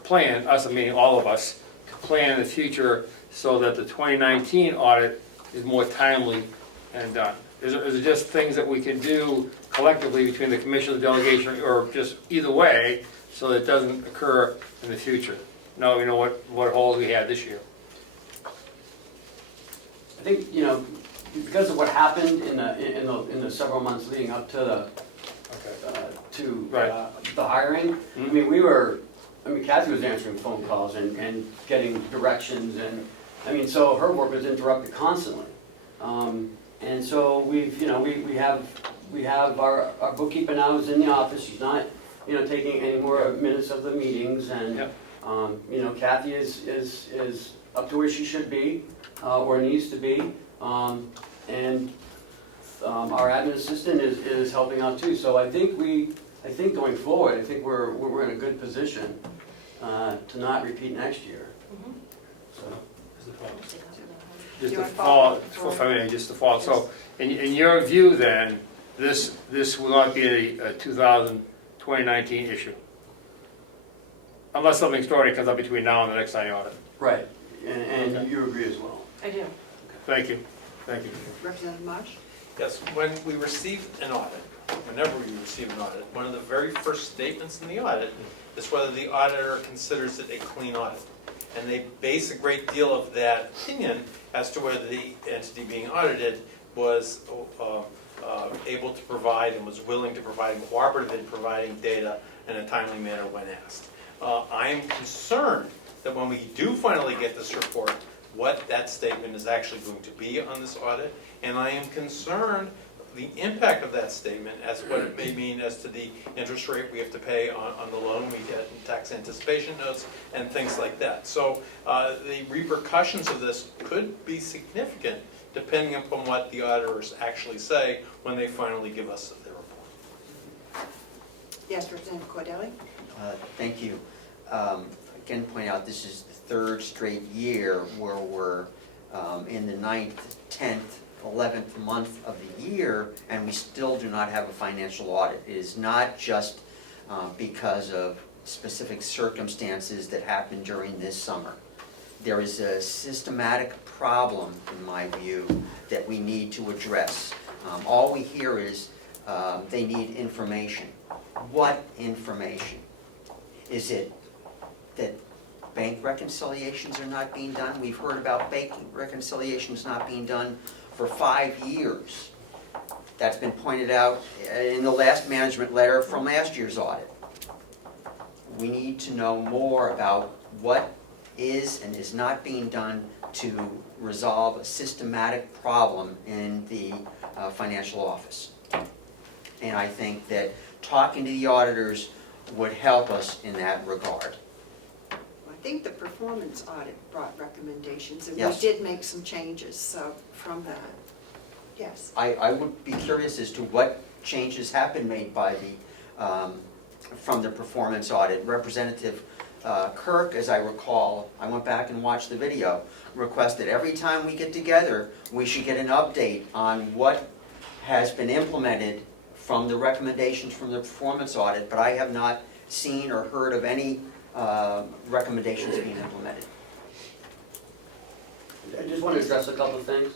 plan, us, I mean all of us, to plan in the future so that the 2019 audit is more timely and done? Is it just things that we can do collectively between the commission and the delegation, or just either way, so that it doesn't occur in the future? Now we know what holes we had this year. I think, you know, because of what happened in the several months leading up to the hiring, I mean, Kathy was answering phone calls and getting directions, and, I mean, so her work was interrupted constantly. And so we have our bookkeeper now is in the office. She's not, you know, taking any more minutes of the meetings, and Yep. you know, Kathy is up to where she should be, or needs to be, and our admin assistant is helping out too. So I think going forward, I think we're in a good position to not repeat next year. So. Just to follow, just to follow. So, in your view then, this will not be a 2019 issue? Unless something extraordinary comes up between now and the next time you audit. Right, and Okay. you agree as well. I do. Thank you. Thank you. Representative Marsh? Yes, when we receive an audit, whenever we receive an audit, one of the very first statements in the audit is whether the auditor considers it a clean audit. And they base a great deal of that opinion as to whether the entity being audited was able to provide and was willing to provide and cooperative in providing data in a timely manner when asked. I am concerned that when we do finally get this report, what that statement is actually going to be on this audit, and I am concerned the impact of that statement as what it may mean as to the interest rate we have to pay on the loan we get in tax anticipation notes and things like that. So the repercussions of this could be significant depending upon what the auditors actually say when they finally give us their report. Yes, Representative Cordelli? Thank you. Again, point out this is the third straight year where we're in the 9th, 10th, 11th month of the year, and we still do not have a financial audit. It is not just because of specific circumstances that happened during this summer. There is a systematic problem, in my view, that we need to address. All we hear is they need information. What information? Is it that bank reconciliations are not being done? We've heard about bank reconciliations not being done for 5 years. That's been pointed out in the last management letter from last year's audit. We need to know more about what is and is not being done to resolve a systematic problem in the financial office. And I think that talking to the auditors would help us in that regard. I think the performance audit brought recommendations, and we Yes. did make some changes, so from that, yes. I would be curious as to what changes have been made by from the performance audit. Representative Kirk, as I recall, I went back and watched the video, requested every time we get together, we should get an update on what has been implemented from the recommendations from the performance audit, but I have not seen or heard of any recommendations being implemented. I just want to address a couple of things.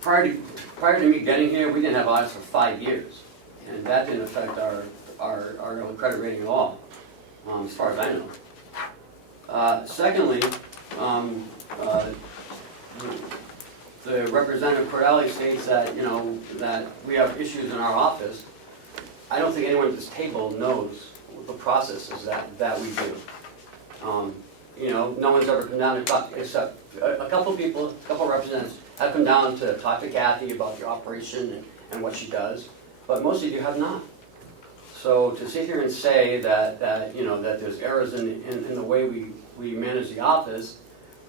Prior to me getting here, we didn't have audits for 5 years, and that didn't affect our credit rating at all, as far as I know. Secondly, the Representative Cordelli states that, that we have issues in our office. I don't think anyone at this table knows the processes that we do. No one's ever come down and talked, except a couple people, a couple of representatives have come down to talk to Kathy about the operation and what she does, but most of you have not. So to sit here and say that there's errors in the way we manage the office,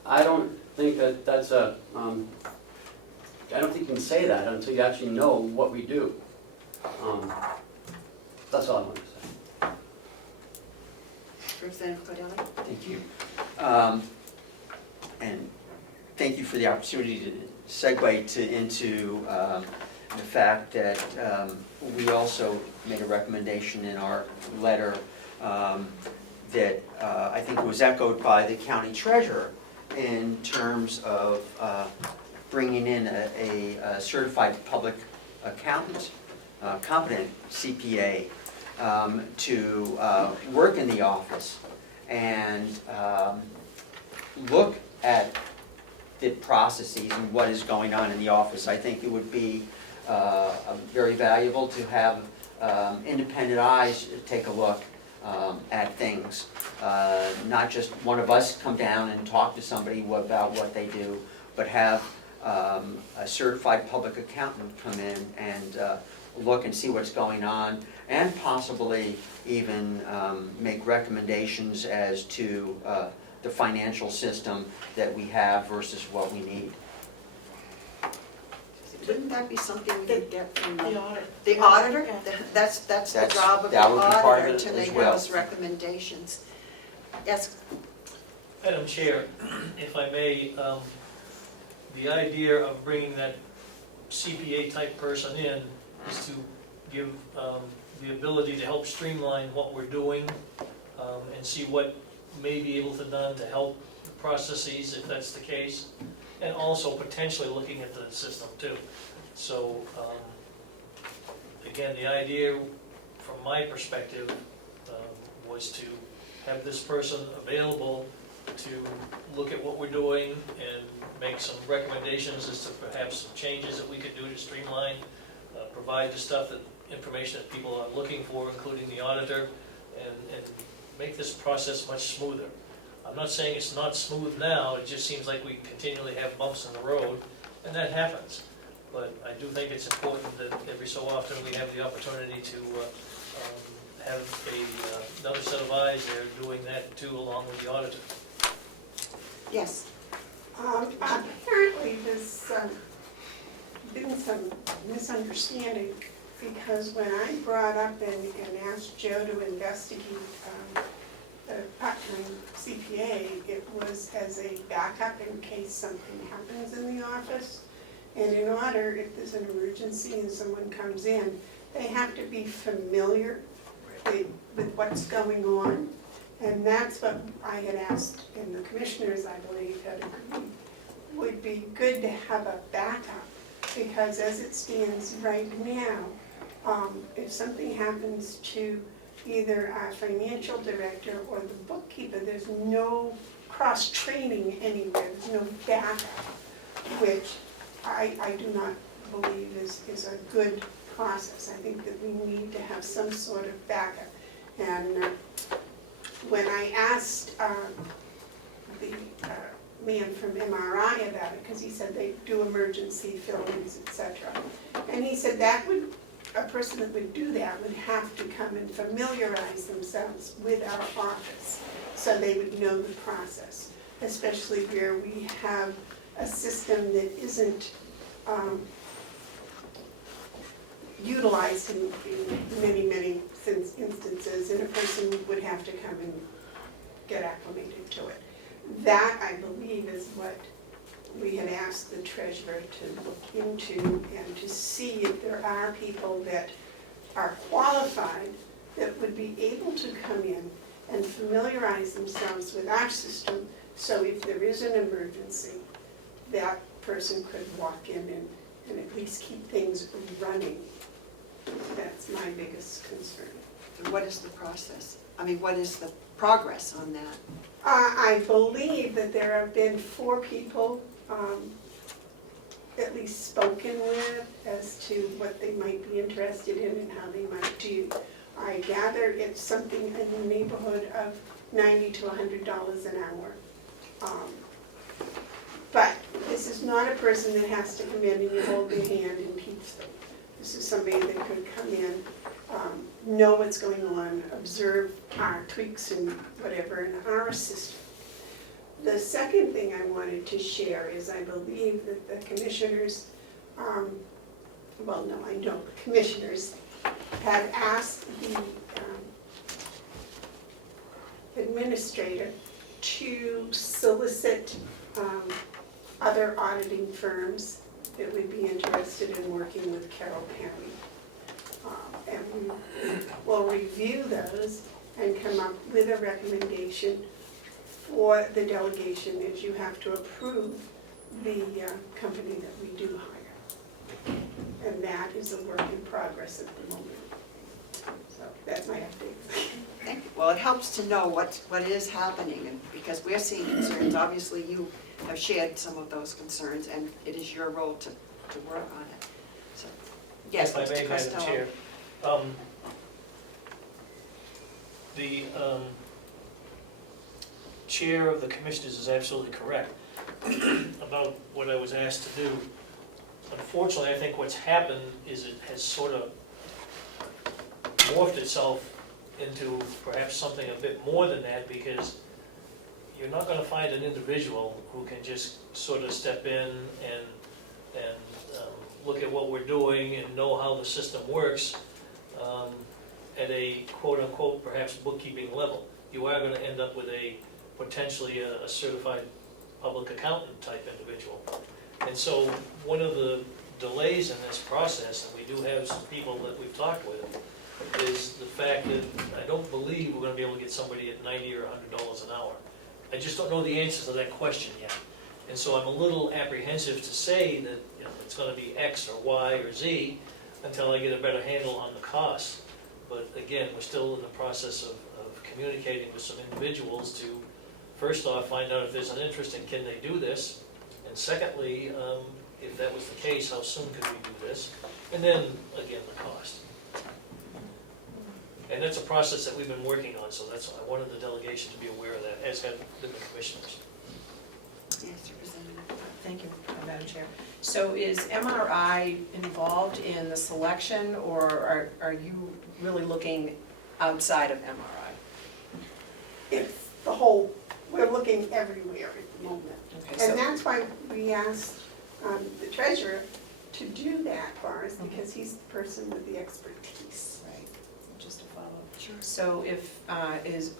I don't think that's a, I don't think you can say that until you actually know what we do. That's all I want to say. Representative Cordelli? Thank you. And thank you for the opportunity to segue into the fact that we also made a recommendation in our letter that I think was echoed by the county treasurer in terms of bringing in a certified public accountant, competent CPA, to work in the office and look at the processes and what is going on in the office. I think it would be very valuable to have independent eyes take a look at things. Not just one of us come down and talk to somebody about what they do, but have a certified public accountant come in and look and see what's going on, and possibly even make recommendations as to the financial system that we have versus what we need. Wouldn't that be something we could get from The auditor. the auditor? Yeah. That's the job of the that would be part of auditor, it to as make well. those recommendations. Yes, Madam Chair, if I may, the idea of bringing that CPA type person in is to give the ability to help streamline what we're doing and see what may be able to be done to help the processes, if that's the case, and also potentially looking at the system too. So again, the idea from my perspective was to have this person available to look at what we're doing and make some recommendations as to perhaps some changes that we could do to streamline, provide the stuff, that information that people are looking for, including the auditor, and make this process much smoother. I'm not saying it's not smooth now, it just seems like we continually have bumps in the road, and that happens. But I do think it's important that every so often we have the opportunity to have another set of eyes there doing that too, along with the auditor. yes. Apparently there's been some misunderstanding, because when I brought up and asked Joe to investigate the part-time CPA, it was as a backup in case something happens in the office. And in order, if there's an emergency and someone comes in, they have to be familiar with what's going on. And that's what I had asked, and the commissioners, I believe, had agreed, would be good to have a backup. Because as it stands right now, if something happens to either our financial director or the bookkeeper, there's no cross-training anywhere, there's no backup, which I do not believe is a good process. I think that we need to have some sort of backup. And when I asked the man from MRI about it, because he said they do emergency fill-ins, etc. And he said a person that would do that would have to come and familiarize themselves with our office so they would know the process, especially where we have a system that isn't utilized in many instances, and a person would have to come and get acclimated to it. That, I believe, is what we had asked the treasurer to look into and to see if there are people that are qualified that would be able to come in and familiarize themselves with our system, so if there is an emergency, that person could walk in and at least keep things running. That's my biggest concern. And what is the process? I mean, what is the progress on that? I believe that there have been 4 people at least spoken with as to what they might be interested in and how they might do. I gather it's something in the neighborhood of $90 to $100 an hour. But this is not a person that has to come in and you hold their hand and teach them. This is somebody that could come in, know what's going on, observe our tweaks and whatever in our system. The second thing I wanted to share is I believe that the commissioners, commissioners have asked the administrator to solicit other auditing firms that would be interested in working with Carroll County. And we will review those and come up with a recommendation for the delegation, as you have to approve the company that we do hire. And that is a work in progress at the moment. So that's my update. Thank you. Well, it helps to know what is happening, and because we're seeing concerns, obviously you have shared some of those concerns, and it is your role to work on it. So, yes, If I may, Mr. Madam Costello. Chair. The chair of the commissioners is absolutely correct about what I was asked to do. Unfortunately, I think what's happened is it has sort of morphed itself into perhaps something a bit more than that, because you're not going to find an individual who can just sort of step in and look at what we're doing and know how the system works at a quote-unquote perhaps bookkeeping level. You are going to end up with potentially a certified public accountant type individual. And so one of the delays in this process, and we do have some people that we've talked with, is the fact that I don't believe we're going to be able to get somebody at $90 or $100 an hour. I just don't know the answers to that question yet. And so I'm a little apprehensive to say that it's going to be X or Y or Z until I get a better handle on the costs. But again, we're still in the process of communicating with some individuals to, first off, find out if there's an interest in can they do this, and secondly, if that was the case, how soon could we do this, and then, again, the cost. And that's a process that we've been working on, so that's I wanted the delegation to be aware of that, as have been the commissioners. Yes, Representative. Thank you, Madam Chair. So is MRI involved in the selection, or are you really looking outside of MRI? It's the whole, we're looking everywhere at the moment. Okay, And that's why we asked the treasurer to do that for us, because he's the person with the expertise. Right. just to follow. Sure. So if,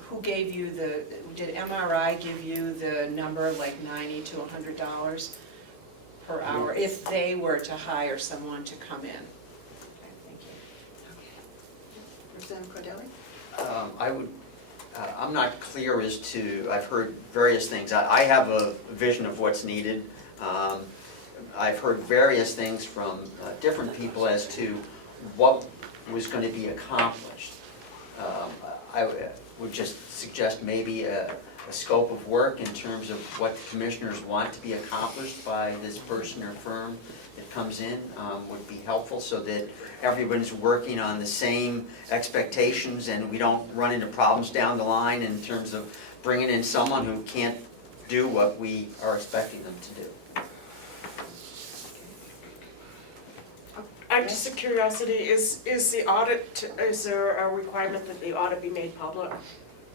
who gave you did MRI give you the number like $90 to $100 per hour if they were to hire someone to come in? Okay, thank you. Representative Cordelli? I'm not clear as to, I've heard various things. I have a vision of what's needed. I've heard various things from different people as to what was going to be accomplished. I would just suggest maybe a scope of work in terms of what the commissioners want to be accomplished by this person or firm that comes in would be helpful, so that everyone's working on the same expectations and we don't run into problems down the line in terms of bringing in someone who can't do what we are expecting them to do. Just a curiosity, is the audit, is there a requirement that the audit be made public?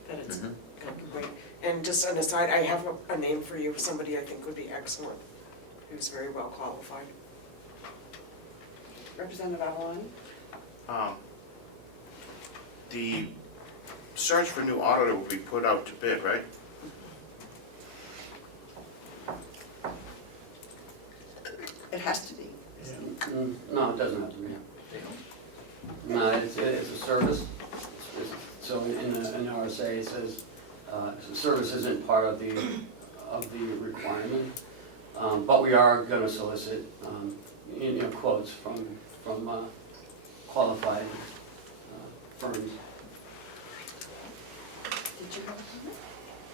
That it's, okay, great. And just an aside, I have a name for you, somebody I think would be excellent, who's very well qualified. Representative Avellani? The search for new auditor will be put out to bid, right? It has to be. No, it doesn't have to be. No, it's a service. So in the RSA it says service isn't part of the requirement, but we are going to solicit quotes from qualified firms. Did you have a comment?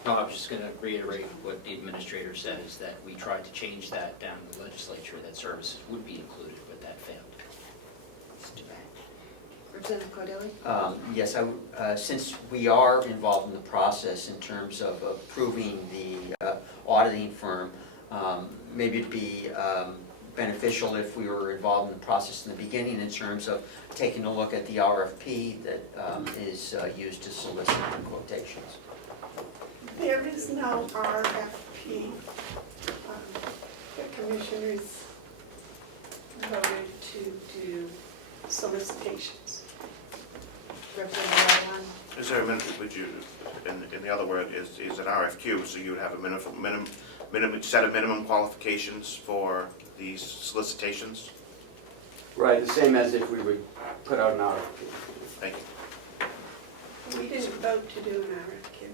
No, I was just going to reiterate what the administrator said, is that we tried to change that down in the legislature, that services would be included, but that failed. Representative Cordelli? Yes, since we are involved in the process in terms of approving the auditing firm, maybe it'd be beneficial if we were involved in the process in the beginning in terms of taking a look at the RFP that is used to solicit the quotations. There is no RFP. The commissioners voted to do solicitations. Representative Avellani? Is there a minimum, would you, in the other word, is an RFQ, so you would have a minimum set of minimum qualifications for these solicitations? Right, the same as if we would put out an RFP. Thank you. We didn't vote to do an RFQ.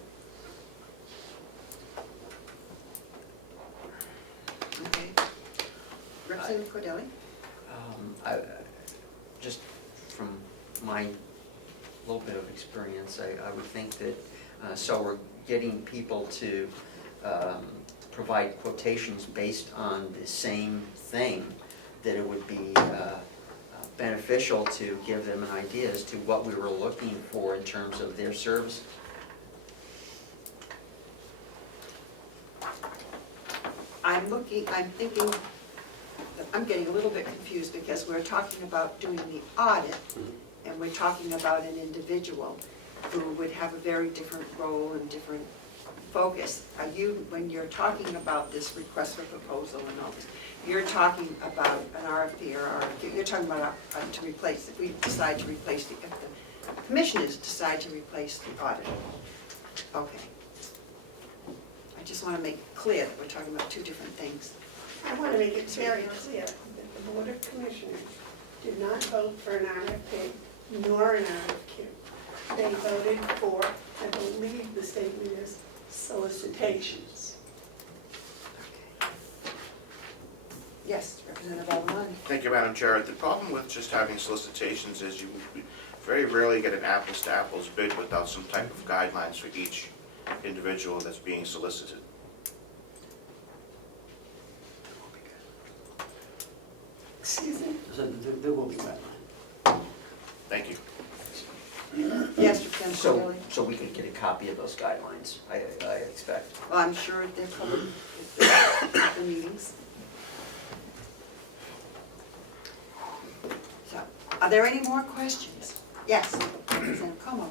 Okay. Representative Cordelli? Just from my little bit of experience, I would think that, so we're getting people to provide quotations based on the same thing, that it would be beneficial to give them an idea as to what we were looking for in terms of their service. I'm getting a little bit confused because we're talking about doing the audit and we're talking about an individual who would have a very different role and different focus. Are you, when you're talking about this request for proposal and all this, you're talking about an RFP or RFQ, you're talking about to replace, if we decide to replace if the commissioners decide to replace the auditor. Okay. I just want to make it clear that we're talking about two different things. I want to make it very clear that the Board of Commissioners did not vote for an RFP nor an RFQ. They voted for, I believe the statement is, solicitations. Yes, Representative Avellani. Thank you, Madam Chair. The problem with just having solicitations is you very rarely get an apples-to-apples bid without some type of guidelines for each individual that's being solicited. Excuse me? There will be guidelines. Thank you. Yes, Representative Cordelli. So we could get a copy of those guidelines, I expect. Well, I'm sure they're covered at the meetings. So, are there any more questions? Yes, Representative Comeau.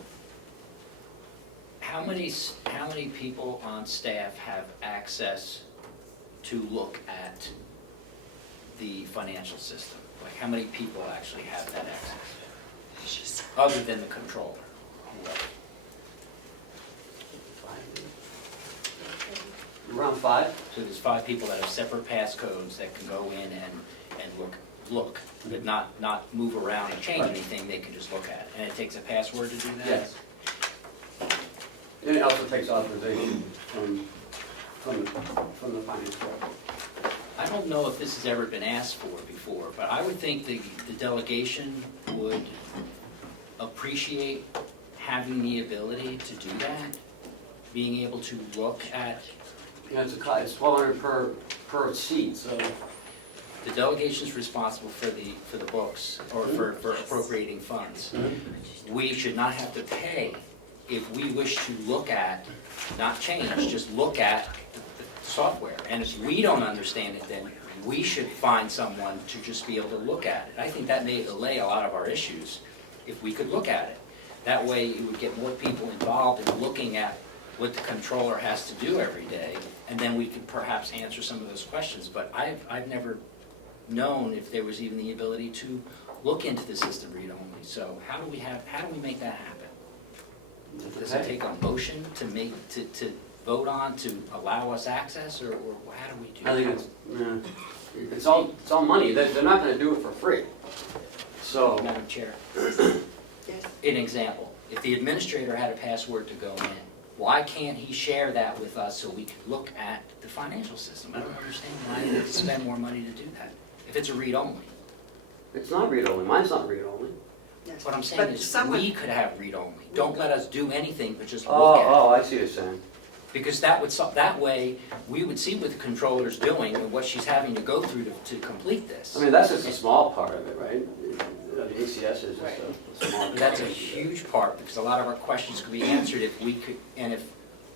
How many people on staff have access to look at the financial system? Like, how many people actually have that access? other than the controller. Around 5? So there's 5 people that have separate passcodes that can go in and look, but not move around and change anything, they can just look at it. And it takes a password to do that? Yes. And it also takes authorization from the finance director. I don't know if this has ever been asked for before, but I would think the delegation would appreciate having the ability to do that, being able to look at. Yeah, it's $1,200 per seat, so. The delegation is responsible for the books, or for appropriating funds. We should not have to pay if we wish to look at, not change, just look at the software. And if we don't understand it, then we should find someone to just be able to look at it. I think that may allay a lot of our issues if we could look at it. That way it would get more people involved in looking at what the controller has to do every day, and then we could perhaps answer some of those questions. But I've never known if there was even the ability to look into the system read-only. So how do we make that happen? Does it take a motion to vote on to allow us access, or how do we do I that? think it's all money. They're not going to do it for free. So. Madam Chair, Yes. an example, if the administrator had a password to go in, why can't he share that with us so we can look at the financial system? I don't understand why we have to spend more money to do that, if it's a read-only. It's not read-only. Mine's not read-only. Yes. What I'm saying But is, someone- we could have read-only. Don't let us do anything, but just look at it. Oh, I see what you're saying. Because that way, we would see what the controller's doing and what she's having to go through to complete this. I mean, that's just a small part of it, right? The ACS is just a small part. That's a huge part, because a lot of our questions could be answered if we could, and if,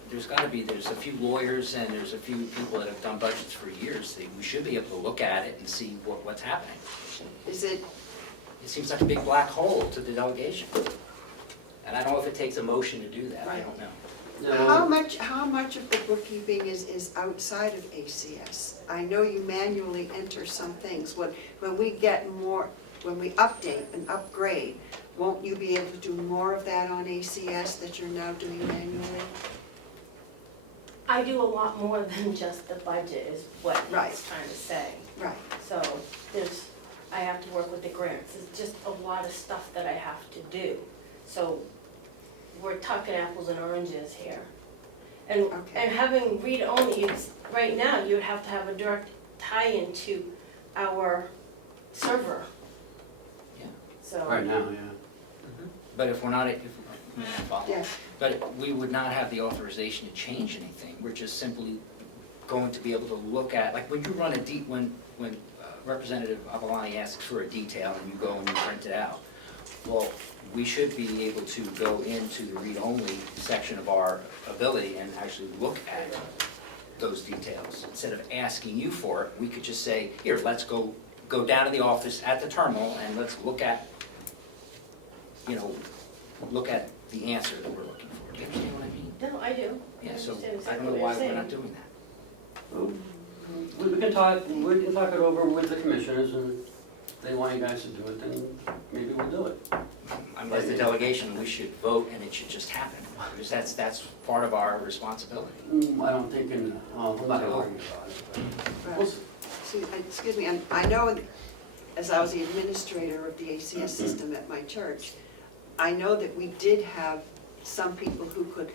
there's a few lawyers and there's a few people that have done budgets for years, we should be able to look at it and see what's happening. Is it, It seems like a big black hole to the delegation. And I don't know if it takes a motion to do that, I don't know. how much of the bookkeeping is outside of ACS? I know you manually enter some things. When we get more, when we update and upgrade, won't you be able to do more of that on ACS that you're now doing manually? I do a lot more than just the budget is what Right. it's trying to say. Right. So I have to work with the grants. It's just a lot of stuff that I have to do. So we're talking apples and oranges here. And Okay. having read-only, right now, you would have to have a direct tie-in to our server. Yeah. So. Right now, yeah. But if we're not, Yes. but we would not have the authorization to change anything. We're just simply going to be able to look at, like when you run when Representative Avellani asks for a detail and you go and you print it out. Well, we should be able to go into the read-only section of our ability and actually look at those details. Instead of asking you for it, we could just say, here, let's go down to the office at the terminal and let's look at, look at the answer that we're looking for. Do you understand what I mean? No, I do. Yeah, so understand I exactly don't know what why you're we're saying. not doing that. We can talk it over with the commissioners, and if they want you guys to do it, then maybe we'll do it. As the delegation, we should vote and it should just happen, because that's part of our responsibility. I don't think I'm not going to argue about it. Right. Excuse me, I know as I was the administrator of the ACS system at my church, I know that we did have some people who could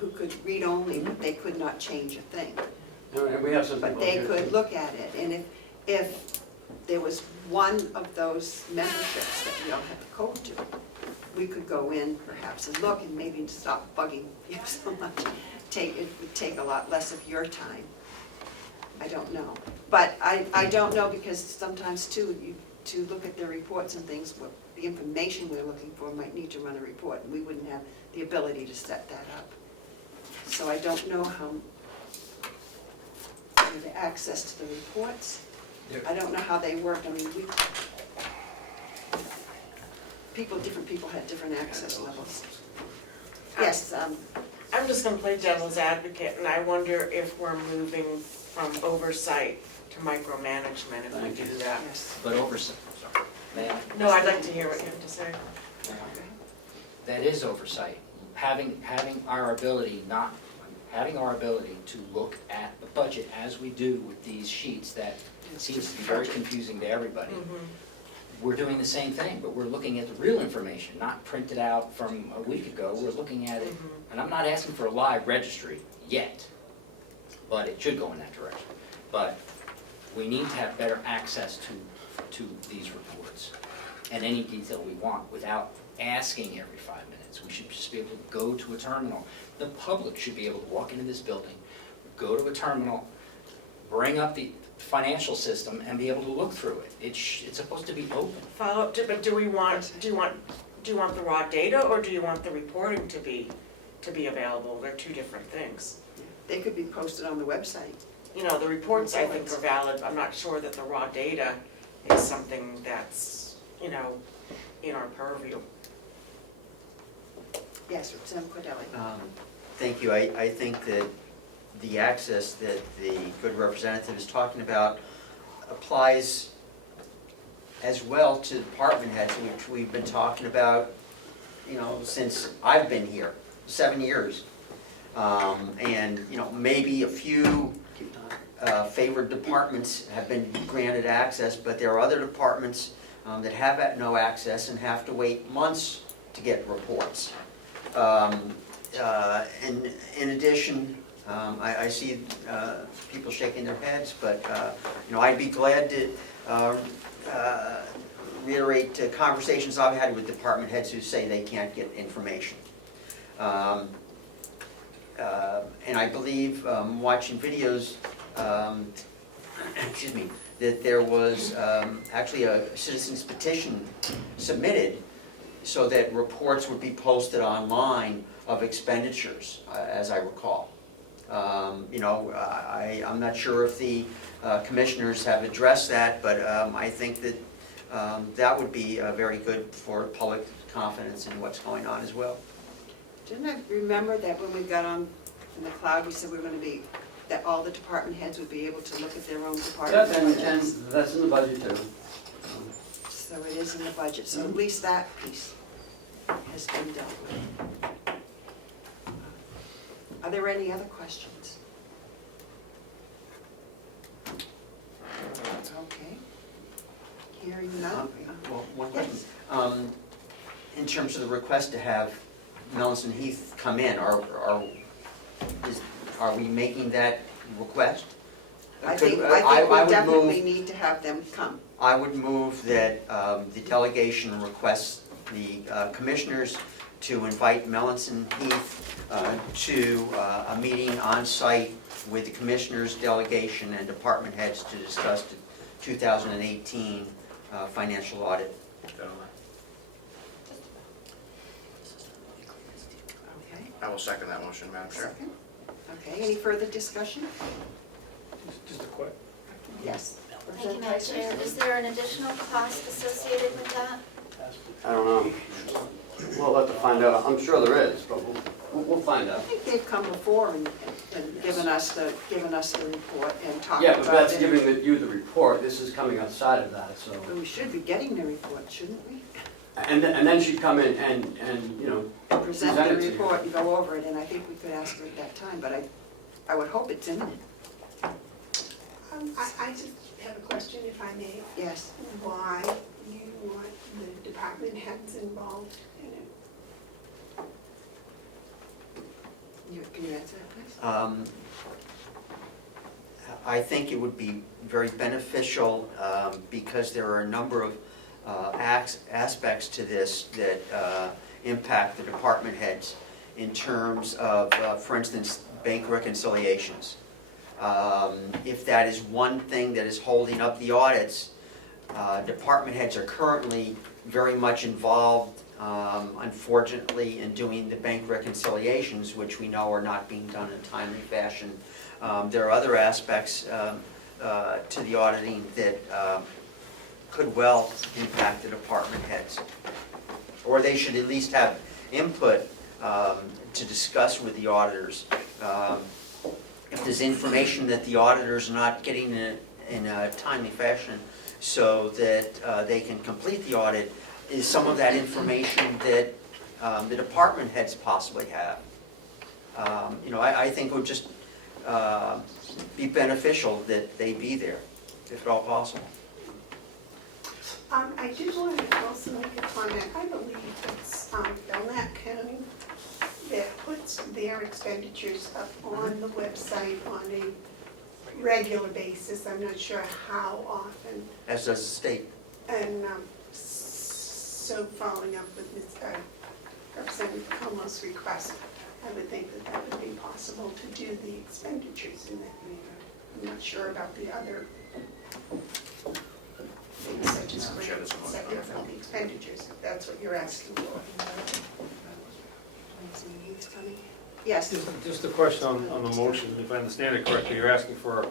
who could read only, but they could not change a thing. And we have some people But they here could too. look at it, and if there was one of those memberships that we all had the code to, we could go in perhaps and look and maybe stop bugging you so much. It would take a lot less of your time. I don't know. But I don't know, because sometimes too, to look at their reports and things, the information we're looking for might need to run a report, and we wouldn't have the ability to set that up. So I don't know how, the access to the reports. I don't know how they work. I mean, different people had different access levels. Yes, I'm just gonna play devil's advocate, and I wonder if we're moving from oversight to micromanagement if we do that. yes. But oversight, May I? No, I'd like to hear what you have to say. That is oversight. Having our ability to look at the budget as we do with these sheets that seems to be very confusing to everybody. We're doing the same thing, but we're looking at the real information, not printed out from a week ago. We're looking at it, and I'm not asking for a live registry yet, but it should go in that direction. But we need to have better access to these reports and any detail we want without asking every 5 minutes. We should just be able to go to a terminal. The public should be able to walk into this building, go to a terminal, bring up the financial system and be able to look through it. It's supposed to be open. Follow up, but do you want the raw data, or do you want the reporting to be available? They're two different things. They could be posted on the website. You know, the reports I think are valid. I'm not sure that the raw data is something that's, you know, in our purview. Yes, Representative Cordelli. Thank you. I think that the access that the good representative is talking about applies as well to department heads, which we've been talking about, you know, since I've been here, 7 years. And, you know, maybe a few favored departments have been granted access, but there are other departments that have no access and have to wait months to get reports. And in addition, I see people shaking their heads, but you know, I'd be glad to reiterate conversations I've had with department heads who say they can't get information. And I believe, watching videos, excuse me, that there was actually a citizen's petition submitted so that reports would be posted online of expenditures, as I recall. You know, I'm not sure if the commissioners have addressed that, but I think that that would be very good for public confidence in what's going on as well. Didn't I remember that when we got on in the cloud, we said we were going to be, that all the department heads would be able to look at their own department And budgets? that's in the budget too. So it is in the budget, so at least that piece has been dealt with. Are there any other questions? Okay. Hearing none. Well, one Yes. question. In terms of the request to have Melison Heath come in, are we making that request? I think I we would definitely move- need to have them come. I would move that the delegation requests the commissioners to invite Melison Heath to a meeting on site with the commissioners, delegation, and department heads to discuss the 2018 financial audit. Okay. I will second that motion, Madam Chair. Second. Okay, any further discussion? Just a quick. Yes. Thank you, Madam Chair. Is there an additional cost associated with that? I don't know. We'll have to find out. I'm sure there is, but we'll find I out. think they've come before and given us the report and talked Yeah, about it. but that's giving you the report. This is coming outside of that, so. But we should be getting the report, shouldn't we? And then she'd come in and, you know, Present present it the to you. report and go over it, and I think we could ask her at that time, but I would hope it's imminent. I just have a question, if I may. Yes. Why you want the department heads involved in it? Can you answer that, please? I think it would be very beneficial because there are a number of aspects to this that impact the department heads in terms of, for instance, bank reconciliations. If that is one thing that is holding up the audits, department heads are currently very much involved, unfortunately, in doing the bank reconciliations, which we know are not being done in a timely fashion. There are other aspects to the auditing that could well impact the department heads. Or they should at least have input to discuss with the auditors. If there's information that the auditors are not getting in a timely fashion, so that they can complete the audit is some of that information that the department heads possibly have. I think it would just be beneficial that they be there, if at all possible. I did want to also make a comment. I believe it's Belknap County that puts their expenditures up on the website on a regular basis. I'm not sure how often. As does the state. And so following up with Representative Comeau's request, I would think that that would be possible to do the expenditures in that manner. I'm not sure about the other things such as grants, separate from the expenditures, if that's what you're asking for. Yes. Just a question on the motion, if I understand it correctly, you're asking for,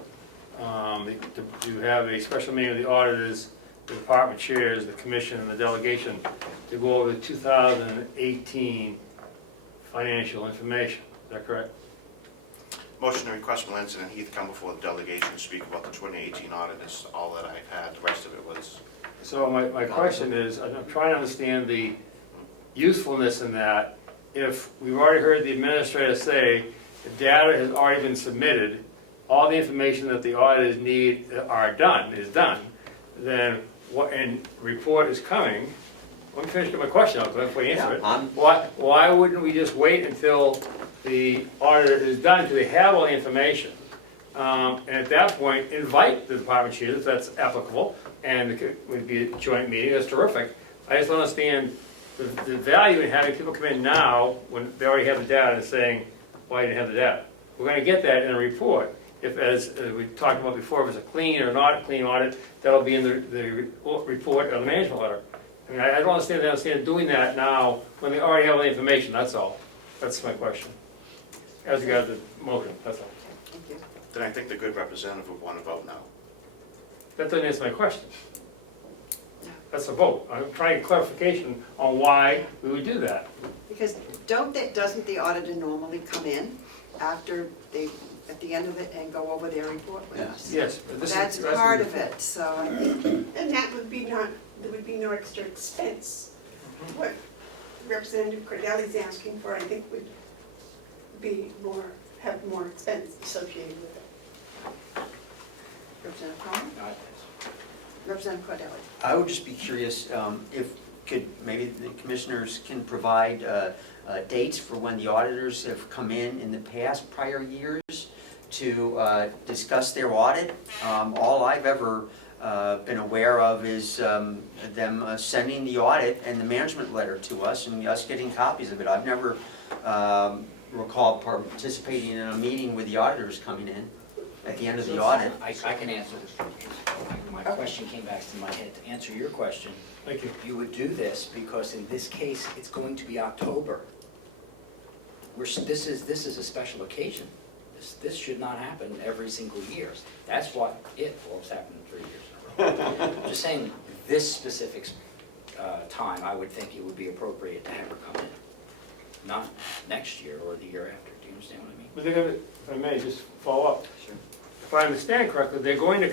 to have a special meeting of the auditors, the department chairs, the commission, and the delegation to go over the 2018 financial information, is that correct? Motion to request Melanson and Heath come before the delegation to speak about the 2018 audit is all that I've had. The rest of it was... So my question is, I'm trying to understand the usefulness in that. If we've already heard the administrator say the data has already been submitted, all the information that the auditors need is done, then what, and report is coming. Let me finish my question out before you answer it. Why wouldn't we just wait until the auditor is done, until they have all the information? And at that point, invite the department chairs, if that's applicable, and it would be a joint meeting, that's terrific. I just don't understand the value in having people come in now when they already have the data and saying, why you didn't have the data? We're going to get that in a report. If, as we talked about before, if it's a clean or not clean audit, that'll be in the report or the management letter. I mean, I don't understand doing that now when they already have all the information, that's all. That's my question. As regards the motion, that's all. Thank you. Then I think the good representative would want to vote now. That doesn't answer my question. That's a vote. I'm trying clarification on why we would do that. Because doesn't the auditor normally come in after at the end of it and go over their report with us? Yes. That's part of it, so I think. And that would be there would be no extra expense. What Representative Cordelli's asking for, I think, would be have more expense associated with it. Representative Comeau? Representative Cordelli. I would just be curious if maybe the commissioners can provide dates for when the auditors have come in the past prior years to discuss their audit. All I've ever been aware of is them sending the audit and the management letter to us and us getting copies of it. I've never recalled participating in a meeting with the auditors coming in at the end of the audit. I can answer this. My question came back to my head. To answer your question, thank you. You would do this because in this case, it's going to be October. This is a special occasion. This should not happen every single year. That's what it's happened 3 years in a row. I'm just saying, this specific time, I would think it would be appropriate to have her come in. Not next year or the year after. Do you understand what I mean? But they're going to, if I may, just follow up. Sure. If I understand correctly, they're going to,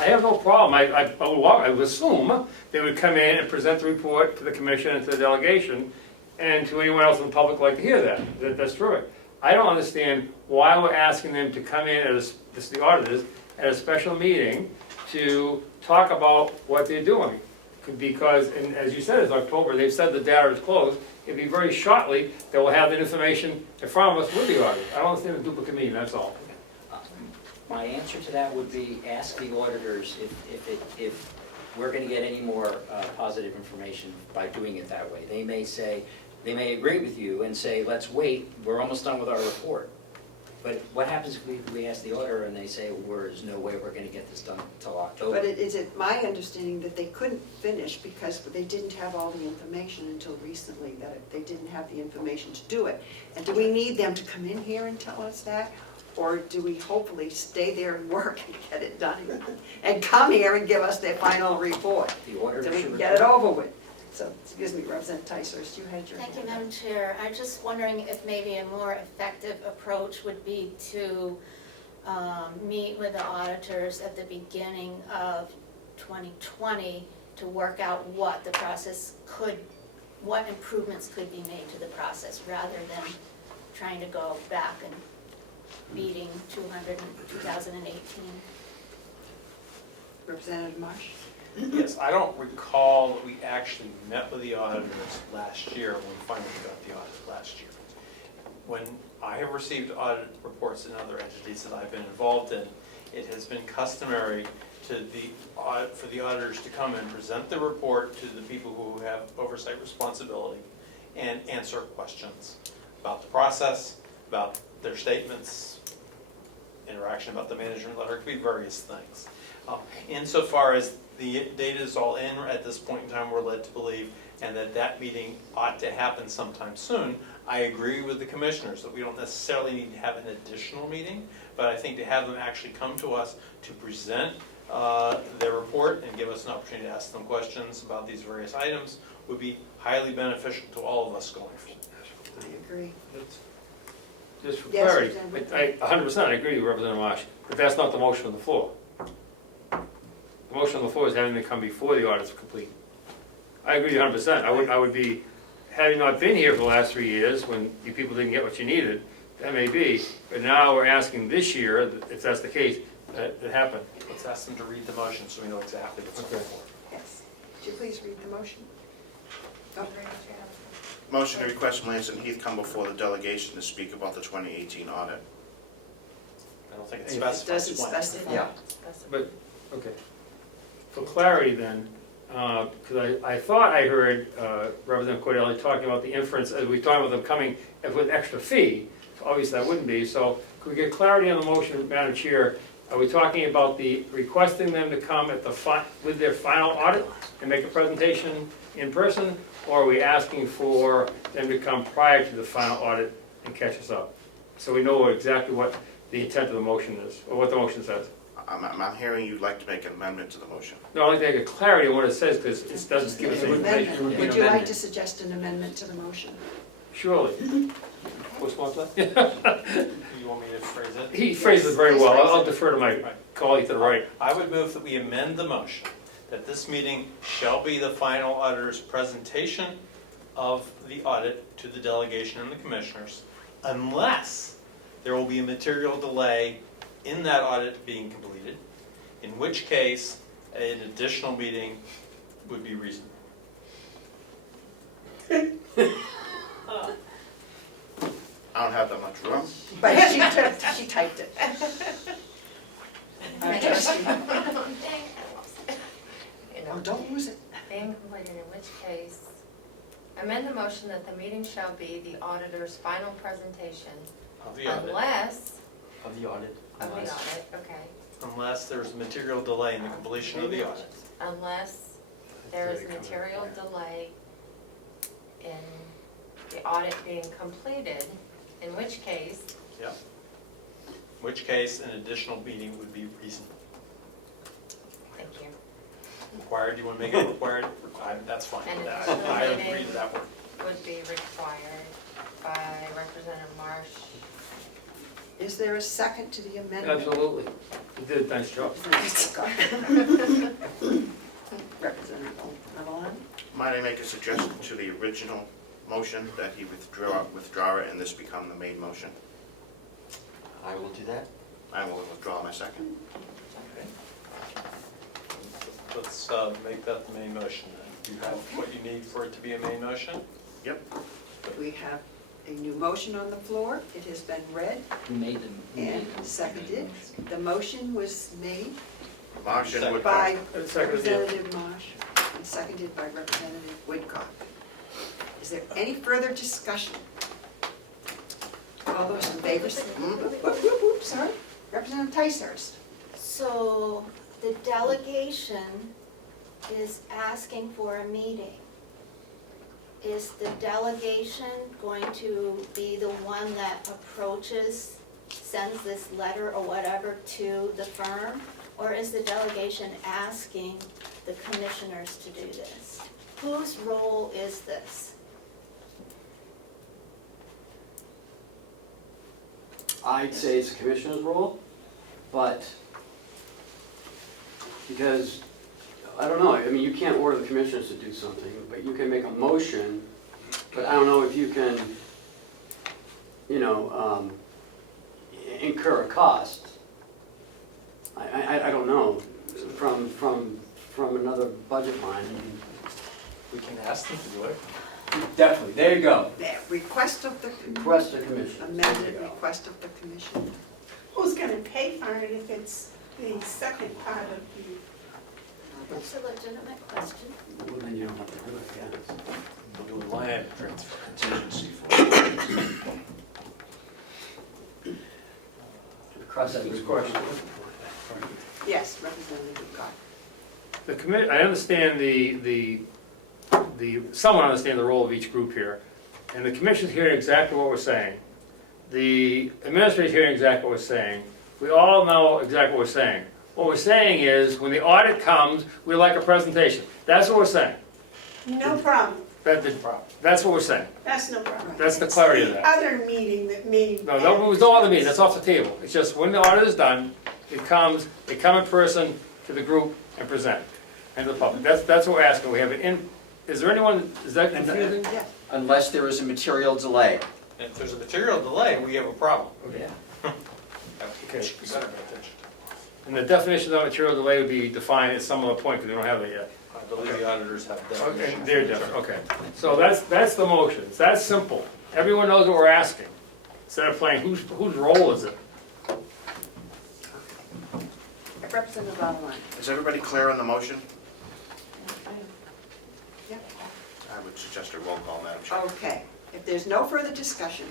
I have no problem, I would assume they would come in and present the report to the commission and to the delegation, and to anyone else in the public like to hear that. That's terrific. I don't understand why we're asking them to come in as the auditors at a special meeting to talk about what they're doing. Because, and as you said, it's October, they've said the data is closed, it'd be very shortly that we'll have the information in front of us with the audit. I don't understand the duplicate meeting, that's all. My answer to that would be ask the auditors if we're going to get any more positive information by doing it that way. They may agree with you and say, let's wait, we're almost done with our report. But what happens if we ask the auditor and they say, there's no way we're going to get this done until October? But is it my understanding that they couldn't finish because they didn't have all the information until recently, that they didn't have the information to do it? And do we need them to come in here and tell us that? Or do we hopefully stay there and work and get it done and come here and give us their final report? The auditor so we should can get it over with. So, excuse me, Representative Ticehurst, you had your Thank you, hand up. Madam Chair. I'm just wondering if maybe a more effective approach would be to meet with the auditors at the beginning of 2020 to work out what the process could, what improvements could be made to the process, rather than trying to go back and beating 2018. Representative Marsh? Yes, I don't recall that we actually met with the auditors last year when we finally got the audit last year. When I have received audit reports in other entities that I've been involved in, it has been customary for the auditors to come and present the report to the people who have oversight responsibility and answer questions about the process, about their statements, interaction about the management letter. It could be various things. Insofar as the data is all in at this point in time, we're led to believe, and that meeting ought to happen sometime soon. I agree with the commissioners that we don't necessarily need to have an additional meeting, but I think to have them actually come to us to present their report and give us an opportunity to ask them questions about these various items would be highly beneficial to all of us going forward. I agree. Just for Yes, clarity, Representative. I 100% agree with Representative Marsh, but that's not the motion on the floor. The motion on the floor is having them come before the audit's complete. I agree 100%. I would be, had you not been here for the last 3 years, when you people didn't get what you needed, that may be, but now we're asking this year, if that's the case, that happen. Let's ask them to read the motion so we know exactly what's on the floor. Yes. Would you please read the motion? Oh. Motion to request Lance and Heath come before the delegation to speak about the 2018 audit. I don't think it It specifies doesn't when. specify. Yeah. But, okay. For clarity then, because I thought I heard Representative Cordelli talking about the inference, as we talked about them coming with extra fee. Obviously that wouldn't be, so could we get clarity on the motion, Madam Chair? Are we talking about the requesting them to come at with their final audit and make a presentation in person? Or are we asking for them to come prior to the final audit and catch us up? So we know exactly what the intent of the motion is, or what the motion says. I'm hearing you'd like to make an amendment to the motion. No, I'd like to get clarity on what it says, because it doesn't give us any information. Amendment. Would you like to suggest an amendment to the motion? Surely. What's one that? You want me to phrase it? He phrased it very well. I'll defer to my colleague to the right. I would move that we amend the motion, that this meeting shall be the final auditor's presentation of the audit to the delegation and the commissioners, unless there will be a material delay in that audit being completed, in which case an additional meeting would be reasonable. I don't have that much room. But she typed it. I trust you. Oh, don't lose it. Being completed, in which case, amend the motion that the meeting shall be the auditor's final presentation Of the audit. unless, Of the audit. of the audit, okay, Unless there's a material delay in the completion of the audit. unless there is a material delay in the audit being completed, in which case, Yep. In which case an additional meeting would be reasonable. thank you. Required, do you want to make it required? That's fine. And I additional agree meeting to that one. would be required by Representative Marsh. Is there a second to the amendment? Absolutely. You did a nice job. Representative Avellani? Might I make a suggestion to the original motion that he withdraw it and this become the main motion? I will do that. I will withdraw my second. Okay. Let's make that the main motion then. Do you have what you need for it to be a main motion? Yep. We have a new motion on the floor. It has been read Who made them? and seconded. The motion was made Marsh and Woodcock. by Seconded, yeah. Representative Marsh and seconded by Representative Woodcock. Is there any further discussion? All those in favor, say, sorry, Representative Ticehurst. So the delegation is asking for a meeting. Is the delegation going to be the one that approaches, sends this letter or whatever to the firm? Or is the delegation asking the commissioners to do this? Whose role is this? I'd say it's the commissioner's role, but because I don't know, I mean, you can't order the commissioners to do something, but you can make a motion, but I don't know if you can, you know, incur a cost. I don't know, from another budget line. We can ask them to do it. Definitely, there you go. There, request of the. Request the commission. Amended request of the commission. Who's gonna pay for it if it's the second part of the? That's a legitimate question. Well, then you don't have to do it, yeah. We'll do a land transfer. Contingency for Cross that bridge. Question. Yes, Representative Woodcock. The I understand somewhat understand the role of each group here, and the commission's hearing exactly what we're saying. The administrator's hearing exactly what we're saying. We all know exactly what we're saying. What we're saying is, when the audit comes, we like a presentation. That's what we're saying. No problem, That's what we're saying. that's no problem. That's the clarity of that. It's the other meeting that made. No, there was no other meeting, that's off the table. It's just when the audit is done, they come in person to the group and present, and the public. That's what we're asking. We have is there anyone, is that confusing? Yes. Unless there is a material delay. And if there's a material delay, we have a problem. Okay. Okay. We better pay attention. And the definition of material delay would be defined at some other point, because we don't have that yet. I believe the auditors have Okay, definitions. they're different, okay. So that's the motion, it's that simple. Everyone knows what we're asking. Instead of playing, whose role is it? Representative Avellani. Is everybody clear on the motion? Yeah. I would suggest a roll call, Madam Chair. Okay, if there's no further discussion,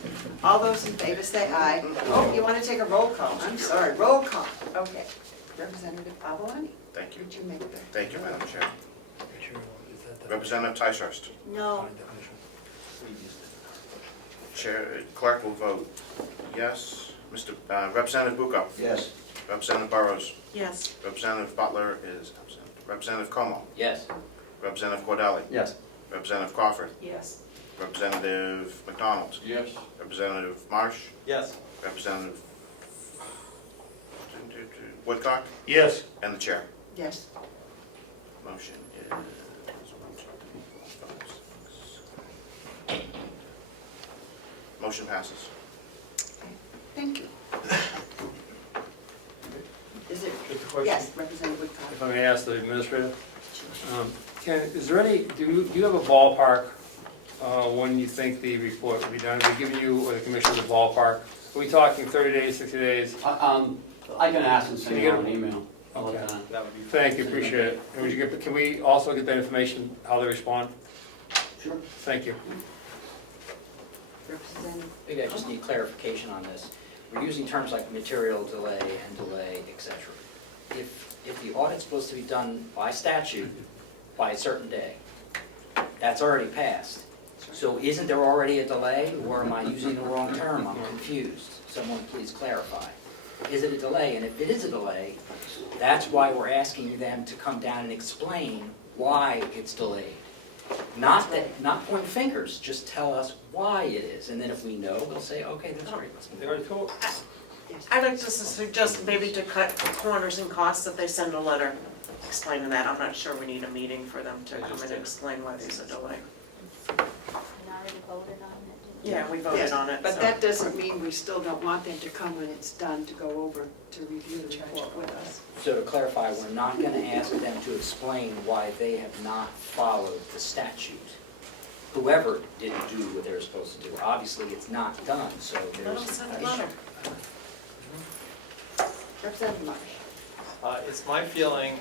all those in favor say aye. Oh, you want to take a roll call? I'm sorry, roll call. Okay. Representative Avellani, Thank you. would you make the? Thank you, Madam Chair. Representative Ticehurst. No, Chair, clerk will vote yes. Representative Bucco. Yes. Representative Burroughs. Yes. Representative Butler is absent. Representative Comeau. Yes. Representative Cordelli. Yes. Representative Crawford. Yes. Representative MacDonald. Yes. Representative Marsh. Yes. Representative Woodcock. Yes. And the chair. Yes. Motion is 1, 2, 3, 4, 5, 6. Motion passes. Thank you. Is it? Just a question. Yes, Representative Woodcock. If I may ask the administrator. Ken, is there any, do you have a ballpark when you think the report will be done? Have we given you or the commission the ballpark? Are we talking 30 days, 60 days? I can ask and send Can you you an get email. Okay. That would be. Thank you, appreciate it. And would you get, can we also get that information, how they respond? Sure. Thank you. Representative. Maybe I just need clarification on this. We're using terms like material delay and delay, et cetera. If the audit's supposed to be done by statute by a certain day, that's already passed. So isn't there already a delay, or am I using the wrong term? I'm confused. Someone please clarify. Is it a delay? And if it is a delay, that's why we're asking them to come down and explain why it's delayed. Not point fingers, just tell us why it is. And then if we know, we'll say, okay, that's great, let's move They on. already told. I'd like to suggest maybe to cut corners and costs that they send a letter explaining that. I'm not sure we need a meeting for them to come in and explain why there's a delay. we already voted on it. Yeah, we voted Yes, on it. but so. that doesn't mean we still don't want them to come when it's done to go over, to review the report with us. So to clarify, we're not going to ask them to explain why they have not followed the statute. Whoever didn't do what they were supposed to do. Obviously, it's not done, so Let them there's send a an letter. issue. Representative Marsh. It's my feeling,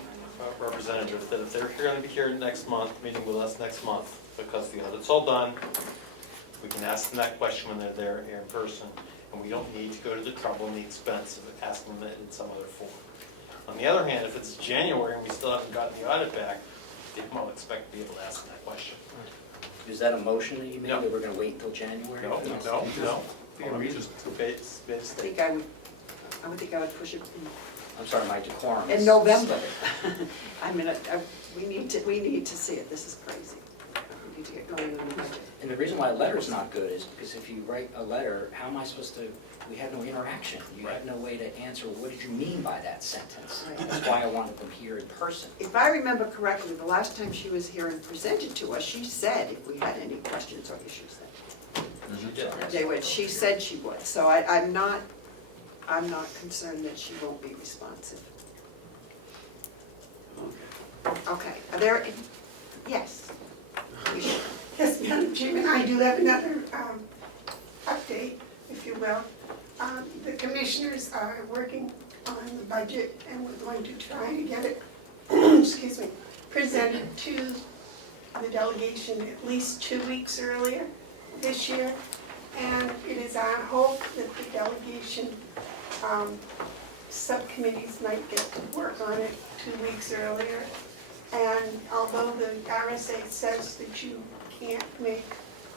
Representative, that if they're going to be here next month, meeting with us next month, because the audit's all done, we can ask them that question when they're there here in person, and we don't need to go to the trouble and the expense of asking them it in some other form. On the other hand, if it's January and we still haven't gotten the audit back, they won't expect to be able to ask them that question. Is that a motion that you made, No. that we're going to wait until January? No. Just I think I would push it I'm sorry, my decorum in is November. slipping. I mean, we need to see it, this is crazy. We need to get going on the budget. And the reason why a letter's not good is because if you write a letter, how am I supposed to, we have no interaction. You have no way to answer, what did you mean by that sentence? That's why I wanted them here in person. If I remember correctly, the last time she was here and presented to us, she said if we had any questions or issues she said she would. So I'm not concerned that she won't be responsive. Okay, are there, yes? Yes, Madam Chairman, I do have another update, if you will. The commissioners are working on the budget, and we're going to try to get it, excuse me, presented to the delegation at least 2 weeks earlier this year. And it is our hope that the delegation subcommittees might get to work on it 2 weeks earlier. And although the RSA says that you can't make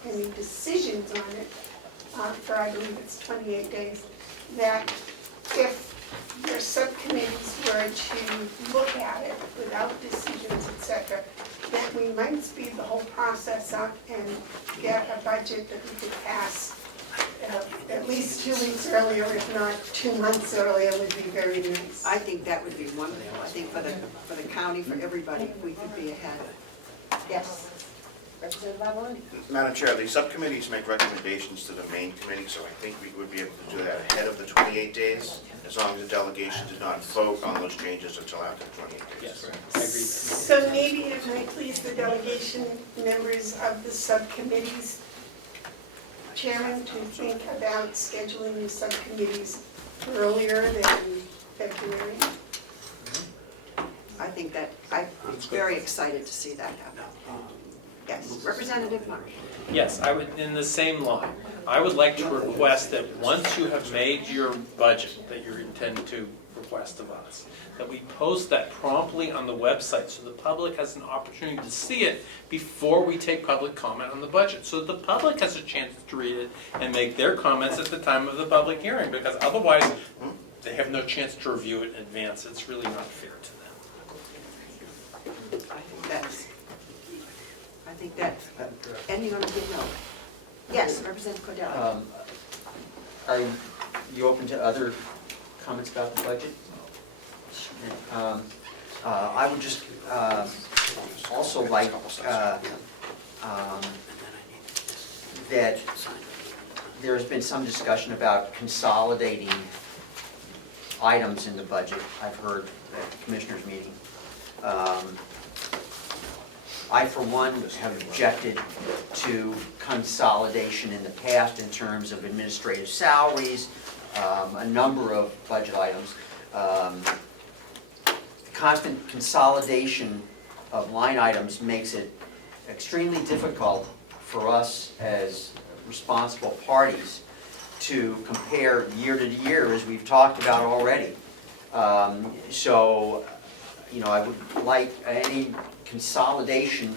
any decisions on it for, I believe it's 28 days, that if your subcommittees were to look at it without decisions, etc., that we might speed the whole process up and get a budget that we could pass at least 2 weeks earlier, if not 2 months earlier, would be very nice. I think that would be wonderful. I think for the county, for everybody, we could be ahead. Yes. Representative Avellani. Madam Chair, the subcommittees make recommendations to the main committee, so I think we would be able to do that ahead of the 28 days, as long as the delegation did not vote on those changes until after the 28 days. Yes, I agree. So maybe it might please the delegation members of the subcommittees, Chairman, to think about scheduling the subcommittees earlier than February. I think that, I'm very excited to see that happen. Yes, Representative Marsh. Yes, I would, in the same line, I would like to request that once you have made your budget that you intend to request of us, that we post that promptly on the website so the public has an opportunity to see it before we take public comment on the budget, so that the public has a chance to read it and make their comments at the time of the public hearing, because otherwise they have no chance to review it in advance. It's really not fair to them. I think that's, ending on a good note. Yes, Representative Cordelli. Are you open to other comments about the budget? I would just also like that there's been some discussion about consolidating items in the budget, I've heard at the commissioners' meeting. I, for one, have objected to consolidation in the past in terms of administrative salaries, a number of budget items. Constant consolidation of line items makes it extremely difficult for us as responsible parties to compare year to year, as we've talked about already. So, you know, I would like any consolidation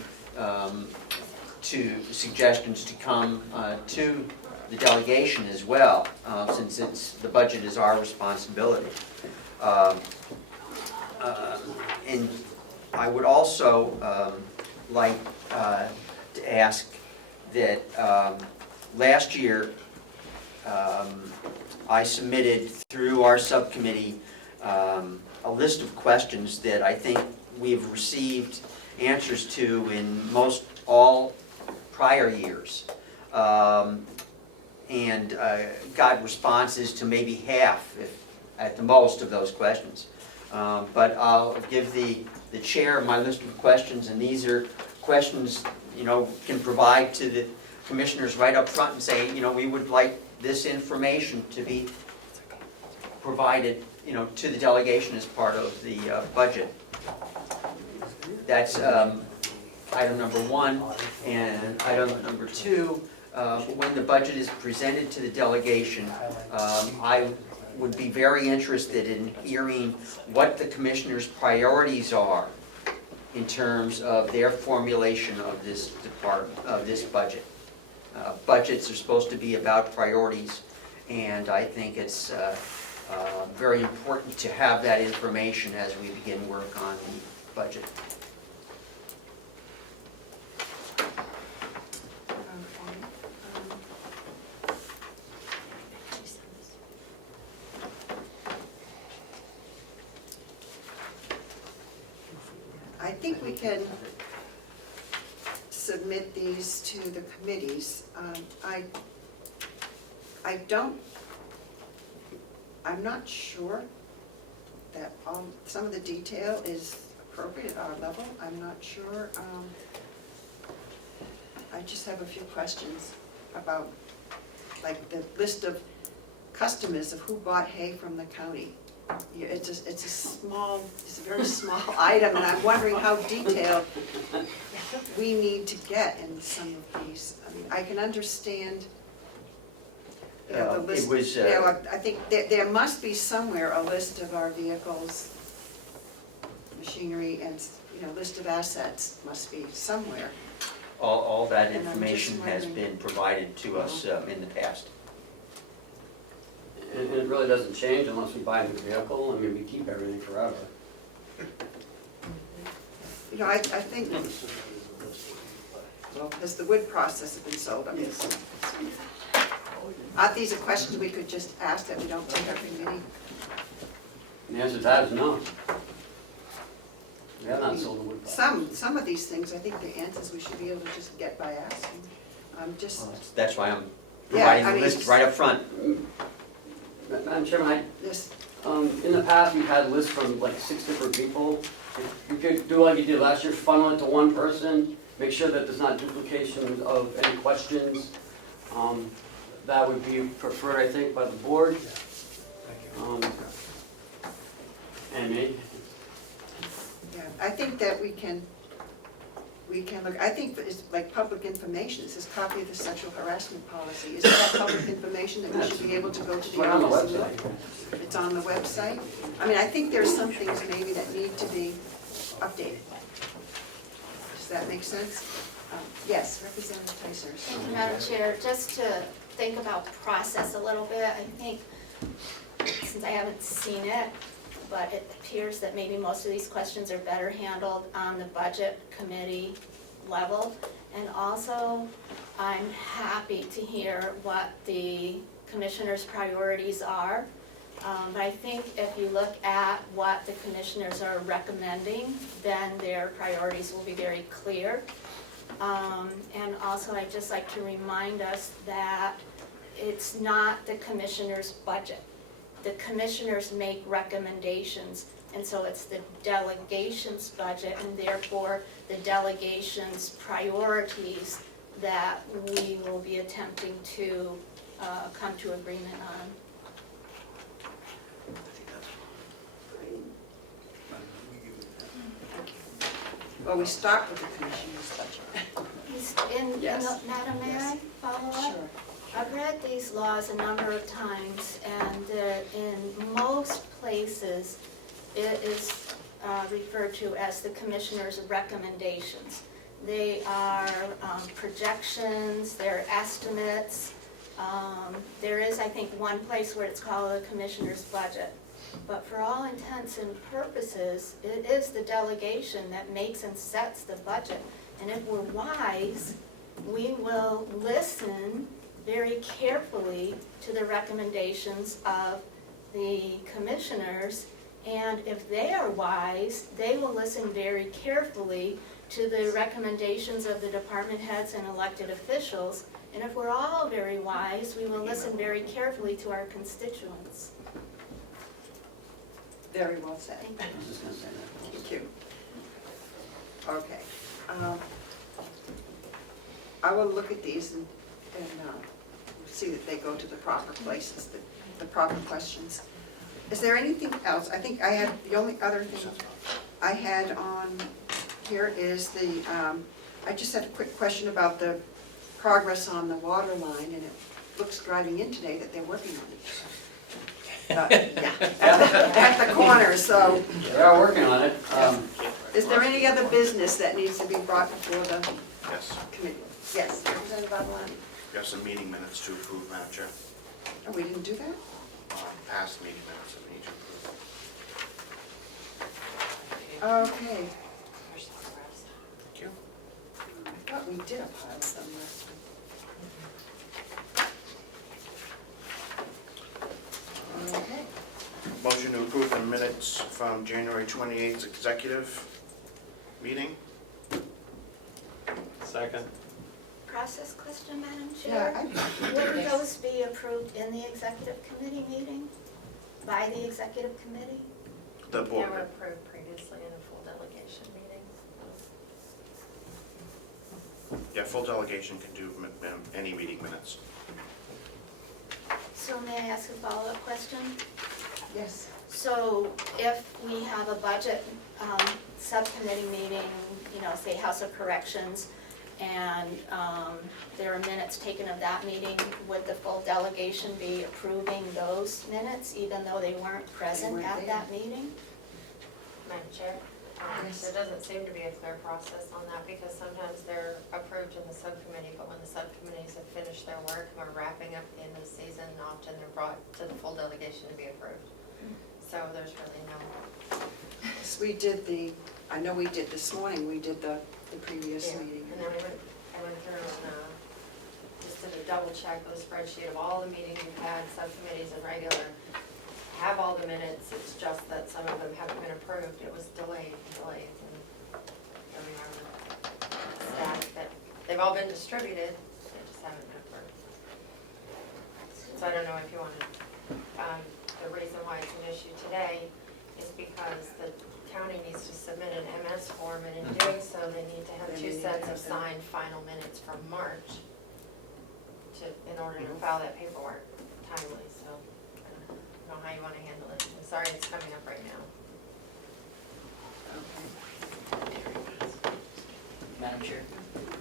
to suggestions to come to the delegation as well, since the budget is our responsibility. And I would also like to ask that last year I submitted through our subcommittee a list of questions that I think we've received answers to in most all prior years, and got responses to maybe half, if at the most, of those questions. But I'll give the chair my list of questions, and these are questions, you know, can provide to the commissioners right up front and say, you know, we would like this information to be provided, you know, to the delegation as part of the budget. That's item number one. And item number two, when the budget is presented to the delegation, I would be very interested in hearing what the commissioners' priorities are in terms of their formulation of this department, of this budget. Budgets are supposed to be about priorities, and I think it's very important to have that information as we begin work on the budget. think we can submit these to the committees. I'm not sure that some of the detail is appropriate at our level. I'm not sure. I just have a few questions about, like, the list of customers of who bought hay from the county. It's a very small item, and I'm wondering how detailed we need to get in some of these. I mean, I can understand, you know, the list. It was, You know, I think there must be somewhere a list of our vehicles, machinery, and, you know, list of assets must be somewhere. all that And I'm just information has wondering- been provided to us in the past. And it really doesn't change unless we buy a new vehicle. I mean, we keep everything forever. You know, I think, well, has the wood processor been sold? I mean, aren't these are questions we could just ask that we don't take every meeting? And the answer to that is no. We have not sold a wood product. Some of these things, I think the answers we should be able to just get by asking. Just, That's why I'm Yeah, I providing the mean, list right up front. Madam Chairman, this, in the past, we've had lists from like 6 different people. If you could do like you did last year, funnel it to one person, make sure that there's not duplication of any questions. That would be preferred, I think, by the board. And me. yeah, I think that we can look, I think it's like public information, it says copy of the sexual harassment policy. Isn't that public information that we should be able to go to It's the right on the office and website. look? It's on the website? I mean, I think there's some things maybe that need to be updated. Does that make sense? Yes, Representative Ticehurst. Thank you, Madam Chair. Just to think about process a little bit, I think, since I haven't seen it, but it appears that maybe most of these questions are better handled on the budget committee level. And also, I'm happy to hear what the commissioners' priorities are. But I think if you look at what the commissioners are recommending, then their priorities will be very clear. And also, I'd just like to remind us that it's not the commissioner's budget. The commissioners make recommendations, and so it's the delegation's budget, and therefore the delegation's priorities that we will be attempting to come to agreement on. Well, we start with the commissioner's budget. Yes. Madam, may I follow up? Sure. I've read these laws a number of times, and in most places, it is referred to as the commissioner's recommendations. They are projections, they're estimates. There is, I think, one place where it's called the commissioner's budget. But for all intents and purposes, it is the delegation that makes and sets the budget. And if we're wise, we will listen very carefully to the recommendations of the commissioners, and if they are wise, they will listen very carefully to the recommendations of the department heads and elected officials, and if we're all very wise, we will listen very carefully to our constituents. Very well said. I was just gonna say that. Thank you. Okay. I will look at these and see that they go to the proper places, the proper questions. Is there anything else? I think I had, the only other thing I had on here is the, I just had a quick question about the progress on the water line, and it looks driving in today that they're working on it. At the corner, so. They are working on it. Is there any other business that needs to be brought before the Yes, committee? Yes, Representative Avellani. we have some meeting minutes to approve, Madam Chair. Oh, we didn't do that? Past meeting minutes that need to approve. Okay. Thank you. I thought we did a pile of them last week. Okay. Motion to approve the minutes from January 28th executive. meeting. Second. Process question, Madam Yeah, Chair? Would those be approved in the executive committee meeting? By the executive committee? The They board, were approved previously in a full delegation meeting. yeah, full delegation can do any meeting minutes. So may I ask a follow-up question? Yes. So if we have a budget subcommittee meeting, you know, say House of Corrections, and there are minutes taken of that meeting, would the full delegation be approving those minutes even though they weren't present weren't at there. that meeting? Madam Chair, there doesn't seem to be a clear process on that because sometimes they're approved in the subcommittee, but when the subcommittees have finished their work and we're wrapping up the end of the season, often they're brought to the full delegation to be approved. So there's really no. So we did I know we did this morning, we did the previous Yeah. meeting. And then I went through and just did a double check with a spreadsheet of all the meetings we've had, subcommittees and regular. Have all the minutes, it's just that some of them haven't been approved. It was delayed, and I remember staff that they've all been distributed, they just haven't been approved. So I don't know if you want to, the reason why it's an issue today is because the county needs to submit an MS form, and in doing so, they need to have They two need to sets have of that. signed final minutes from March in order to file that paperwork timely, so I don't know how you want to handle it. I'm sorry it's coming up right now. Madam Chair,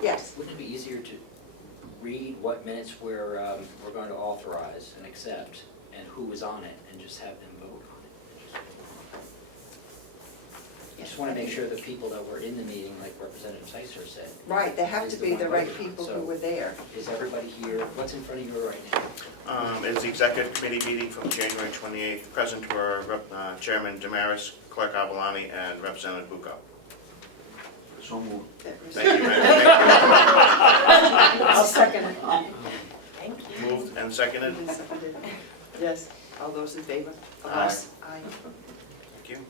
Yes. wouldn't it be easier to read what minutes we're going to authorize and accept, and who was on it, and just have them vote on it? I just want to make sure the people that were in the meeting, like Representative Ticehurst said. Right, they have is to the be one the right voting on it. people who So, were there. is everybody here? What's in front of you right now? It's the executive committee meeting from January 28th. Present were Chairman DesMarais, Clerk Avellani, and Representative Bucco. So moved. Thank you, ma'am. I'll second it. Thank you. Moved and seconded. Yes, all those in favor of Aye. us? Aye. Thank you.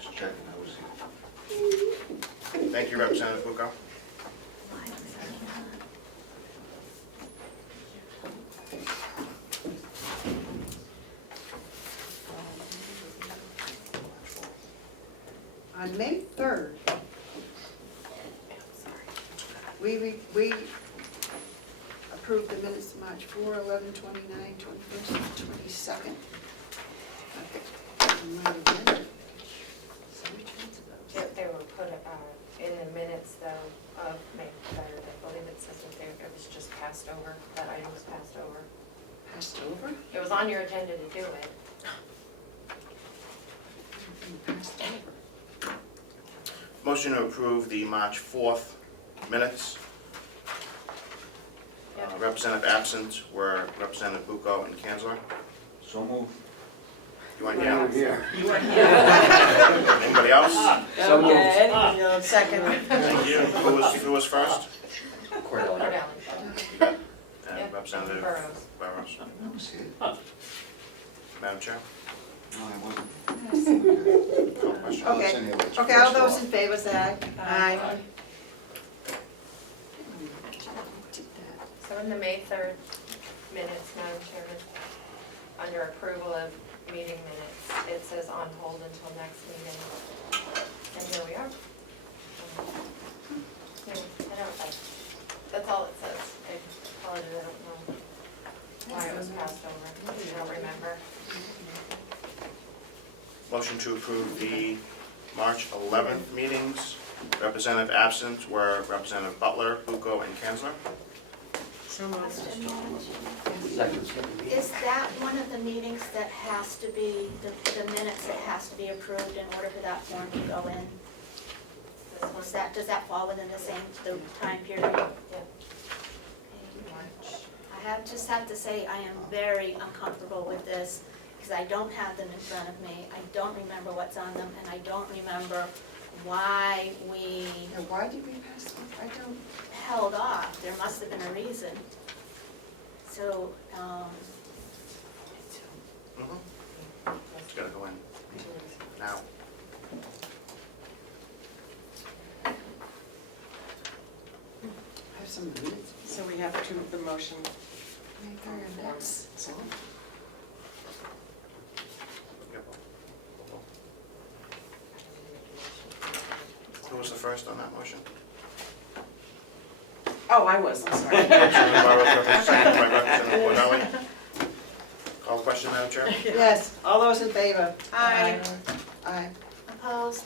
Just checking, I was here. Thank you, Representative Bucco. On May 3rd, we approved the minutes of March 4, 11, 29, 21st, and 22nd. So which ones are those? They were put in the minutes though of May 3rd. I believe it says that it was just passed over, that item was passed over. Passed over? It was on your agenda to do it. Passed over. Motion to approve the March 4th minutes. Yep. Representative absent were Representative Bucco and Kanzler. So moved. You want to Here. You were here. Anybody else? So moved. Okay, second. Thank you. Who was first? Cordelli. Cordelli. And Yep. Representative Burroughs. Burroughs. I was here. Madam Chair? No, I wasn't. Call question. Oh, it's in here. It's Okay, all crossed those off. in favor say aye. Aye. So in the May 3rd minutes, Madam Chairman, under approval of meeting minutes, it says on hold until next meeting. And here we are. That's all it says. I apologize, I don't know why it was passed over. I don't remember. Motion to approve the March 11th meetings. Representative absent were Representative Butler, Bucco, and Kanzler. So moved. Question, Madam Chair. Is that one of the meetings that has to be, the minutes that has to be approved in order for that form to go in? Does that fall within the time period? Yeah. Just have to say, I am very uncomfortable with this, because I don't have them in front of me, I don't remember what's on them, and I don't remember why we Now, why did we pass them? I don't. held off. There must have been a reason. So, It's gotta go in. now. I have some minutes. So we have to, the motion. Next. Who was the first on that motion? Oh, I was, I'm sorry. Representative Burroughs, seconded by Representative Cordelli. Call question, Madam Chair? Yes, all those in favor? Aye. Aye. Opposed?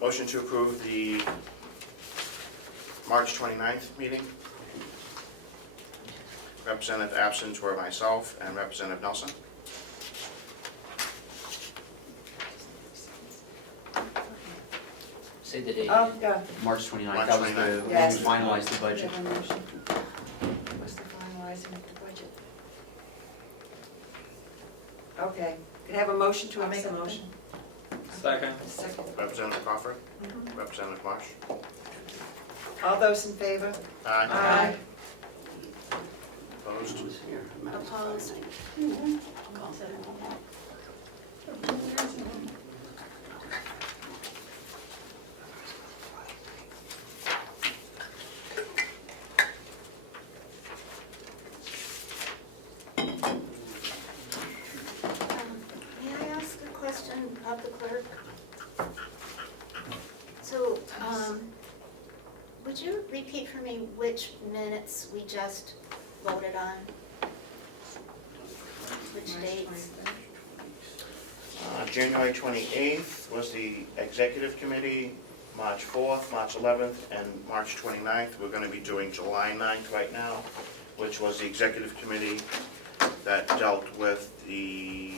Motion to approve the March 29th meeting. Representative absent were myself and Representative Nelson. Say the date. Oh, yeah. March 29th, March that was 29th. when we Yes. finalized the budget. We have a motion. What's the finalizing of the budget? Okay, could I have a motion to I'll make a accept? motion. Second. Second. Representative Crawford, Representative Marsh. All those in favor? Aye. Opposed? Opposed? May I ask a question of the clerk? So, would you repeat for me which minutes we just voted on? Which dates? January 28th was the Executive Committee, March 4th, March 11th, and March 29th. We're going to be doing July 9th right now, which was the Executive Committee that dealt with the...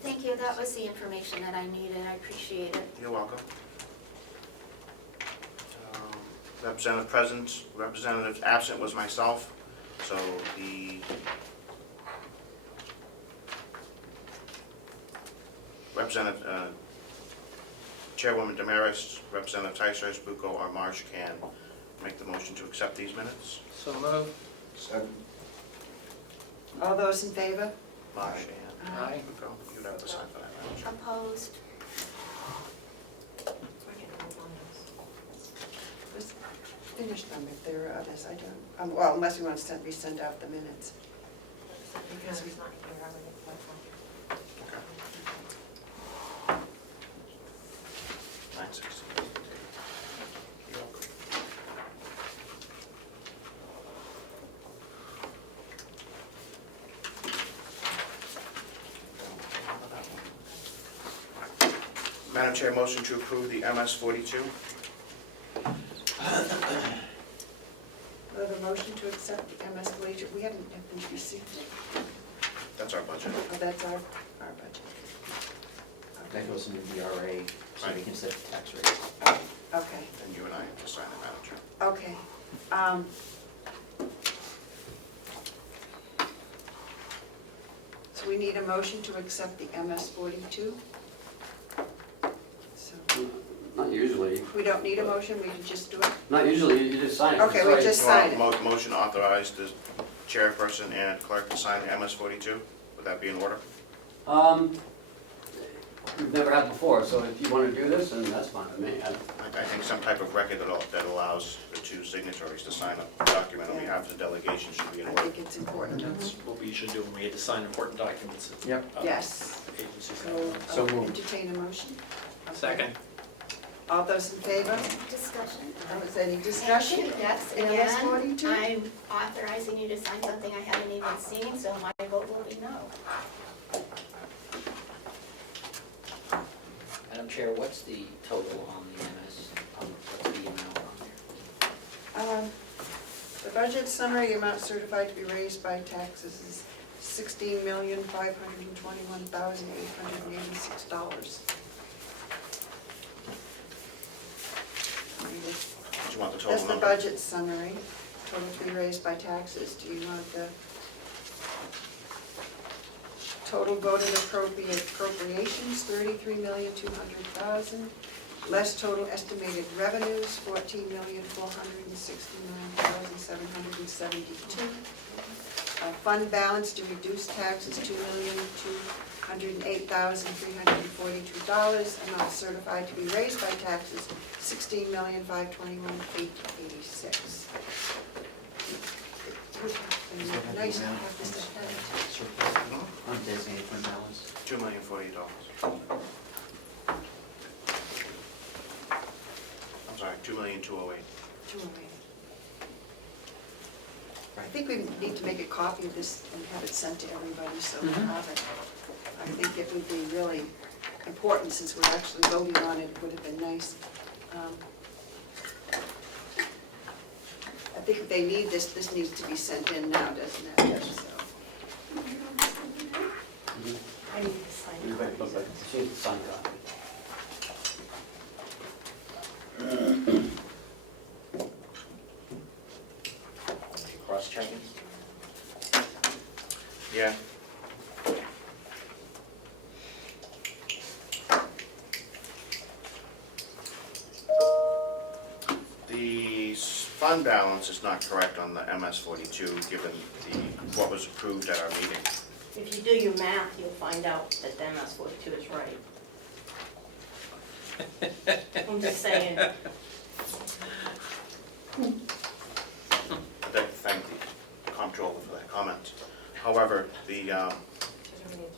Thank you, that was the information that I needed, I appreciate it. You're welcome. Representative present, representative absent was myself, so the Representative, Chairwoman DesMarais, Representative Ticehurst, Bucco, or Marsh can make the motion to accept these minutes. So moved. Second. All those in favor? Marsh and Aye. Bucco, you'd have to sign for that, Madam Chair. Opposed? Just finish them if there are others, I don't, well, unless we want to resend out the minutes. Because we- Okay. 9:16. You're welcome. Madam Chair, motion to approve the MS 42. We have a motion to accept the MS wager, we haven't received it. That's our budget. Oh, that's our budget. That goes into the DRA, so we can set the tax rate. Okay, And you and I have to sign it, Madam Chair. okay. So we need a motion to accept the MS 42? So, Not usually, we don't need a motion, we can just do it? not usually, you just sign it. Okay, we just sign it. Motion to authorize the chairperson and clerk to sign the MS 42. Would that be in order? We've never had before, so if you want to do this, then that's fine with me. I think some type of record that allows the two signatories to sign a document on behalf of the delegation should be in I order. think it's important. That's what we usually do when we get to sign important documents. Yep. Yes. Agencies. So So I'll moved. entertain a motion. Okay. Second. All those in favor? Discussion? Was any discussion? Yes, MS again, 42? I'm authorizing you to sign something I haven't even seen, so my vote will be no. Madam Chair, what's the total on the MS? What's the amount on there? The budget summary, the amount certified to be raised by taxes is $16,521,886. Do you want the total That's the number? budget summary, total to be raised by taxes. Do you want the Total voted appropriations, $33,200,000. Less total estimated revenues, $14,469,772. Fund balance to reduce taxes, $2,208,342. Amount certified to be raised by taxes, $16,521,886. Nice to have this ahead. Undesignated fund balance. $2,048. I'm sorry, $2,208,000. I think we need to make a copy of this and have it sent to everybody so we have it. I think it would be really important since we're actually voting on it. It would have been nice. I think if they need this, this needs to be sent in now, doesn't it? Yes. So. I need to sign it. Everybody looks like it's a sign copy. Cross-checking? Yeah. The fund balance is not correct on the MS-42, given what was approved at our meeting. If you do your math, you'll find out that the MS-42 is right. I'm just saying. I'd like to thank the comptroller for that comment. However, the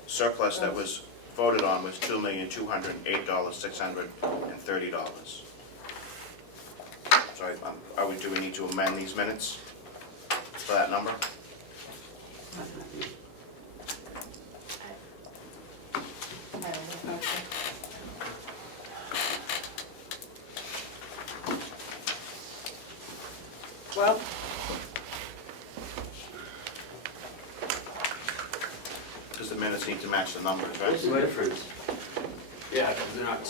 surplus that was voted on was $2,208,630. So do we need to amend these minutes for that number? Well, Because the minutes need to match the numbers, What's the right? difference? Yeah, because they're not,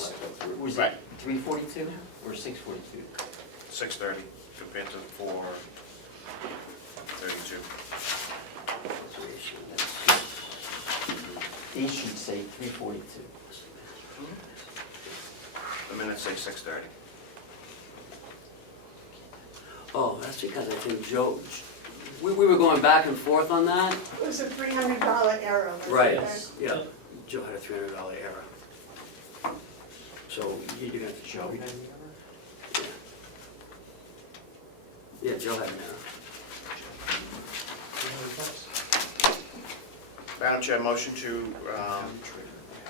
was Right. it 342 or 642? 630 compared to 432. These should say 342. The minutes say 630. Oh, that's because I think Joe, we were going back and forth on that. It was a $300 error. Right, yeah. Joe had a $300 error. So you're gonna have to show. Yeah, Joe had an error. Madam Chair, motion to, I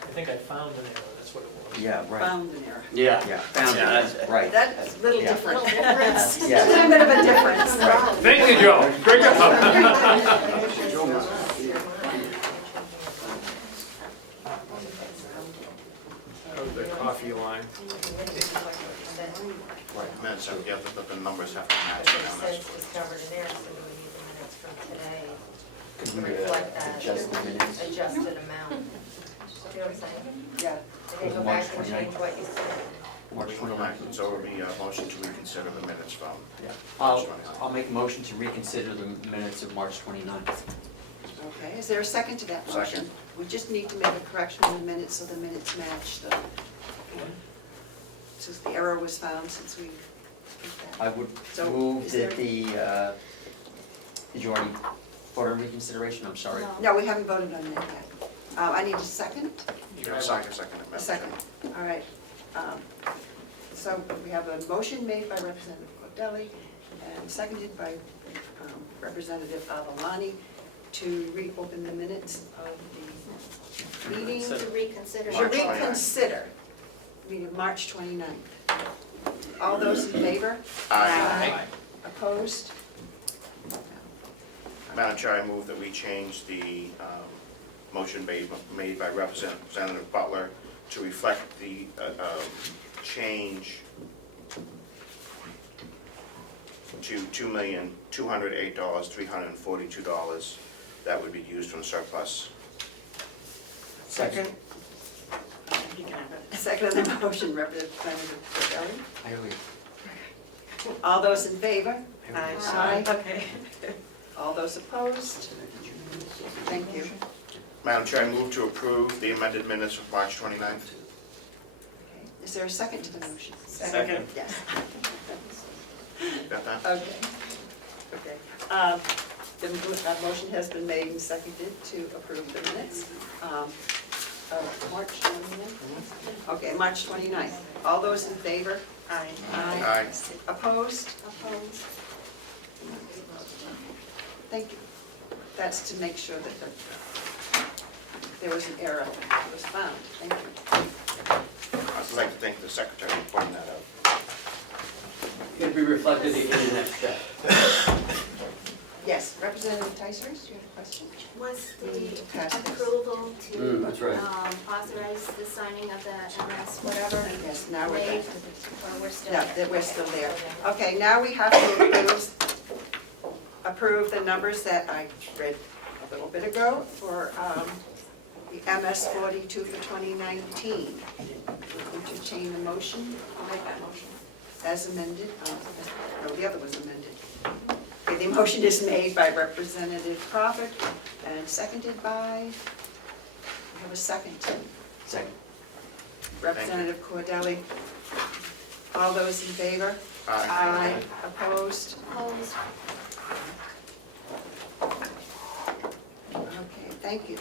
think I found an error, that's what it was. Yeah, right. found an error. Yeah. Yeah, Found yeah, it. that's right. That's a little Yeah. different. Little difference. A little bit of a difference. Thank you, Joe. Great job. The coffee line. minutes, you have to put the numbers have to match. The percentage was covered in there, so we need the minutes from today to reflect that Adjust the minutes. adjusted amount. See what I'm saying? Yeah. And then go back and change what you said. March 29th. So it would be a motion to reconsider the minutes from Yeah. March 29th. I'll make a motion to reconsider the minutes of March 29th. Okay, is there a second to that motion? Second. We just need to make a correction in the minutes so the minutes match the, since the error was found since we did that. I would So, move is that there- did you already vote on reconsideration? I'm sorry. No, we haven't voted on that yet. I need a second? Second, A Madam second, Chair. all right. So we have a motion made by Representative Cordelli and seconded by Representative Avellani to reopen the minutes of the meeting. To reconsider. To March 29th. reconsider, meeting of March 29th. All those in favor? Aye. Opposed? Madam Chair, I move that we change the motion made by Representative Butler to reflect the change to $2,208,342 that would be used from surplus. Second. Second on the motion, Representative Cordelli. I agree. All those in favor? Aye. Okay. All those opposed? Thank you. Madam Chair, I move to approve the amended minutes of March 29th. Okay. Is there a second to the motion? Second. Yes. Got that? Okay. Okay. The motion has been made and seconded to approve the minutes of March 29th. Okay, March 29th. All those in favor? Aye. Aye. Opposed? Opposed? Thank you. That's to make sure that there was an error that was found. Thank you. I'd like to thank the secretary for pointing that out. It'll be reflected in the next check. Yes, Representative Ticehurst, you have a question? Was the Pass this. approval to That's right. authorize the signing of the MS, whatever, Yes, now we're made, back to this. or we're still? No, that we're still there. Okay, now we have to approve the numbers that I read a little bit ago for the MS 42 for 2019. Entertain a motion. I'll make that motion. As amended, no, the other was amended. Okay, the motion is made by Representative Crawford and seconded by, we have a second. Second. Representative Cordelli. All those in favor? Aye. Opposed? Opposed? Okay, thank you.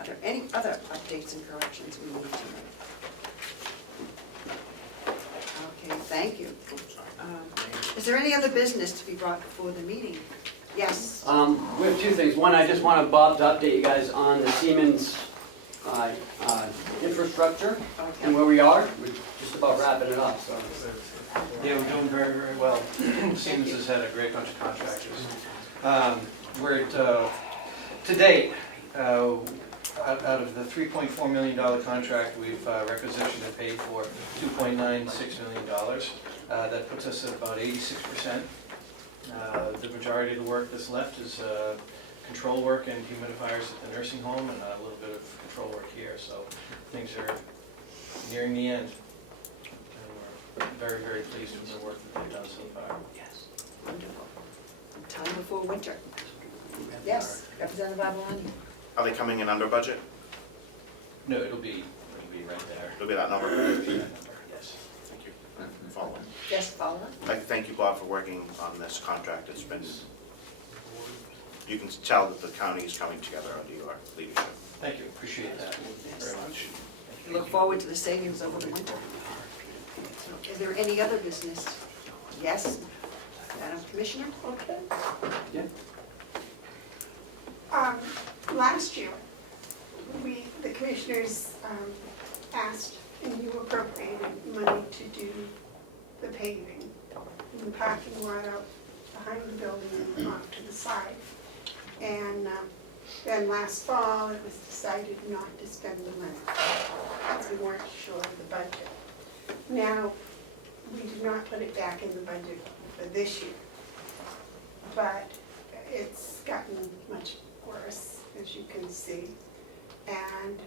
Are there any other updates and corrections we need to make? Okay, thank you. Is there any other business to be brought before the meeting? Yes? We have two things. One, I just wanted Bob to update you guys on the Siemens infrastructure and where we are. We're just about wrapping it up, so. Yeah, we're doing very, very well. Siemens has had a great bunch of contractors. We're at, to date, out of the $3.4 million contract, we've requisitioned and paid for $2.96 million. That puts us at about 86%. The majority of the work that's left is control work and humidifiers at the nursing home and a little bit of control work here. So things are nearing the end. And we're very, very pleased with the work that they've done so far. Yes. Wonderful. Time before winter. Yes, Representative Avellani. Are they coming in under budget? No, it'll be right there. It'll be that number? Yes. Thank you. Follow. Yes, follow up. I'd like to thank you, Bob, for working on this contract. It's been, you can tell that the county is coming together under your leadership. Thank you, appreciate that very much. We look forward to the savings over the winter. Is there any other business? Yes? Madam Commissioner? Okay. Yeah. Last year, the commissioners asked and you appropriated money to do the paving in the parking lot out behind the building and off to the side. And then last fall, it was decided not to spend the money because we weren't sure of the budget. Now, we did not put it back in the budget for this year, but it's gotten much worse, as you can see. And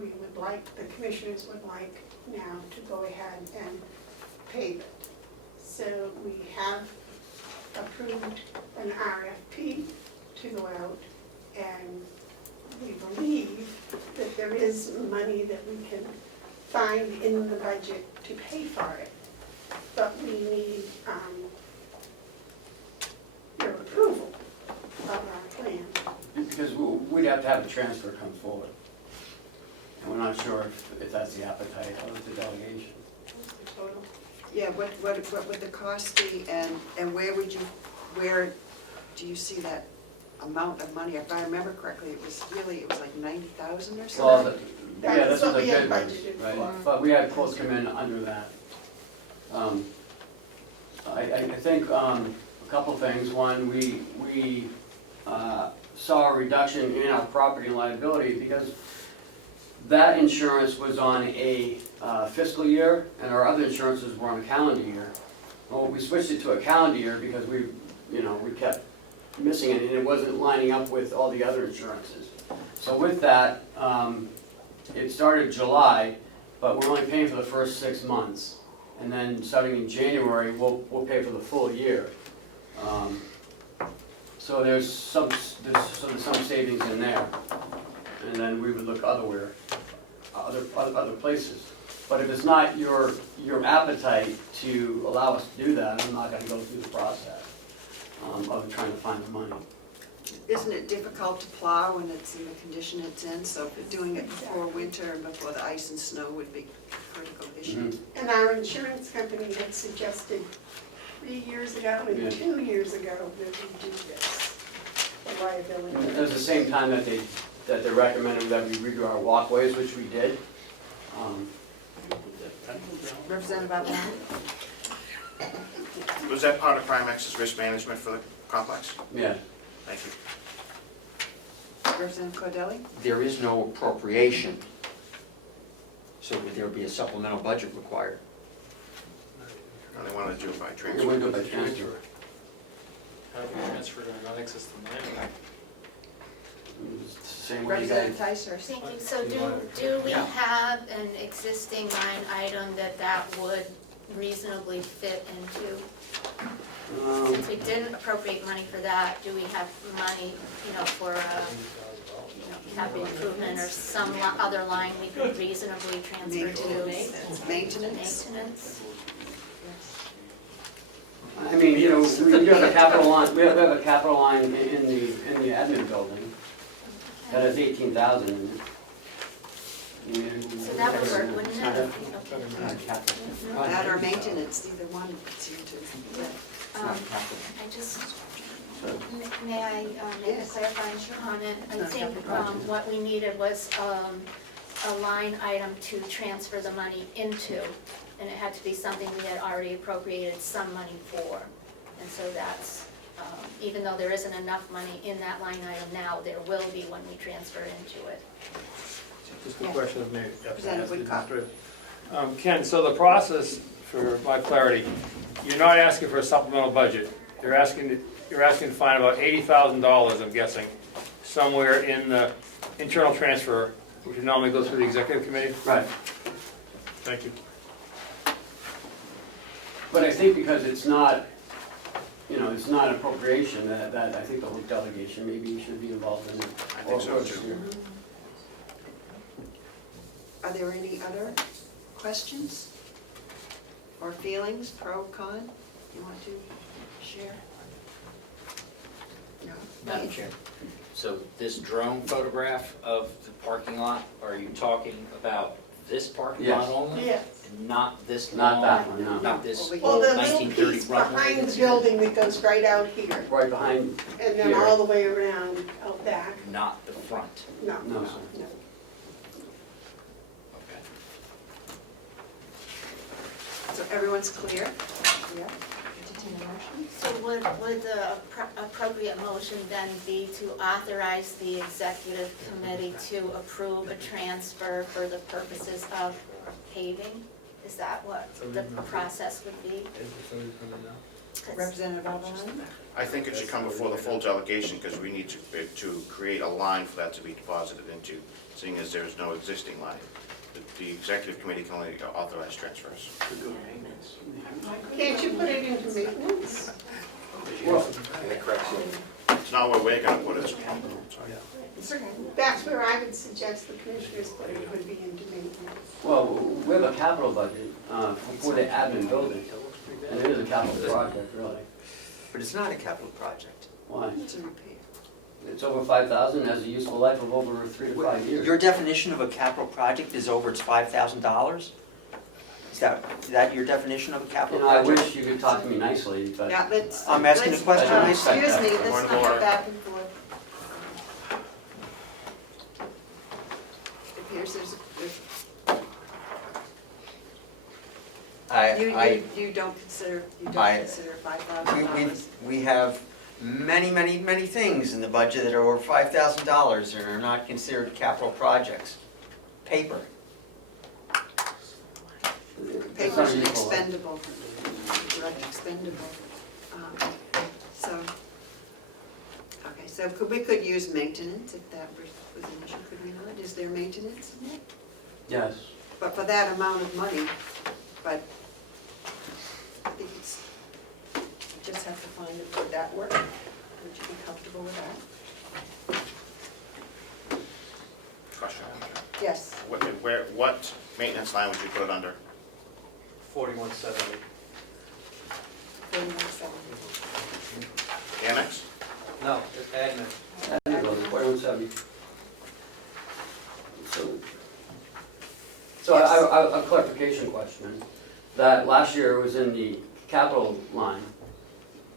we would like, the commissioners would like now to go ahead and pave it. So we have approved an RFP to go out, and we believe that there is money that we can find in the budget to pay for it. But we need your approval of our plan. Because we'd have to have a transfer come forward. And we're not sure if that's the appetite of the delegation. Total. Yeah, what would the cost be, and where do you see that amount of money? If I remember correctly, it was like 90,000 or something? Well, yeah, That's that's what what the we had bid was, budgeted for. right? But we had quotes come in under that. I think a couple things. One, we saw a reduction in our property and liability because that insurance was on a fiscal year and our other insurances were on a calendar year. Well, we switched it to a calendar year because we kept missing it and it wasn't lining up with all the other insurances. So with that, it started July, but we're only paying for the first 6 months. And then starting in January, we'll pay for the full year. So there's some savings in there, and then we would look other places. But if it's not your appetite to allow us to do that, I'm not gonna go through the process of trying to find the money. Isn't it difficult to plow when it's in the condition it's in? So doing it before winter and before the ice and snow would be a critical issue. And our insurance company had suggested 3 years ago and Yeah. 2 years ago that we do this, the liability. At the same time that they recommended that we redo our walkways, which we did. Representative Avellani? Was that part of Primex's risk management for the complex? Yeah. Thank you. Representative Cordelli? There is no appropriation, so would there be a supplemental budget required? And they want to do it by We're transfer. going to do it by transfer. How do we transfer to another system anyway? It's the same way you Representative guys. Ticehurst? Thank you. So do we have an existing line item that would reasonably fit into? Since we didn't appropriate money for that, do we have money, for capital improvement or some other line we could reasonably transfer to? Maintenance. Maintenance? I mean, we do have a capital line, we have a capital line in the admin building that has 18,000 in it. So that would work, wouldn't it? That or maintenance, either one would seem to, yeah. I just, may I make a clarifying comment? I think what we needed was a line item to transfer the money into, and it had to be something we had already appropriated some money for. And so that's, even though there isn't enough money in that line item now, there will be when we transfer into it. Just a question of me. Representative Woodcock. Ken, so the process, for my clarity, you're not asking for a supplemental budget. You're asking to find about $80,000, I'm guessing, somewhere in the internal transfer, which would normally go through the executive committee? Right. Thank you. But I think because it's not appropriation, that I think the whole delegation maybe should be involved in it. I think so too. Are there any other questions or feelings, pro, con, you want to share? No? Madam Chair, so this drone photograph of the parking lot, are you talking about this parking lot Yes. only? Yes. And not this Not long, that one, no. not this Well, the little 1930 piece runway behind that's the building that goes right out here, Right behind, and then Here. all the way around out back. not the front. No, No, no, sir. no. Okay. So everyone's clear? Yeah. Entertain a motion? So would the appropriate motion then be to authorize the executive committee to approve a transfer for the purposes of paving? Is that what the process would be? Representative Avellani? I think it should come before the full delegation, because we need to create a line for that to be deposited into, seeing as there is no existing line. The executive committee can only authorize transfers. Can't you put it into maintenance? It's not where we're gonna put it. That's where I would suggest the commissioners put it, would be into maintenance. well, we have a capital budget for the admin building, and it is a capital project, really. But it's not a capital project. Why? It's a repair. It's over 5,000, has a useful life of over 3 to 5 years. Your definition of a capital project is over its $5,000? Is that your definition of a capital I project? wish you could talk to me nicely, but. Yeah, let's. I'm asking let's- a question. Excuse me, let's Point of not go order. back and forth. It appears there's, you don't consider $5,000? We have many things in the budget that are over $5,000 and are not considered capital projects. Paper. Paper's an expendable, direct expendable. So, okay, so we could use maintenance if that was an issue, could we not? Is there maintenance in it? Yes. But for that amount of money, but I think it's, we just have to find it, would that work? Would you be comfortable with that? Question. Yes. What maintenance line would you put it under? 4170. 4170. Annex? No, it's admin. And it goes 4170. So a clarification question, that last year it was in the capital line,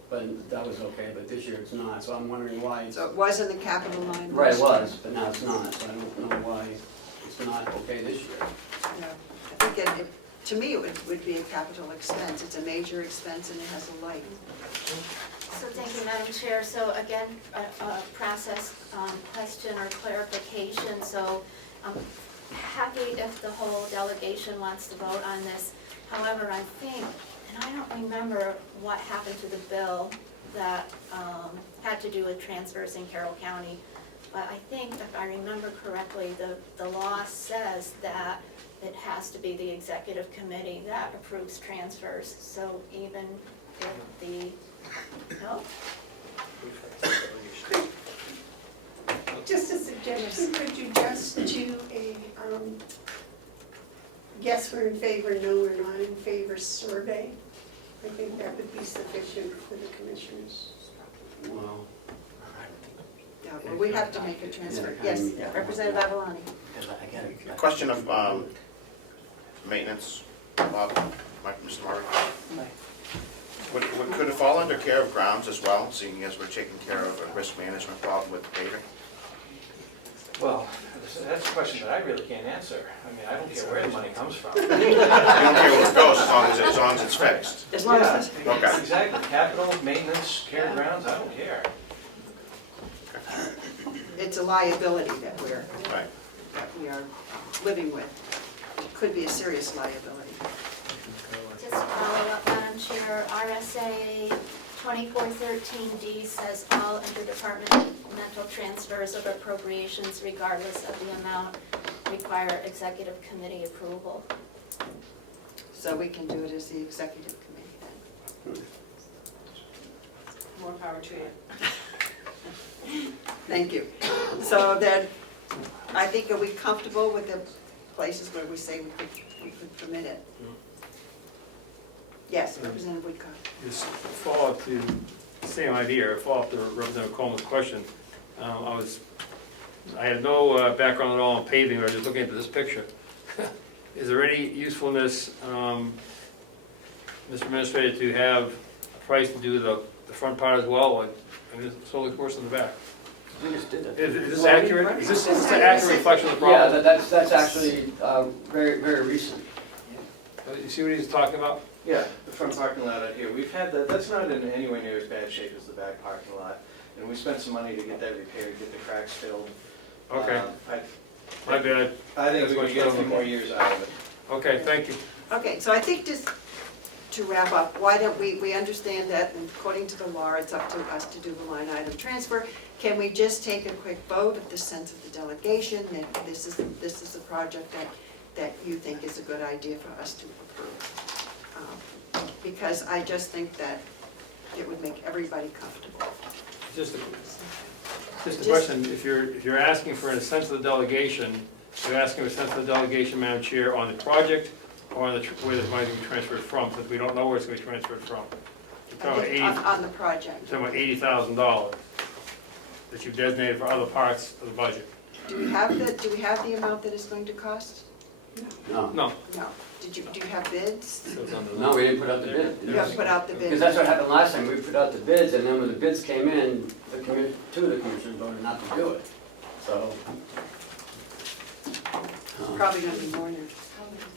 but that was okay, but this year it's not, so I'm wondering why it's. So it was in the capital line? Right, it last was, but now it's not, so I don't know why it's not okay this year. year? Yeah. I think to me, it would be a capital expense. It's a major expense and it has a light. So thank you, Madam Chair. So again, a process question or clarification. So I'm happy if the whole delegation wants to vote on this. However, I think, and I don't remember what happened to the bill that had to do with transfers in Carroll County, but I think, if I remember correctly, the law says that it has to be the executive committee that approves transfers. So even if the, no? Just a suggestion, could you just do a, yes, we're in favor, no, we're not in favor survey? I think that would be sufficient for the commissioners. Well, Yeah, well, we have to make a transfer. Yeah, Yes, yeah. Representative Avellani. A question of maintenance, Bob, Mr. Murray. Could it fall under care of grounds as well, seeing as we're taking care of a risk management problem with paving? Well, that's a question that I really can't answer. I mean, I don't care where the money comes from. You don't care where it goes as long as it's fixed. As long as it's. Yeah, Okay. exactly. Capital, maintenance, care of grounds, I don't care. It's a liability that Right. we are living with. It could be a serious liability. Just to follow up, Madam Chair, RSA 2413D says all interdepartmental transfers of appropriations, regardless of the amount, require executive committee approval. So we can do it as the executive committee then. More power to you. Thank you. So then, I think, are we comfortable with the places where we say we could permit it? Yes, Representative Woodcock. Just follow up to the same idea, or follow up to Representative Coleman's question. I had no background at all in paving, I was just looking at this picture. Is there any usefulness, Mr. Administrator, to have a price to do the front part as well? I mean, it's solely course in the back. we just did it. Is this accurate? Is this an accurate reflection of the Yeah, problem? that's actually very, very recent. You see what he's talking about? Yeah, the front parking lot out here, we've had that, that's not in anywhere near as bad shape as the back parking lot. And we spent some money to get that repaired, get the cracks filled. Okay, my bad. I think we can get a few more years out of it. Okay, thank you. Okay, so I think just to wrap up, why don't we understand that, and according to the law, it's up to us to do the line item transfer. Can we just take a quick vote of the sense of the delegation, that this is a project that you think is a good idea for us to approve? Because I just think that it would make everybody comfortable. Just a question, if you're asking for a sense of the delegation, you're asking for a sense of the delegation, Madam Chair, on the project or on where the money is going to be transferred from, because we don't know where it's going to be transferred from. You're talking about On the project. You're talking about $80,000 that you've designated for other parts of the budget. Do we have the amount that it's going to cost? No, No. No. Do you have bids? no, we didn't put out the bid. You haven't put out the Because bid? that's what happened last time, we put out the bids, and then when the bids came in, two of the commissioners voted not to do it, so. Probably going to be more now.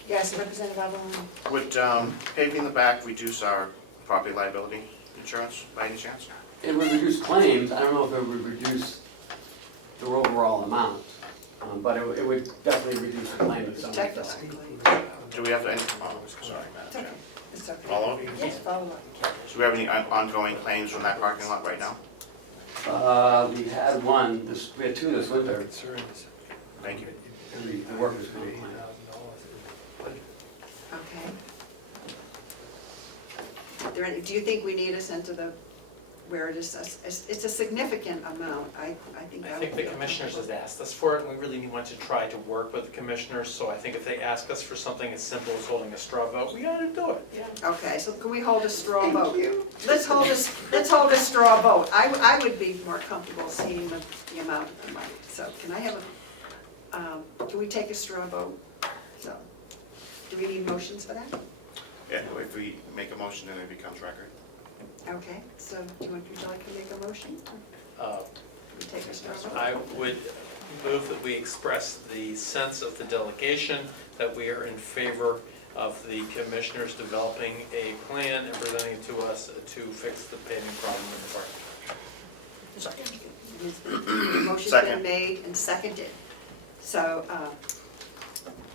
Yes, Representative Avellani. Would paving the back reduce our property liability insurance by any chance? It would reduce claims, I don't know if it would reduce the overall amount, but it would definitely reduce the claim if somebody fell. Technically. Do we have any, sorry, Madam Chair. It's okay. Follow up? Yes, follow up. Do we have any ongoing claims from that parking lot right now? We had one, we had two this winter, Thank you. the workers' comp claim. Okay. Do you think we need a sense of the where it is, it's a significant amount, I think. I would think the feel commissioners comfortable. has asked us for it, and we really want to try to work with the commissioners, so I think if they ask us for something as simple as holding a straw vote, we gotta do it. Okay, so can we hold a straw vote? Let's hold a straw vote. I would be more comfortable seeing the amount of the money. So can I have can we take a straw vote? So, do we need motions for that? Yeah, if we make a motion, then it becomes record. Okay, so would you like to make a motion? Uh, We take a straw vote? I would move that we express the sense of the delegation that we are in favor of the commissioners developing a plan and presenting it to us to fix the paving problem in the park. The motion's Second. been made and seconded. So,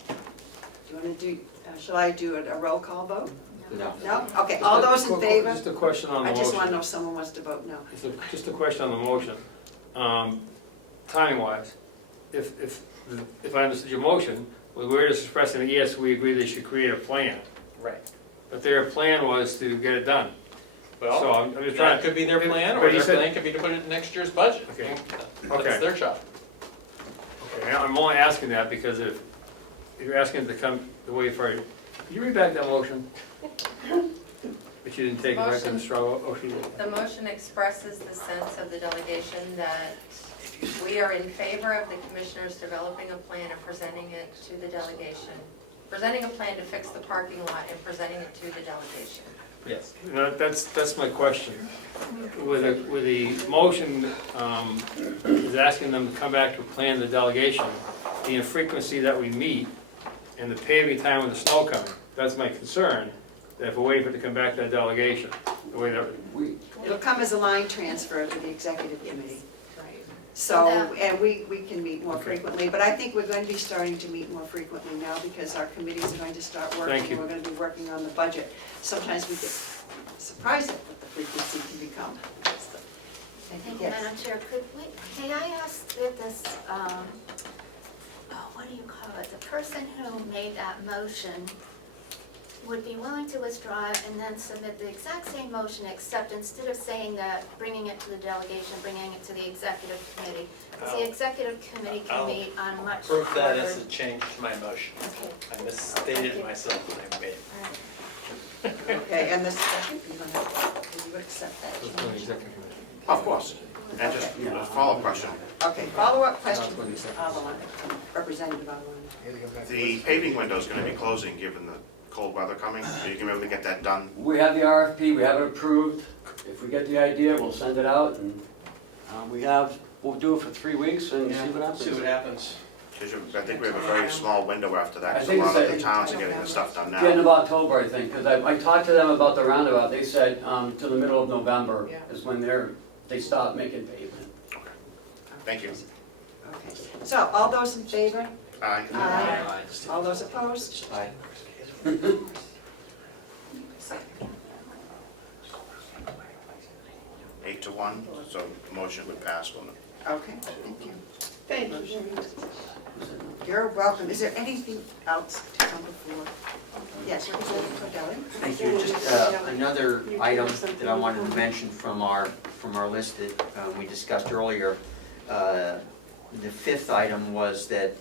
do you want to do, shall I do a roll call vote? No. No? Okay, all those in favor? Just a question on the I motion. just want to know if someone wants to vote no. Just a question on the motion. Timing-wise, if I understood your motion, we were just expressing, that yes, we agree they should create a plan, Right. but their plan was to get it done. So Well, I'm just trying. that could be their plan, or But you their said- plan could be to put it in next year's budget. Okay. That's Okay. their job. Okay, I'm only asking that because if you're asking it to come the way for, could you read back that motion? But you didn't take it back to the Motion. straw vote? Oh, she did. The motion expresses the sense of the delegation that we are in favor of the commissioners developing a plan and presenting it to the delegation. Presenting a plan to fix the parking lot and presenting it to the delegation. Yes. No, that's my question. With the motion, is asking them to come back to plan the delegation, the infrequency that we meet, and the paving time when the snow coming. That's my concern, that if we're waiting for it to come back to the delegation, the way that, It'll come as a line transfer to the executive committee. Right. So, that- and we can meet more Okay. frequently, but I think we're going to be starting to meet more frequently now because our committees are going to start working. Thank you. And we're going to be working on the budget. Sometimes we get surprised at what the frequency can become. Thank you, Yes. Madam Chair. May I ask if this, what do you call it? The person who made that motion would be willing to withdraw it and then submit the exact same motion, except instead of saying that, bringing it to the delegation, bringing it to the executive committee. Because the executive committee can I'll meet on much Prove that harder- as a change to my motion. Okay. I misstated it myself when I made it. All right. Okay, and the second, you would accept that? let's go to the executive committee. Of course. And just a follow-up question. Okay, follow-up question from Mr. Avellani, Representative Avellani. The paving window is going to be closing given the cold weather coming. Are you going to be able to get that done? We have the RFP, we have it approved. If we get the idea, we'll send it out and we'll do it for 3 weeks and see what happens. See what happens. Because I think we have a very small window after that, I because a think lot of it's the towns are getting the stuff done The end now. of October, I think, because I talked to them about the roundabout. They said to the middle of November Yeah. is when they stop making pavement. Thank you. Okay, so all those in favor? Aye. Aye. All those opposed? Aye. 8-1, so the motion would pass on the Okay, thank you. Thank you. You're welcome. Is there anything else to come before? Yes, Representative Cordelli? Thank you. Just another item that I wanted to mention from our list that we discussed earlier. The fifth item was that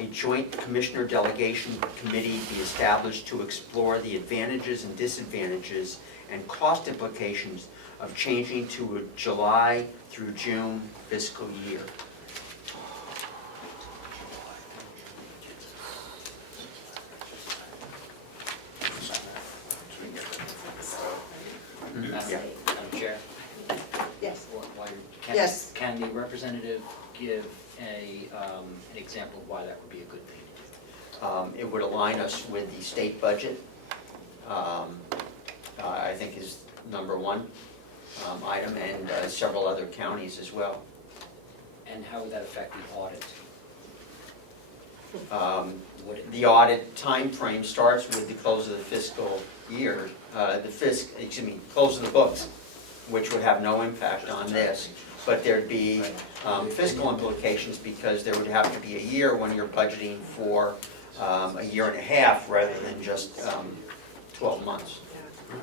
a joint commissioner delegation committee be established to explore the advantages and disadvantages and cost implications of changing to a July through June fiscal year. Yeah. Madam Chair, Yes. while you're- Yes. Can the representative give an example of why that would be a good thing to do? It would align us with the state budget, I think is number one item, and several other counties as well. And how would that affect the audit? Would it- The audit timeframe starts with the close of the fiscal year, close of the books, which would have no impact on this. But there'd be fiscal implications because there would have to be a year when you're budgeting for a year and a half rather than just 12 months.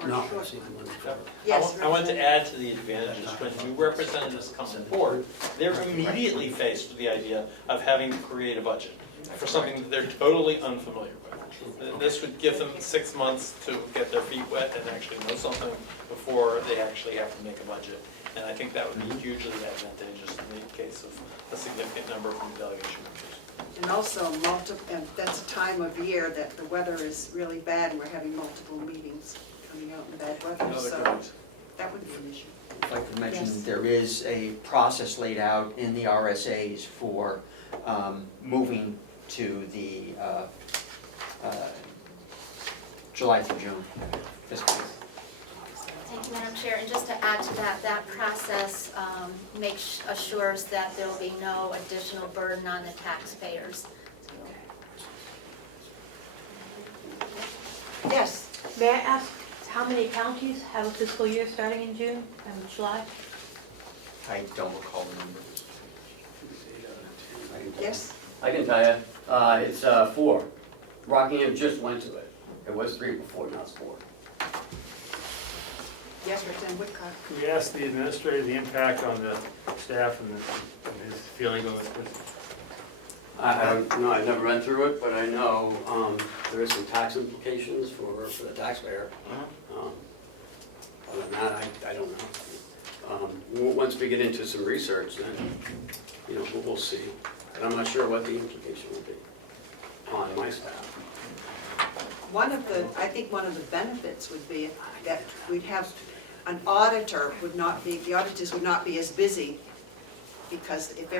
No, I see the one before. Yes. I want to add to the advantages, when new representatives come on board, they're immediately faced with the idea of having to create a budget for something that they're totally unfamiliar with. This would give them 6 months to get their feet wet and actually know something before they actually have to make a budget. And I think that would be hugely advantageous in the case of a significant number from the delegation members. And also and that's a time of year that the weather is really bad and we're having multiple meetings coming out in bad weather, so that would be an issue. If I could mention, Yes. there is a process laid out in the RSAs for moving to the July through June fiscal year. Thank you, Madam Chair, and just to add to that, that process assures that there will be no additional burden on the taxpayers. Yes. May I ask how many counties have a fiscal year starting in June and July? I don't recall the number. Yes? I can tell you, it's 4. Rockingham just went to it. It was 3 before, now it's 4. Yes, Representative Woodcock. Could we ask the administrator the impact on the staff and his feeling on this? I don't know, I've never read through it, but I know there is some tax implications for the taxpayer. Other than that, I don't know. Once we get into some research, then, we'll see. And I'm not sure what the implication will be on my staff. I think one of the benefits would be that we'd have an auditor the auditors would not be as busy, because if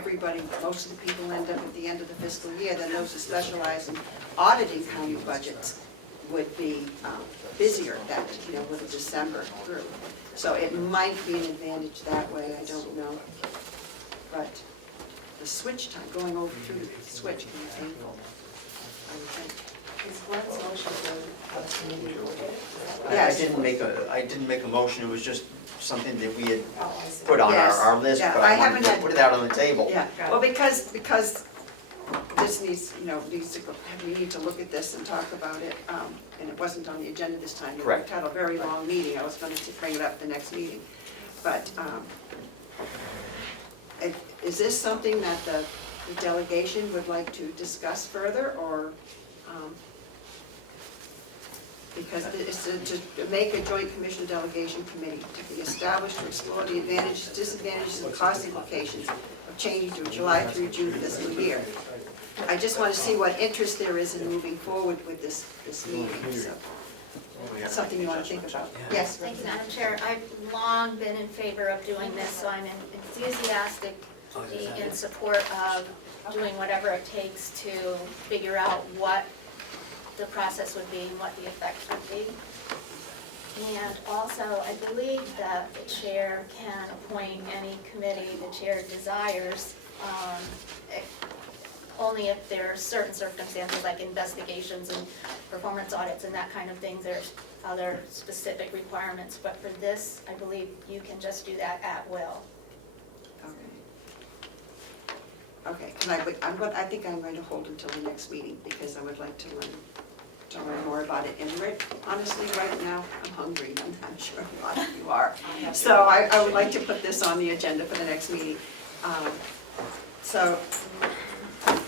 most of the people end up at the end of the fiscal year, then those who specialize in auditing county budgets would be busier with December through. So it might be an advantage that way, I don't know. But the switch time, going over through the switch can be painful, I would think. Is Glenn's motion Yes. I didn't make a motion, it was just something that we had to? put on Yes. our list, Yeah, but I I wanted haven't to had- put it out on the table. Yeah, well, because this needs to go, we need to look at this and talk about it, and it wasn't on the agenda this time. Correct. We had a very long meeting, I was going to bring it up at the next meeting. But is this something that the delegation would like to discuss further, or? Because it's to make a joint commission delegation committee to be established to explore the advantages, disadvantages, and cost implications of changing to a July through June fiscal year. I just want to see what interest there is in moving forward with this meeting, so. Something you want to think about? Yes? Thank you, Madam Chair. I've long been in favor of doing this, so I'm enthusiastic in support of doing whatever it takes to figure out what the process would be and what the effects would be. And also, I believe that the chair can appoint any committee the chair desires, only if there are certain circumstances like investigations and performance audits and that kind of thing. There's other specific requirements, but for this, I believe you can just do that at will. Okay, I think I'm going to hold until the next meeting, because I would like to learn more about it. And honestly, right now, I'm hungry, and I'm sure a lot of you are. So I would like to put this on the agenda for the next meeting. So, can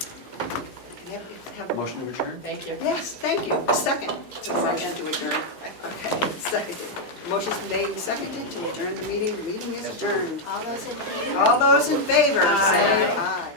I have a Motion to adjourn? Thank you. Yes, thank you. A second to motion to adjourn. Okay, seconded. Motion's made and seconded to adjourn the meeting. The meeting is adjourned. All those in favor? All those in favor, say aye.